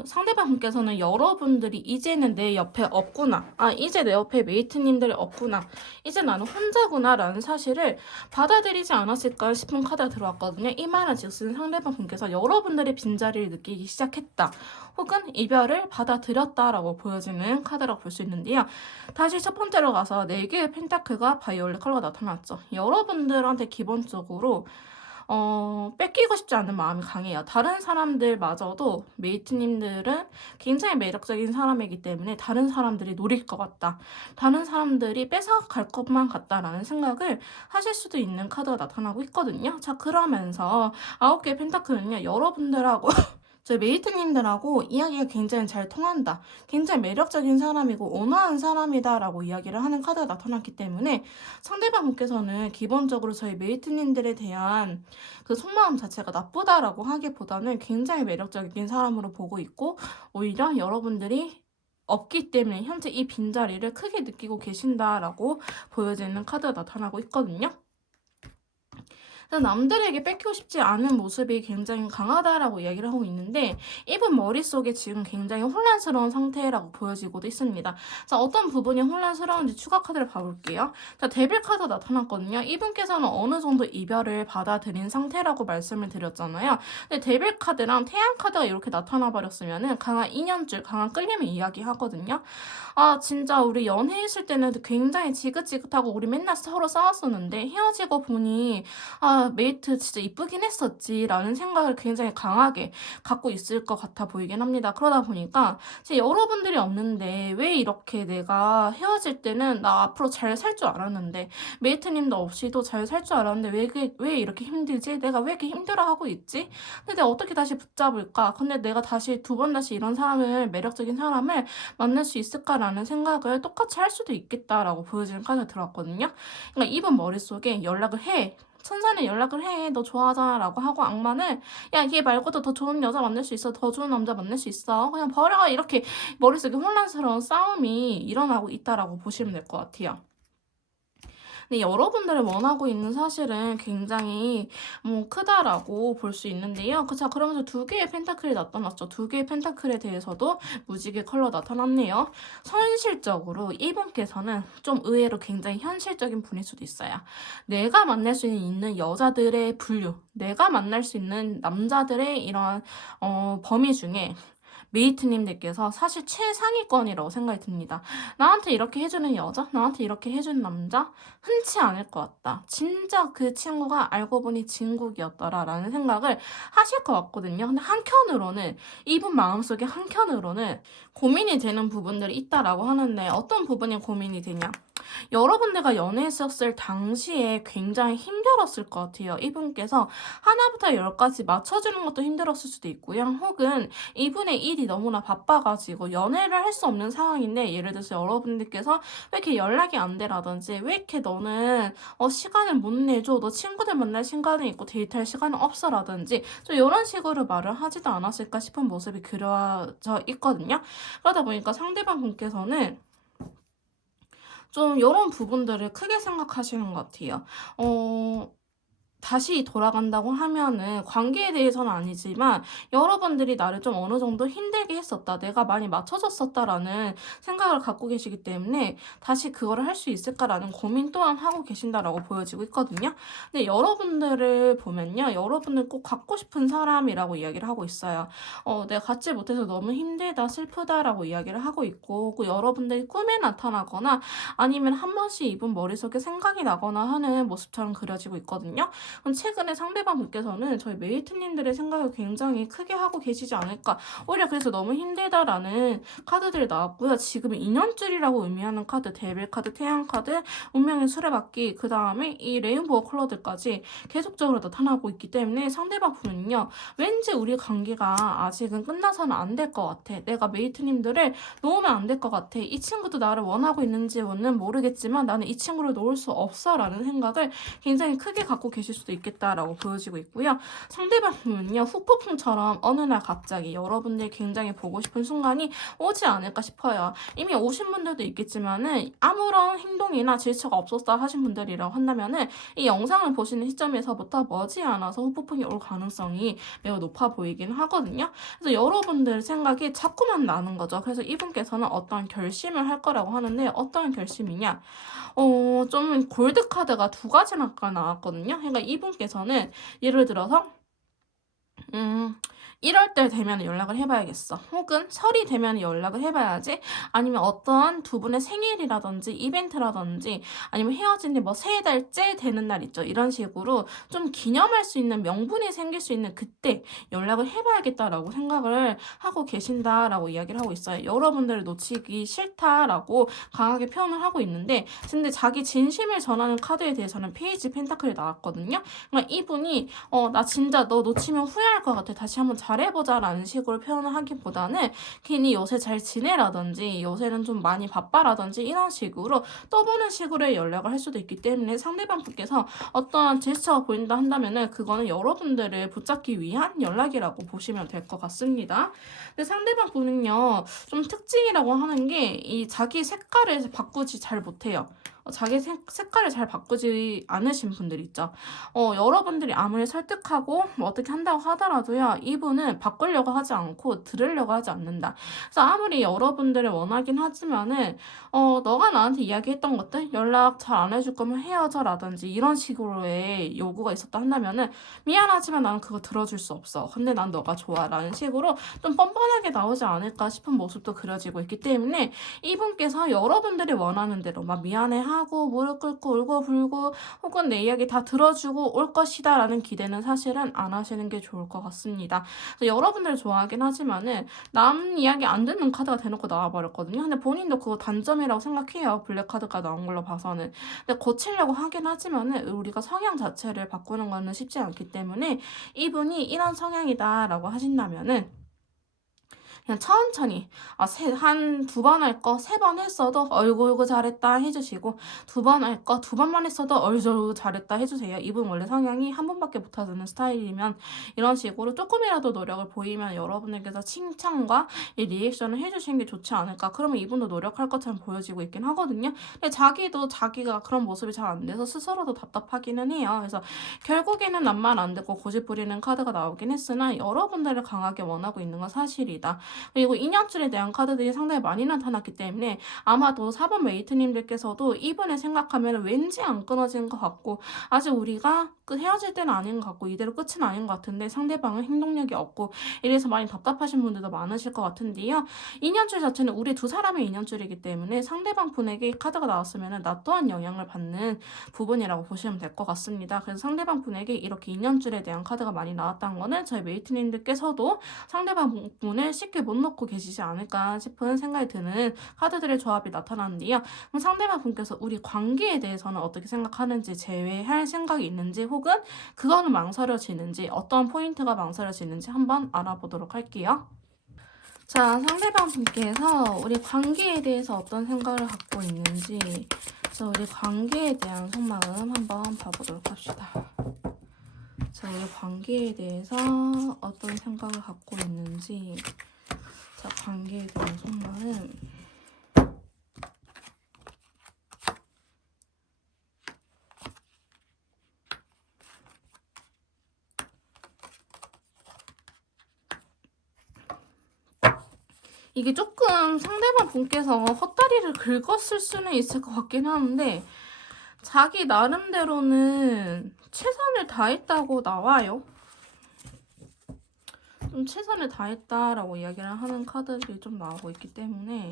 상대방 분께서는 여러분들이 이제는 내 옆에 없구나, 이제 내 옆에 메이트님들이 없구나, 이제 나는 혼자구나 라는 사실을 받아들이지 않았을까 싶은 카드가 들어왔거든요. 이 말은 즉슨 상대방 분께서 여러분들의 빈자리를 느끼기 시작했다, 혹은 이별을 받아들였다라고 보여지는 카드라고 볼 수 있는데요. 다시 첫 번째로 가서 4개의 펜타클과 바이올렛 컬러가 나타났죠. 여러분들한테 기본적으로 뺏기고 싶지 않은 마음이 강해요. 다른 사람들마저도 메이트님들은 굉장히 매력적인 사람이기 때문에 다른 사람들이 노릴 것 같다. 다른 사람들이 뺏어갈 것만 같다라는 생각을 하실 수도 있는 카드가 나타나고 있거든요. 자, 그러면서 9개의 펜타클은요, 여러분들하고 저희 메이트님들하고 이야기가 굉장히 잘 통한다. 굉장히 매력적인 사람이고 온화한 사람이다라고 이야기를 하는 카드가 나타났기 때문에 상대방 분께서는 기본적으로 저희 메이트님들에 대한 그 속마음 자체가 나쁘다라고 하기보다는 굉장히 매력적인 사람으로 보고 있고 오히려 여러분들이 없기 때문에 현재 이 빈자리를 크게 느끼고 계신다라고 보여지는 카드가 나타나고 있거든요. 남들에게 뺏기고 싶지 않은 모습이 굉장히 강하다라고 이야기를 하고 있는데 이분 머릿속에 지금 굉장히 혼란스러운 상태라고 보여지고도 있습니다. 자, 어떤 부분이 혼란스러운지 추가 카드를 봐볼게요. 자, 데빌 카드 나타났거든요. 이분께서는 어느 정도 이별을 받아들인 상태라고 말씀을 드렸잖아요. 근데 데빌 카드랑 태양 카드가 이렇게 나타나 버렸으면은 강한 인연줄, 강한 끌림을 이야기하거든요. 아, 진짜 우리 연애했을 때는 굉장히 지긋지긋하고 우리 맨날 서로 싸웠었는데 헤어지고 보니 아, 메이트 진짜 이쁘긴 했었지 라는 생각을 굉장히 강하게 갖고 있을 것 같아 보이긴 합니다. 그러다 보니까 여러분들이 없는데 왜 이렇게 내가 헤어질 때는 나 앞으로 잘 살 줄 알았는데 메이트님도 없이도 잘 살 줄 알았는데 왜 이렇게 힘들지? 내가 왜 이렇게 힘들어하고 있지? 근데 내가 어떻게 다시 붙잡을까? 근데 내가 다시 두 번 다시 이런 사람을 매력적인 사람을 만날 수 있을까라는 생각을 똑같이 할 수도 있겠다라고 보여지는 카드가 들어왔거든요. 그러니까 이분 머릿속에 연락을 해. 천사는 연락을 해. 너 좋아하잖아. 라고 하고 악마는 야, 얘 말고도 더 좋은 여자 만날 수 있어. 더 좋은 남자 만날 수 있어. 그냥 버려. 이렇게 머릿속에 혼란스러운 싸움이 일어나고 있다라고 보시면 될 것 같아요. 근데 여러분들이 원하고 있는 사실은 굉장히 크다라고 볼 수 있는데요. 자, 그러면서 2개의 펜타클이 나타났죠. 2개의 펜타클에 대해서도 무지개 컬러 나타났네요. 현실적으로 이분께서는 좀 의외로 굉장히 현실적인 분일 수도 있어요. 내가 만날 수 있는 여자들의 분류, 내가 만날 수 있는 남자들의 이런 범위 중에 메이트님들께서 사실 최상위권이라고 생각이 듭니다. 나한테 이렇게 해주는 여자, 나한테 이렇게 해주는 남자 흔치 않을 것 같다. 진짜 그 친구가 알고 보니 진국이었더라라는 생각을 하실 것 같거든요. 근데 한켠으로는 이분 마음속에 한켠으로는 고민이 되는 부분들이 있다라고 하는데 어떤 부분이 고민이 되냐? 여러분들과 연애했었을 당시에 굉장히 힘들었을 것 같아요. 이분께서 하나부터 열까지 맞춰주는 것도 힘들었을 수도 있고요. 혹은 이분의 일이 너무나 바빠가지고 연애를 할 수 없는 상황인데 예를 들어서 여러분들께서 왜 이렇게 연락이 안 돼라든지 왜 이렇게 너는 시간을 못 내줘 너 친구들 만날 시간이 있고 데이트할 시간은 없어라든지 좀 이런 식으로 말을 하지도 않았을까 싶은 모습이 그려져 있거든요. 그러다 보니까 상대방 분께서는 좀 이런 부분들을 크게 생각하시는 것 같아요. 다시 돌아간다고 하면은 관계에 대해서는 아니지만 여러분들이 나를 좀 어느 정도 힘들게 했었다. 내가 많이 맞춰줬었다라는 생각을 갖고 계시기 때문에 다시 그거를 할 수 있을까라는 고민 또한 하고 계신다라고 보여지고 있거든요. 근데 여러분들을 보면요. 여러분을 꼭 갖고 싶은 사람이라고 이야기를 하고 있어요. 내가 갖지 못해서 너무 힘들다, 슬프다라고 이야기를 하고 있고 그 여러분들이 꿈에 나타나거나 아니면 한 번씩 이분 머릿속에 생각이 나거나 하는 모습처럼 그려지고 있거든요. 최근에 상대방 분께서는 저희 메이트님들의 생각을 굉장히 크게 하고 계시지 않을까. 오히려 그래서 너무 힘들다라는 카드들이 나왔고요. 지금 인연줄이라고 의미하는 카드, 데빌 카드, 태양 카드, 운명의 수레바퀴, 그 다음에 이 레인보우 컬러들까지 계속적으로 나타나고 있기 때문에 상대방 분은요. 왠지 우리 관계가 아직은 끝나서는 안 될 것 같아. 내가 메이트님들을 놓으면 안 될 것 같아. 이 친구도 나를 원하고 있는지는 모르겠지만 나는 이 친구를 놓을 수 없어 라는 생각을 굉장히 크게 갖고 계실 수도 있겠다라고 보여지고 있고요. 상대방은요. 후폭풍처럼 어느 날 갑자기 여러분들이 굉장히 보고 싶은 순간이 오지 않을까 싶어요. 이미 오신 분들도 있겠지만은 아무런 행동이나 질서가 없었다 하신 분들이라고 한다면은 이 영상을 보시는 시점에서부터 머지않아서 후폭풍이 올 가능성이 매우 높아 보이긴 하거든요. 그래서 여러분들 생각이 자꾸만 나는 거죠. 그래서 이분께서는 어떠한 결심을 할 거라고 하는데 어떠한 결심이냐? 좀 골드 카드가 2가지나 나왔거든요. 그러니까 이분께서는 예를 들어서 이럴 때 되면 연락을 해봐야겠어. 혹은 설이 되면 연락을 해봐야지. 아니면 어떠한 두 분의 생일이라든지 이벤트라든지 아니면 헤어진 지 뭐 세 달째 되는 날 있죠. 이런 식으로 좀 기념할 수 있는 명분이 생길 수 있는 그때 연락을 해봐야겠다라고 생각을 하고 계신다라고 이야기를 하고 있어요. 여러분들을 놓치기 싫다라고 강하게 표현을 하고 있는데 근데 자기 진심을 전하는 카드에 대해서는 페이지 펜타클이 나왔거든요. 그러니까 이분이 나 진짜 너 놓치면 후회할 것 같아. 다시 한번 잘해보자 라는 식으로 표현을 하기보다는 괜히 요새 잘 지내라든지 요새는 좀 많이 바빠라든지 이런 식으로 떠보는 식으로 연락을 할 수도 있기 때문에 상대방 분께서 어떠한 제스처가 보인다 한다면은 그거는 여러분들을 붙잡기 위한 연락이라고 보시면 될 것 같습니다. 근데 상대방 분은요, 좀 특징이라고 하는 게 이 자기 색깔을 바꾸지 잘 못해요. 자기 색깔을 잘 바꾸지 않으신 분들 있죠. 여러분들이 아무리 설득하고 뭐 어떻게 한다고 하더라도요, 이분은 바꾸려고 하지 않고 들으려고 하지 않는다. 그래서 아무리 여러분들을 원하긴 하지만은, 너가 나한테 이야기했던 것들, 연락 잘 안 해줄 거면 헤어져라든지 이런 식으로의 요구가 있었다 한다면은, 미안하지만 나는 그거 들어줄 수 없어. 근데 난 너가 좋아. 라는 식으로 좀 뻔뻔하게 나오지 않을까 싶은 모습도 그려지고 있기 때문에, 이분께서 여러분들이 원하는 대로 막 미안해하고 무릎 꿇고 울고불고 혹은 내 이야기 다 들어주고 올 것이다 라는 기대는 사실은 안 하시는 게 좋을 것 같습니다. 그래서 여러분들 좋아하긴 하지만은 남 이야기 안 듣는 카드가 대놓고 나와버렸거든요. 근데 본인도 그거 단점이라고 생각해요. 블랙카드가 나온 걸로 봐서는. 근데 고치려고 하긴 하지만은 우리가 성향 자체를 바꾸는 거는 쉽지 않기 때문에 이분이 이런 성향이다 라고 하신다면은 그냥 천천히 한 두 번 할 거 세 번 했어도 어이구 잘했다 해주시고 두 번 할 거 두 번만 했어도 어이구 잘했다 해주세요. 이분 원래 성향이 한 번밖에 못하는 스타일이면 이런 식으로 조금이라도 노력을 보이면 여러분에게서 칭찬과 이 리액션을 해주시는 게 좋지 않을까. 그러면 이분도 노력할 것처럼 보여지고 있긴 하거든요. 근데 자기도 자기가 그런 모습이 잘 안 돼서 스스로도 답답하기는 해요. 그래서 결국에는 남말 안 듣고 고집 부리는 카드가 나오긴 했으나 여러분들을 강하게 원하고 있는 건 사실이다. 그리고 인연줄에 대한 카드들이 상당히 많이 나타났기 때문에 아마도 4번 메이트님들께서도 이분을 생각하면 왠지 안 끊어지는 것 같고 아직 우리가 헤어질 때는 아닌 것 같고 이대로 끝은 아닌 것 같은데 상대방은 행동력이 없고 이래서 많이 답답하신 분들도 많으실 것 같은데요. 인연줄 자체는 우리 두 사람의 인연줄이기 때문에 상대방 분에게 카드가 나왔으면 나 또한 영향을 받는 부분이라고 보시면 될 것 같습니다. 그래서 상대방 분에게 이렇게 인연줄에 대한 카드가 많이 나왔다는 거는 저희 메이트님들께서도 상대방 분을 쉽게 못 놓고 계시지 않을까 싶은 생각이 드는 카드들의 조합이 나타나는데요. 그럼 상대방 분께서 우리 관계에 대해서는 어떻게 생각하는지 재회할 생각이 있는지 혹은 그거는 망설여지는지 어떤 포인트가 망설여지는지 한번 알아보도록 할게요. 자, 상대방 분께서 우리 관계에 대해서 어떤 생각을 갖고 있는지 그래서 우리 관계에 대한 속마음 한번 봐보도록 합시다. 자, 우리 관계에 대해서 어떤 생각을 갖고 있는지 자, 관계에 대한 속마음 이게 조금 상대방 분께서 헛다리를 긁었을 수는 있을 것 같긴 하는데 자기 나름대로는 최선을 다했다고 나와요. 좀 최선을 다했다라고 이야기를 하는 카드들이 좀 나오고 있기 때문에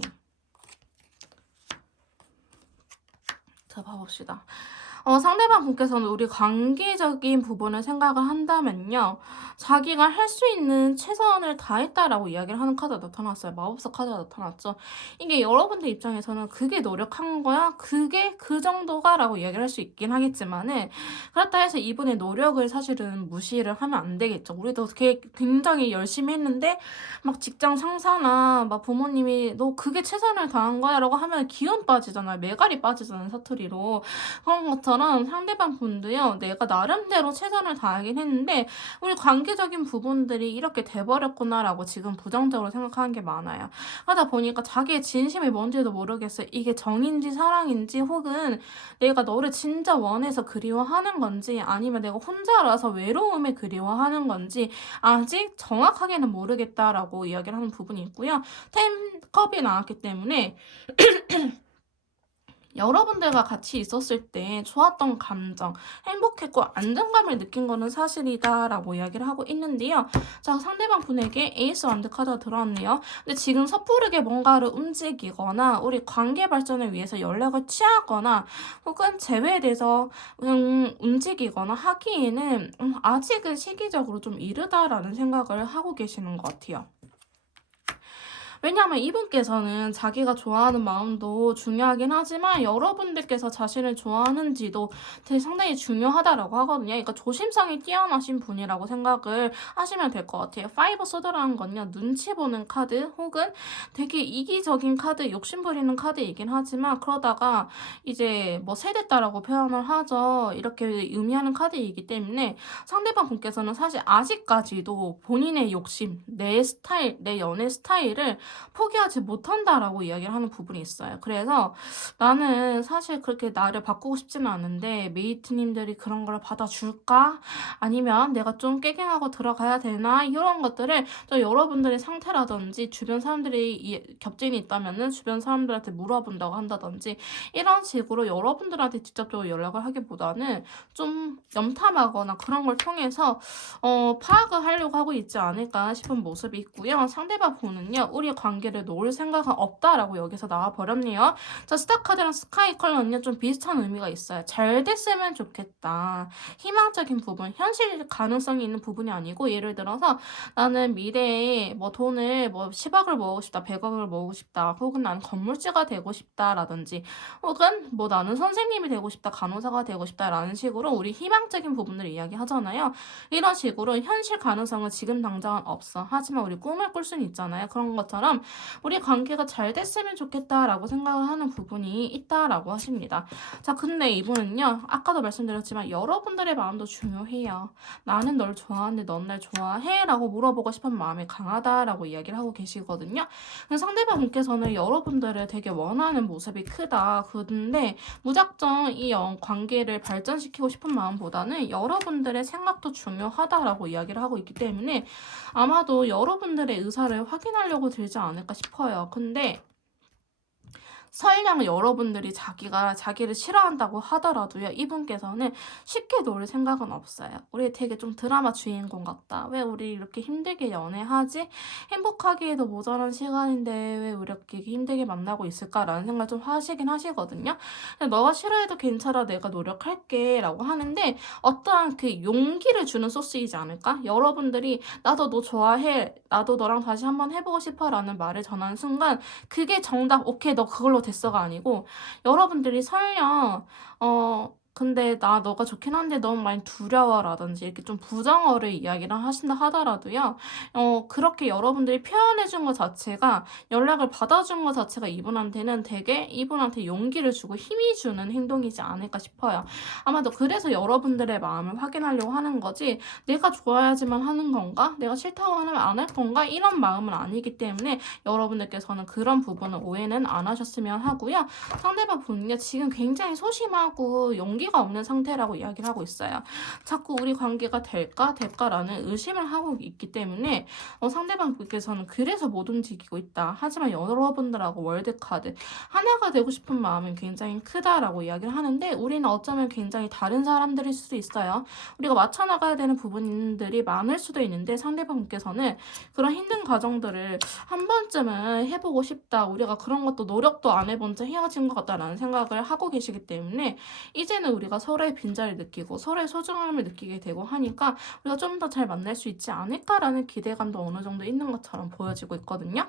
자, 봐봅시다. 상대방 분께서는 우리 관계적인 부분을 생각을 한다면요. 자기가 할 수 있는 최선을 다했다라고 이야기를 하는 카드가 나타났어요. 마법사 카드가 나타났죠. 이게 여러분들 입장에서는 그게 노력한 거야? 그게 그 정도가? 라고 이야기를 할 수 있긴 하겠지만은 그렇다 해서 이분의 노력을 사실은 무시를 하면 안 되겠죠. 우리도 굉장히 열심히 했는데 막 직장 상사나 막 부모님이 너 그게 최선을 다한 거야? 라고 하면 기운 빠지잖아요. 매갈이 빠지잖아요. 사투리로. 그런 것처럼 상대방 분도요. 내가 나름대로 최선을 다하긴 했는데 우리 관계적인 부분들이 이렇게 돼버렸구나라고 지금 부정적으로 생각하는 게 많아요. 하다 보니까 자기의 진심이 뭔지도 모르겠어요. 이게 정인지 사랑인지 혹은 내가 너를 진짜 원해서 그리워하는 건지 아니면 내가 혼자라서 외로움에 그리워하는 건지 아직 정확하게는 모르겠다라고 이야기를 하는 부분이 있고요. 템컵이 나왔기 때문에 여러분들과 같이 있었을 때 좋았던 감정, 행복했고 안정감을 느낀 거는 사실이다라고 이야기를 하고 있는데요. 자, 상대방 분에게 에이스 완드 카드가 들어왔네요. 근데 지금 섣부르게 뭔가를 움직이거나 우리 관계 발전을 위해서 연락을 취하거나 혹은 재회에 대해서 움직이거나 하기에는 아직은 시기적으로 좀 이르다라는 생각을 하고 계시는 것 같아요. 왜냐하면 이분께서는 자기가 좋아하는 마음도 중요하긴 하지만 여러분들께서 자신을 좋아하는지도 되게 상당히 중요하다라고 하거든요. 그러니까 조심성이 뛰어나신 분이라고 생각을 하시면 될 것 같아요. 파이브 소드라는 건요. 눈치 보는 카드 혹은 되게 이기적인 카드, 욕심부리는 카드이긴 하지만 그러다가 이제 뭐 세댔다라고 표현을 하죠. 이렇게 의미하는 카드이기 때문에 상대방 분께서는 사실 아직까지도 본인의 욕심, 내 스타일, 내 연애 스타일을 포기하지 못한다라고 이야기를 하는 부분이 있어요. 그래서 나는 사실 그렇게 나를 바꾸고 싶지는 않은데 메이트님들이 그런 걸 받아줄까? 아니면 내가 좀 깨갱하고 들어가야 되나? 이런 것들을 또 여러분들의 상태라든지 주변 사람들이 겹진이 있다면은 주변 사람들한테 물어본다고 한다든지 이런 식으로 여러분들한테 직접적으로 연락을 하기보다는 좀 염탐하거나 그런 걸 통해서 파악을 하려고 하고 있지 않을까 싶은 모습이 있고요. 상대방 분은요. 우리 관계를 놓을 생각은 없다라고 여기서 나와버렸네요. 자, 스타카드랑 스카이 컬러는요. 좀 비슷한 의미가 있어요. 잘 됐으면 좋겠다. 희망적인 부분, 현실 가능성이 있는 부분이 아니고 예를 들어서 나는 미래에 뭐 돈을 뭐 10억을 모으고 싶다, 100억을 모으고 싶다, 혹은 나는 건물주가 되고 싶다라든지 혹은 뭐 나는 선생님이 되고 싶다, 간호사가 되고 싶다라는 식으로 우리 희망적인 부분을 이야기하잖아요. 이런 식으로 현실 가능성은 지금 당장은 없어. 하지만 우리 꿈을 꿀 수는 있잖아요. 그런 것처럼 우리 관계가 잘 됐으면 좋겠다라고 생각을 하는 부분이 있다라고 하십니다. 자, 근데 이분은요. 아까도 말씀드렸지만 여러분들의 마음도 중요해요. 나는 널 좋아하는데 넌 날 좋아해? 라고 물어보고 싶은 마음이 강하다라고 이야기를 하고 계시거든요. 상대방 분께서는 여러분들을 되게 원하는 모습이 크다. 근데 무작정 이 관계를 발전시키고 싶은 마음보다는 여러분들의 생각도 중요하다라고 이야기를 하고 있기 때문에 아마도 여러분들의 의사를 확인하려고 들지 않을까 싶어요. 근데 설령 여러분들이 자기를 싫어한다고 하더라도요. 이분께서는 쉽게 놓을 생각은 없어요. 우리 되게 좀 드라마 주인공 같다. 왜 우리 이렇게 힘들게 연애하지? 행복하기에도 모자란 시간인데 왜 우리 이렇게 힘들게 만나고 있을까라는 생각을 좀 하시긴 하시거든요. 너가 싫어해도 괜찮아. 내가 노력할게. 라고 하는데 어떠한 그 용기를 주는 소스이지 않을까? 여러분들이 나도 너 좋아해. 나도 너랑 다시 한번 해보고 싶어. 라는 말을 전하는 순간 그게 정답, 오케이, 너 그걸로 됐어가 아니고, 여러분들이 설령, 근데 너가 좋긴 한데 너무 많이 두려워라든지 이렇게 좀 부정어를 이야기를 하신다 하더라도요, 그렇게 여러분들이 표현해준 것 자체가, 연락을 받아준 것 자체가 이분한테는 되게 이분한테 용기를 주고 힘이 주는 행동이지 않을까 싶어요. 아마도 그래서 여러분들의 마음을 확인하려고 하는 거지, 내가 좋아야지만 하는 건가? 내가 싫다고 하면 안 할 건가? 이런 마음은 아니기 때문에 여러분들께서는 그런 부분은 오해는 안 하셨으면 하고요. 상대방 분은요, 지금 굉장히 소심하고 용기가 없는 상태라고 이야기를 하고 있어요. 자꾸 우리 관계가 될까라는 의심을 하고 있기 때문에 상대방 분께서는 그래서 못 움직이고 있다. 하지만 여러분들하고 월드카드 하나가 되고 싶은 마음은 굉장히 크다라고 이야기를 하는데 우리는 어쩌면 굉장히 다른 사람들일 수도 있어요. 우리가 맞춰나가야 되는 부분들이 많을 수도 있는데 상대방 분께서는 그런 힘든 과정들을 한 번쯤은 해보고 싶다. 우리가 그런 것도 노력도 안 해본 채 헤어진 것 같다라는 생각을 하고 계시기 때문에 이제는 우리가 서로의 빈자리를 느끼고 서로의 소중함을 느끼게 되고 하니까 우리가 좀 더 잘 만날 수 있지 않을까라는 기대감도 어느 정도 있는 것처럼 보여지고 있거든요.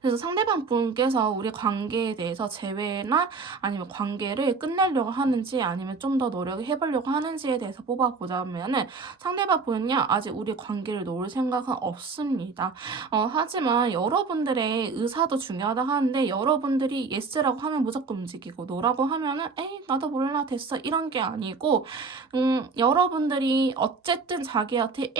그래서 상대방 분께서 우리 관계에 대해서 재회나 아니면 관계를 끝내려고 하는지 아니면 좀 더 노력을 해보려고 하는지에 대해서 뽑아보자면은 상대방 분은요 아직 우리 관계를 놓을 생각은 없습니다. 하지만 여러분들의 의사도 중요하다 하는데 여러분들이 예스라고 하면 무조건 움직이고 노라고 하면은 에이 나도 몰라 됐어 이런 게 아니고 여러분들이 어쨌든 자기한테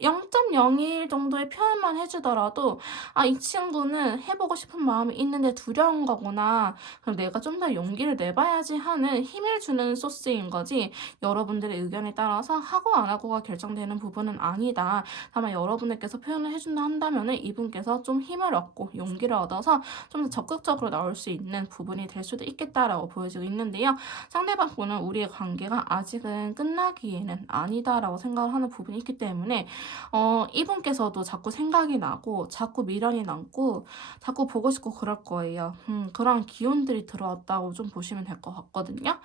0.01 정도의 표현만 해주더라도 이 친구는 해보고 싶은 마음이 있는데 두려운 거구나. 그럼 내가 좀 더 용기를 내봐야지 하는 힘을 주는 소스인 거지. 여러분들의 의견에 따라서 하고 안 하고가 결정되는 부분은 아니다. 다만 여러분들께서 표현을 해준다 한다면은 이분께서 좀 힘을 얻고 용기를 얻어서 좀 더 적극적으로 나올 수 있는 부분이 될 수도 있겠다라고 보여지고 있는데요. 상대방 분은 우리의 관계가 아직은 끝나기에는 아니다라고 생각을 하는 부분이 있기 때문에 이분께서도 자꾸 생각이 나고 자꾸 미련이 남고 자꾸 보고 싶고 그럴 거예요. 그런 기운들이 들어왔다고 좀 보시면 될 것 같거든요.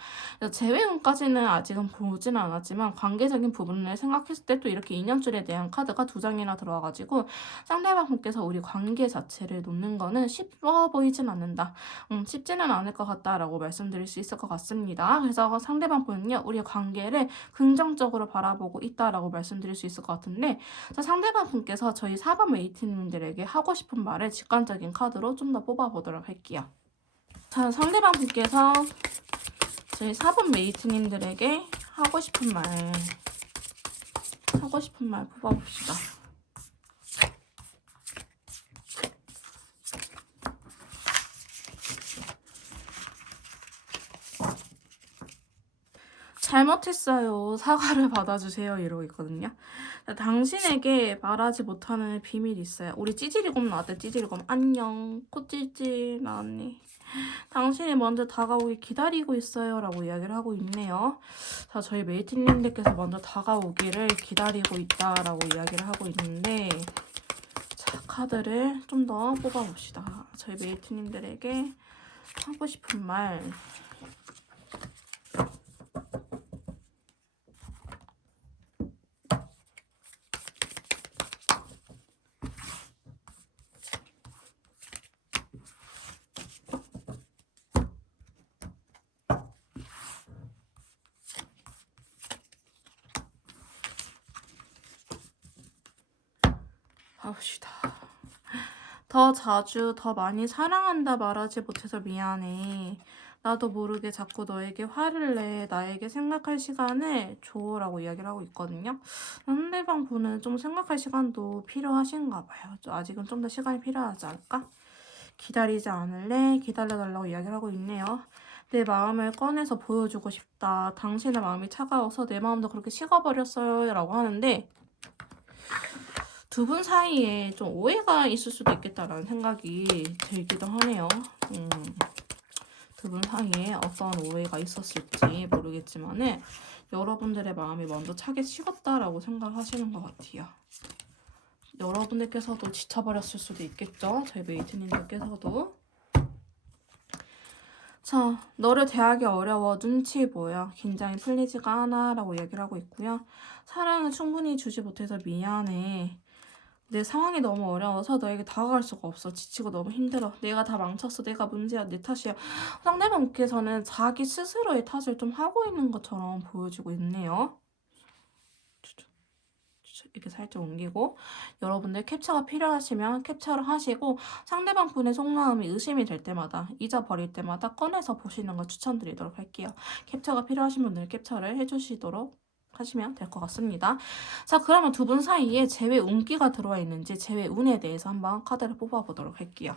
재회운까지는 아직은 보지는 않았지만 관계적인 부분을 생각했을 때 또 이렇게 인연줄에 대한 카드가 2장이나 들어와가지고 상대방 분께서 우리 관계 자체를 놓는 거는 쉽어 보이진 않는다. 쉽지는 않을 것 같다라고 말씀드릴 수 있을 것 같습니다. 그래서 상대방 분은요, 우리의 관계를 긍정적으로 바라보고 있다라고 말씀드릴 수 있을 것 같은데, 자, 상대방 분께서 저희 4번 웨이트님들에게 하고 싶은 말을 직관적인 카드로 좀 더 뽑아보도록 할게요. 자, 상대방 분께서 저희 4번 웨이트님들에게 하고 싶은 말 뽑아봅시다. 잘못했어요. 사과를 받아주세요. 이러고 있거든요. 당신에게 말하지 못하는 비밀이 있어요. 우리 찌질이곰 나왔대. 찌질이곰. 안녕. 코찌질 나왔네. 당신이 먼저 다가오기 기다리고 있어요. 라고 이야기를 하고 있네요. 자, 저희 메이트님들께서 먼저 다가오기를 기다리고 있다라고 이야기를 하고 있는데, 자, 카드를 좀 더 뽑아봅시다. 저희 메이트님들에게 하고 싶은 말. 봐봅시다. 더 자주, 더 많이 사랑한다 말하지 못해서 미안해. 나도 모르게 자꾸 너에게 화를 내. 나에게 생각할 시간을 줘라고 이야기를 하고 있거든요. 상대방 분은 좀 생각할 시간도 필요하신가 봐요. 아직은 좀 더 시간이 필요하지 않을까? 기다리지 않을래? 기다려달라고 이야기를 하고 있네요. 내 마음을 꺼내서 보여주고 싶다. 당신의 마음이 차가워서 내 마음도 그렇게 식어버렸어요. 라고 하는데, 두 분 사이에 좀 오해가 있을 수도 있겠다라는 생각이 들기도 하네요. 두 분 사이에 어떤 오해가 있었을지 모르겠지만은 여러분들의 마음이 먼저 차게 식었다라고 생각하시는 것 같아요. 여러분들께서도 지쳐버렸을 수도 있겠죠. 저희 메이트님들께서도. 자, 너를 대하기 어려워. 눈치 보여. 긴장이 풀리지가 않아. 라고 얘기를 하고 있고요. 사랑을 충분히 주지 못해서 미안해. 내 상황이 너무 어려워서 너에게 다가갈 수가 없어. 지치고 너무 힘들어. 내가 다 망쳤어. 내가 문제야. 내 탓이야. 상대방께서는 자기 스스로의 탓을 좀 하고 있는 것처럼 보여지고 있네요. 이렇게 살짝 옮기고 여러분들 캡처가 필요하시면 캡처를 하시고 상대방 분의 속마음이 의심이 될 때마다 잊어버릴 때마다 꺼내서 보시는 걸 추천드리도록 할게요. 캡처가 필요하신 분들은 캡처를 해주시도록 하시면 될 것 같습니다. 자, 그러면 두 분 사이에 재회 운기가 들어와 있는지 재회 운에 대해서 한번 카드를 뽑아보도록 할게요.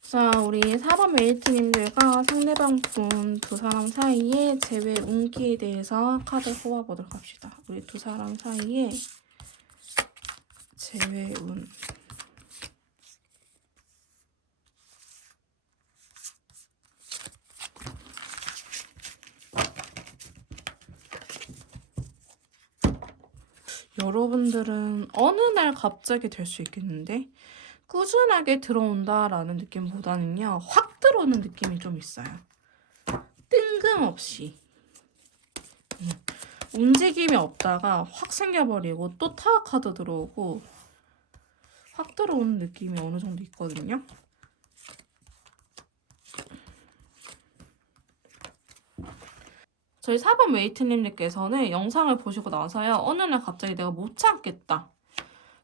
자, 우리 4번 메이트님들과 상대방 분 두 사람 사이에 재회 운기에 대해서 카드 뽑아보도록 합시다. 우리 두 사람 사이에 재회 운. 여러분들은 어느 날 갑자기 될 수 있겠는데 꾸준하게 들어온다라는 느낌보다는요. 확 들어오는 느낌이 좀 있어요. 뜬금없이. 움직임이 없다가 확 생겨버리고 또 타워 카드 들어오고 확 들어오는 느낌이 어느 정도 있거든요. 저희 4번 웨이트님들께서는 영상을 보시고 나서요. 어느 날 갑자기 내가 못 참겠다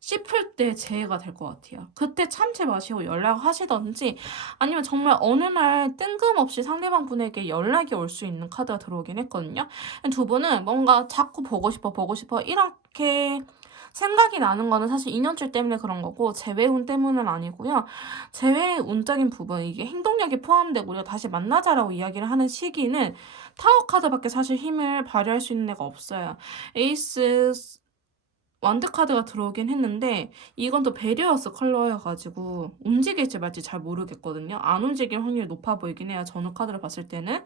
싶을 때 재해가 될 것 같아요. 그때 참지 마시고 연락하시던지 아니면 정말 어느 날 뜬금없이 상대방 분에게 연락이 올 수 있는 카드가 들어오긴 했거든요. 두 분은 뭔가 자꾸 보고 싶어 이렇게 생각이 나는 거는 사실 인연줄 때문에 그런 거고 재회운 때문은 아니고요. 재회의 운적인 부분 이게 행동력이 포함되고요. 다시 만나자라고 이야기를 하는 시기는 타워 카드밖에 사실 힘을 발휘할 수 있는 애가 없어요. 에이스 완드 카드가 들어오긴 했는데 이건 또 베리어스 컬러여가지고 움직일지 말지 잘 모르겠거든요. 안 움직일 확률이 높아 보이긴 해요. 전후 카드를 봤을 때는.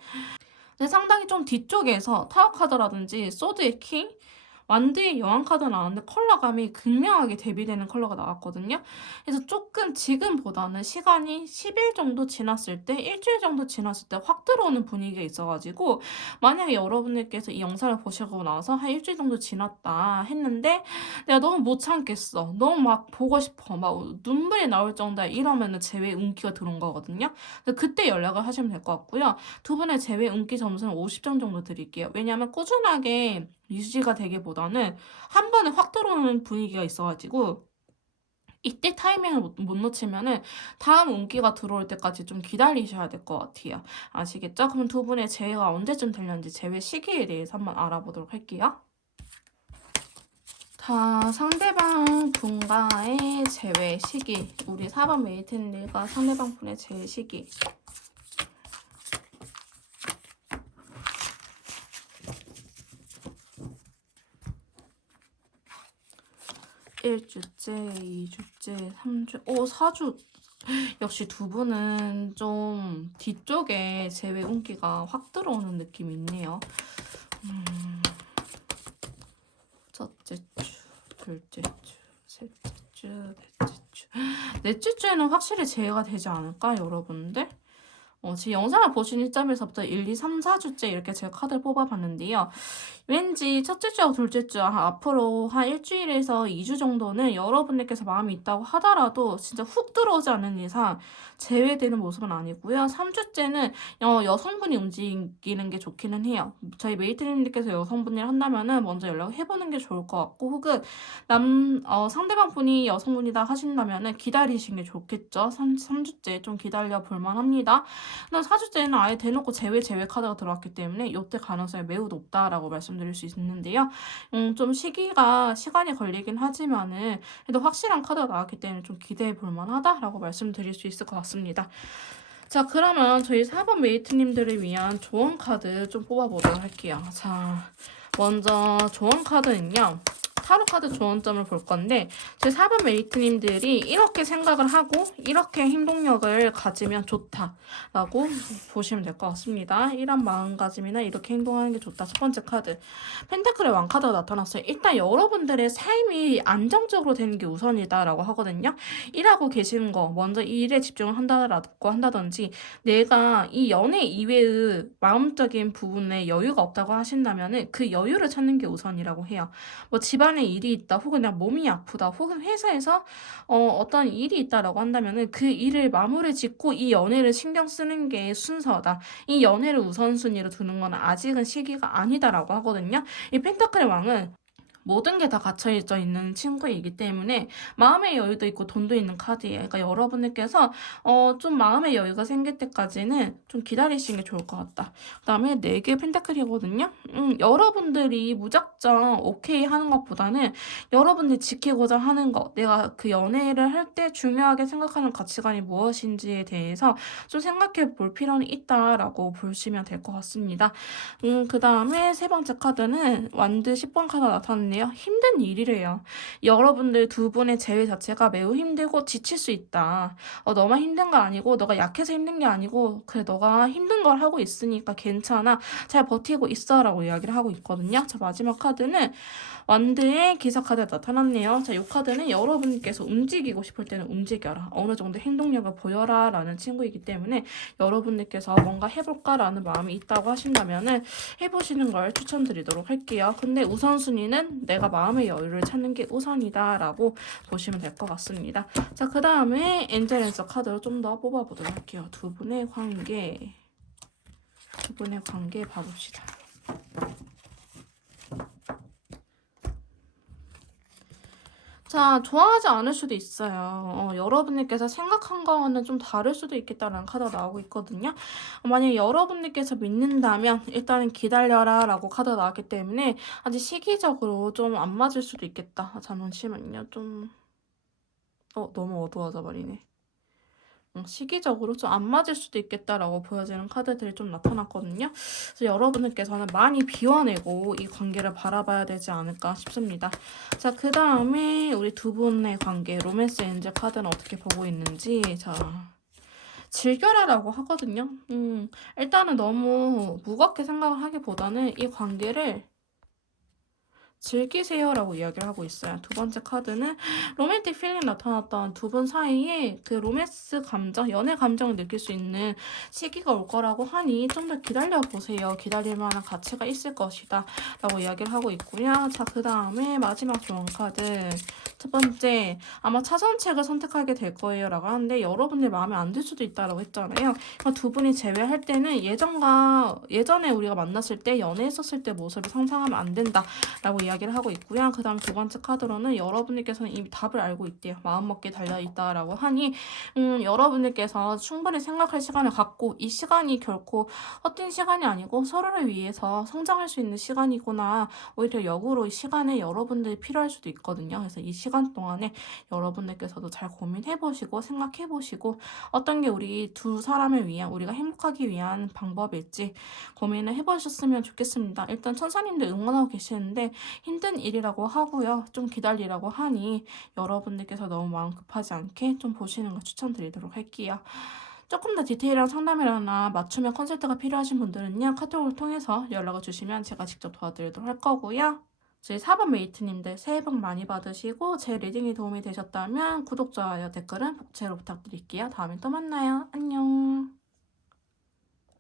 근데 상당히 좀 뒤쪽에서 타워 카드라든지 소드의 킹, 완드의 여왕 카드가 나왔는데 컬러감이 극명하게 대비되는 컬러가 나왔거든요. 그래서 조금 지금보다는 시간이 10일 정도 지났을 때, 일주일 정도 지났을 때 확 들어오는 분위기가 있어가지고 만약에 여러분들께서 이 영상을 보시고 나서 한 일주일 정도 지났다 했는데 내가 너무 못 참겠어. 너무 막 보고 싶어. 막 눈물이 나올 정도야 이러면은 제외 운기가 들어온 거거든요. 근데 그때 연락을 하시면 될 것 같고요. 두 분의 제외 운기 점수는 50점 정도 드릴게요. 왜냐하면 꾸준하게 유지가 되기보다는 한 번에 확 들어오는 분위기가 있어가지고 이때 타이밍을 못 놓치면은 다음 운기가 들어올 때까지 좀 기다리셔야 될 것 같아요. 아시겠죠? 그럼 두 분의 재회가 언제쯤 되는지 재회 시기에 대해서 한번 알아보도록 할게요. 자, 상대방 분과의 재회 시기. 우리 4번 메이트님과 상대방 분의 재회 시기. 일주째, 2주째, 3주, 4주. 역시 두 분은 좀 뒤쪽에 재회 운기가 확 들어오는 느낌이 있네요. 첫째 주, 둘째 주, 셋째 주, 넷째 주. 넷째 주에는 확실히 재해가 되지 않을까, 여러분들? 지금 영상을 보신 시점에서부터 1, 2, 3, 4주째 이렇게 제가 카드를 뽑아봤는데요. 왠지 첫째 주하고 둘째 주 앞으로 한 일주일에서 2주 정도는 여러분들께서 마음이 있다고 하더라도 진짜 훅 들어오지 않는 이상 제외되는 모습은 아니고요. 3주째는 여성분이 움직이는 게 좋기는 해요. 저희 메이트님들께서 여성분을 한다면은 먼저 연락해보는 게 좋을 것 같고 혹은 상대방 분이 여성분이다 하신다면은 기다리시는 게 좋겠죠. 3주째 좀 기다려 볼만 합니다. 근데 4주째는 아예 대놓고 제외 카드가 들어왔기 때문에 이때 가능성이 매우 높다라고 말씀드릴 수 있는데요. 좀 시간이 걸리긴 하지만은 그래도 확실한 카드가 나왔기 때문에 좀 기대해 볼 만하다라고 말씀드릴 수 있을 것 같습니다. 자, 그러면 저희 4번 메이트님들을 위한 조언 카드 좀 뽑아보도록 할게요. 자, 먼저 조언 카드는요. 타로 카드 조언점을 볼 건데 제 4번 메이트님들이 이렇게 생각을 하고 이렇게 행동력을 가지면 좋다라고 보시면 될 것 같습니다. 이런 마음가짐이나 이렇게 행동하는 게 좋다. 첫 번째 카드. 펜타클의 왕카드가 나타났어요. 일단 여러분들의 삶이 안정적으로 되는 게 우선이다라고 하거든요. 일하고 계시는 거 먼저 일에 집중을 한다든지 내가 이 연애 이외의 마음적인 부분에 여유가 없다고 하신다면은 그 여유를 찾는 게 우선이라고 해요. 뭐 집안에 일이 있다 혹은 내가 몸이 아프다 혹은 회사에서 어떤 일이 있다라고 한다면은 그 일을 마무리 짓고 이 연애를 신경 쓰는 게 순서다. 이 연애를 우선순위로 두는 건 아직은 시기가 아니다라고 하거든요. 이 펜타클의 왕은 모든 게 다 갇혀져 있는 친구이기 때문에 마음의 여유도 있고 돈도 있는 카드예요. 그러니까 여러분들께서 좀 마음의 여유가 생길 때까지는 좀 기다리시는 게 좋을 것 같다. 그 다음에 4개 펜타클이거든요. 여러분들이 무작정 오케이 하는 것보다는 여러분들이 지키고자 하는 것, 내가 그 연애를 할 때 중요하게 생각하는 가치관이 무엇인지에 대해서 좀 생각해 볼 필요는 있다라고 보시면 될 것 같습니다. 그 다음에 세 번째 카드는 완드 10번 카드가 나타났네요. 힘든 일이래요. 여러분들 두 분의 재회 자체가 매우 힘들고 지칠 수 있다. 너만 힘든 거 아니고 너가 약해서 힘든 게 아니고 그래 너가 힘든 걸 하고 있으니까 괜찮아. 잘 버티고 있어 라고 이야기를 하고 있거든요. 자, 마지막 카드는 완드의 기사 카드가 나타났네요. 자, 이 카드는 여러분께서 움직이고 싶을 때는 움직여라. 어느 정도 행동력을 보여라 라는 친구이기 때문에 여러분들께서 뭔가 해볼까 라는 마음이 있다고 하신다면은 해보시는 걸 추천드리도록 할게요. 근데 우선순위는 내가 마음의 여유를 찾는 게 우선이다 라고 보시면 될 것 같습니다. 자, 그 다음에 엔젤 앤서 카드를 좀 더 뽑아보도록 할게요. 두 분의 관계 봐봅시다. 자, 좋아하지 않을 수도 있어요. 여러분들께서 생각한 거와는 좀 다를 수도 있겠다라는 카드가 나오고 있거든요. 만약에 여러분들께서 믿는다면 일단은 기다려라라고 카드가 나왔기 때문에 아직 시기적으로 좀 안 맞을 수도 있겠다. 잠시만요. 좀 너무 어두워져 버리네. 시기적으로 좀 안 맞을 수도 있겠다라고 보여지는 카드들이 좀 나타났거든요. 그래서 여러분들께서는 많이 비워내고 이 관계를 바라봐야 되지 않을까 싶습니다. 자, 그 다음에 우리 두 분의 관계, 로맨스 엔젤 카드는 어떻게 보고 있는지. 자, 즐겨라라고 하거든요. 일단은 너무 무겁게 생각을 하기보다는 이 관계를 즐기세요라고 이야기를 하고 있어요. 두 번째 카드는 로맨틱 필링 나타났던 두 분 사이에 그 로맨스 감정, 연애 감정을 느낄 수 있는 시기가 올 거라고 하니 좀 더 기다려보세요. 기다릴 만한 가치가 있을 것이다 라고 이야기를 하고 있고요. 자, 그 다음에 마지막 좋은 카드. 첫 번째, 아마 차선책을 선택하게 될 거예요 라고 하는데 여러분들 마음에 안 들 수도 있다라고 했잖아요. 두 분이 재회할 때는 예전에 우리가 만났을 때 연애했었을 때 모습을 상상하면 안 된다 라고 이야기를 하고 있고요. 그 다음 두 번째 카드로는 여러분들께서는 이미 답을 알고 있대요. 마음먹기에 달려있다라고 하니 여러분들께서 충분히 생각할 시간을 갖고 이 시간이 결코 헛된 시간이 아니고 서로를 위해서 성장할 수 있는 시간이구나. 오히려 역으로 이 시간에 여러분들이 필요할 수도 있거든요. 그래서 이 시간 동안에 여러분들께서도 잘 고민해보시고 생각해보시고 어떤 게 우리 두 사람을 위한 우리가 행복하기 위한 방법일지 고민을 해보셨으면 좋겠습니다. 일단 천사님들 응원하고 계시는데 힘든 일이라고 하고요. 좀 기다리라고 하니 여러분들께서 너무 마음 급하지 않게 좀 보시는 걸 추천드리도록 할게요. 조금 더 디테일한 상담이나 맞춤형 컨설트가 필요하신 분들은요. 카톡을 통해서 연락을 주시면 제가 직접 도와드리도록 할 거고요. 저희 4번 메이트님들 새해 복 많이 받으시고 제 리딩이 도움이 되셨다면 구독, 좋아요, 댓글은 복채로 부탁드릴게요. 다음에 또 만나요. 안녕.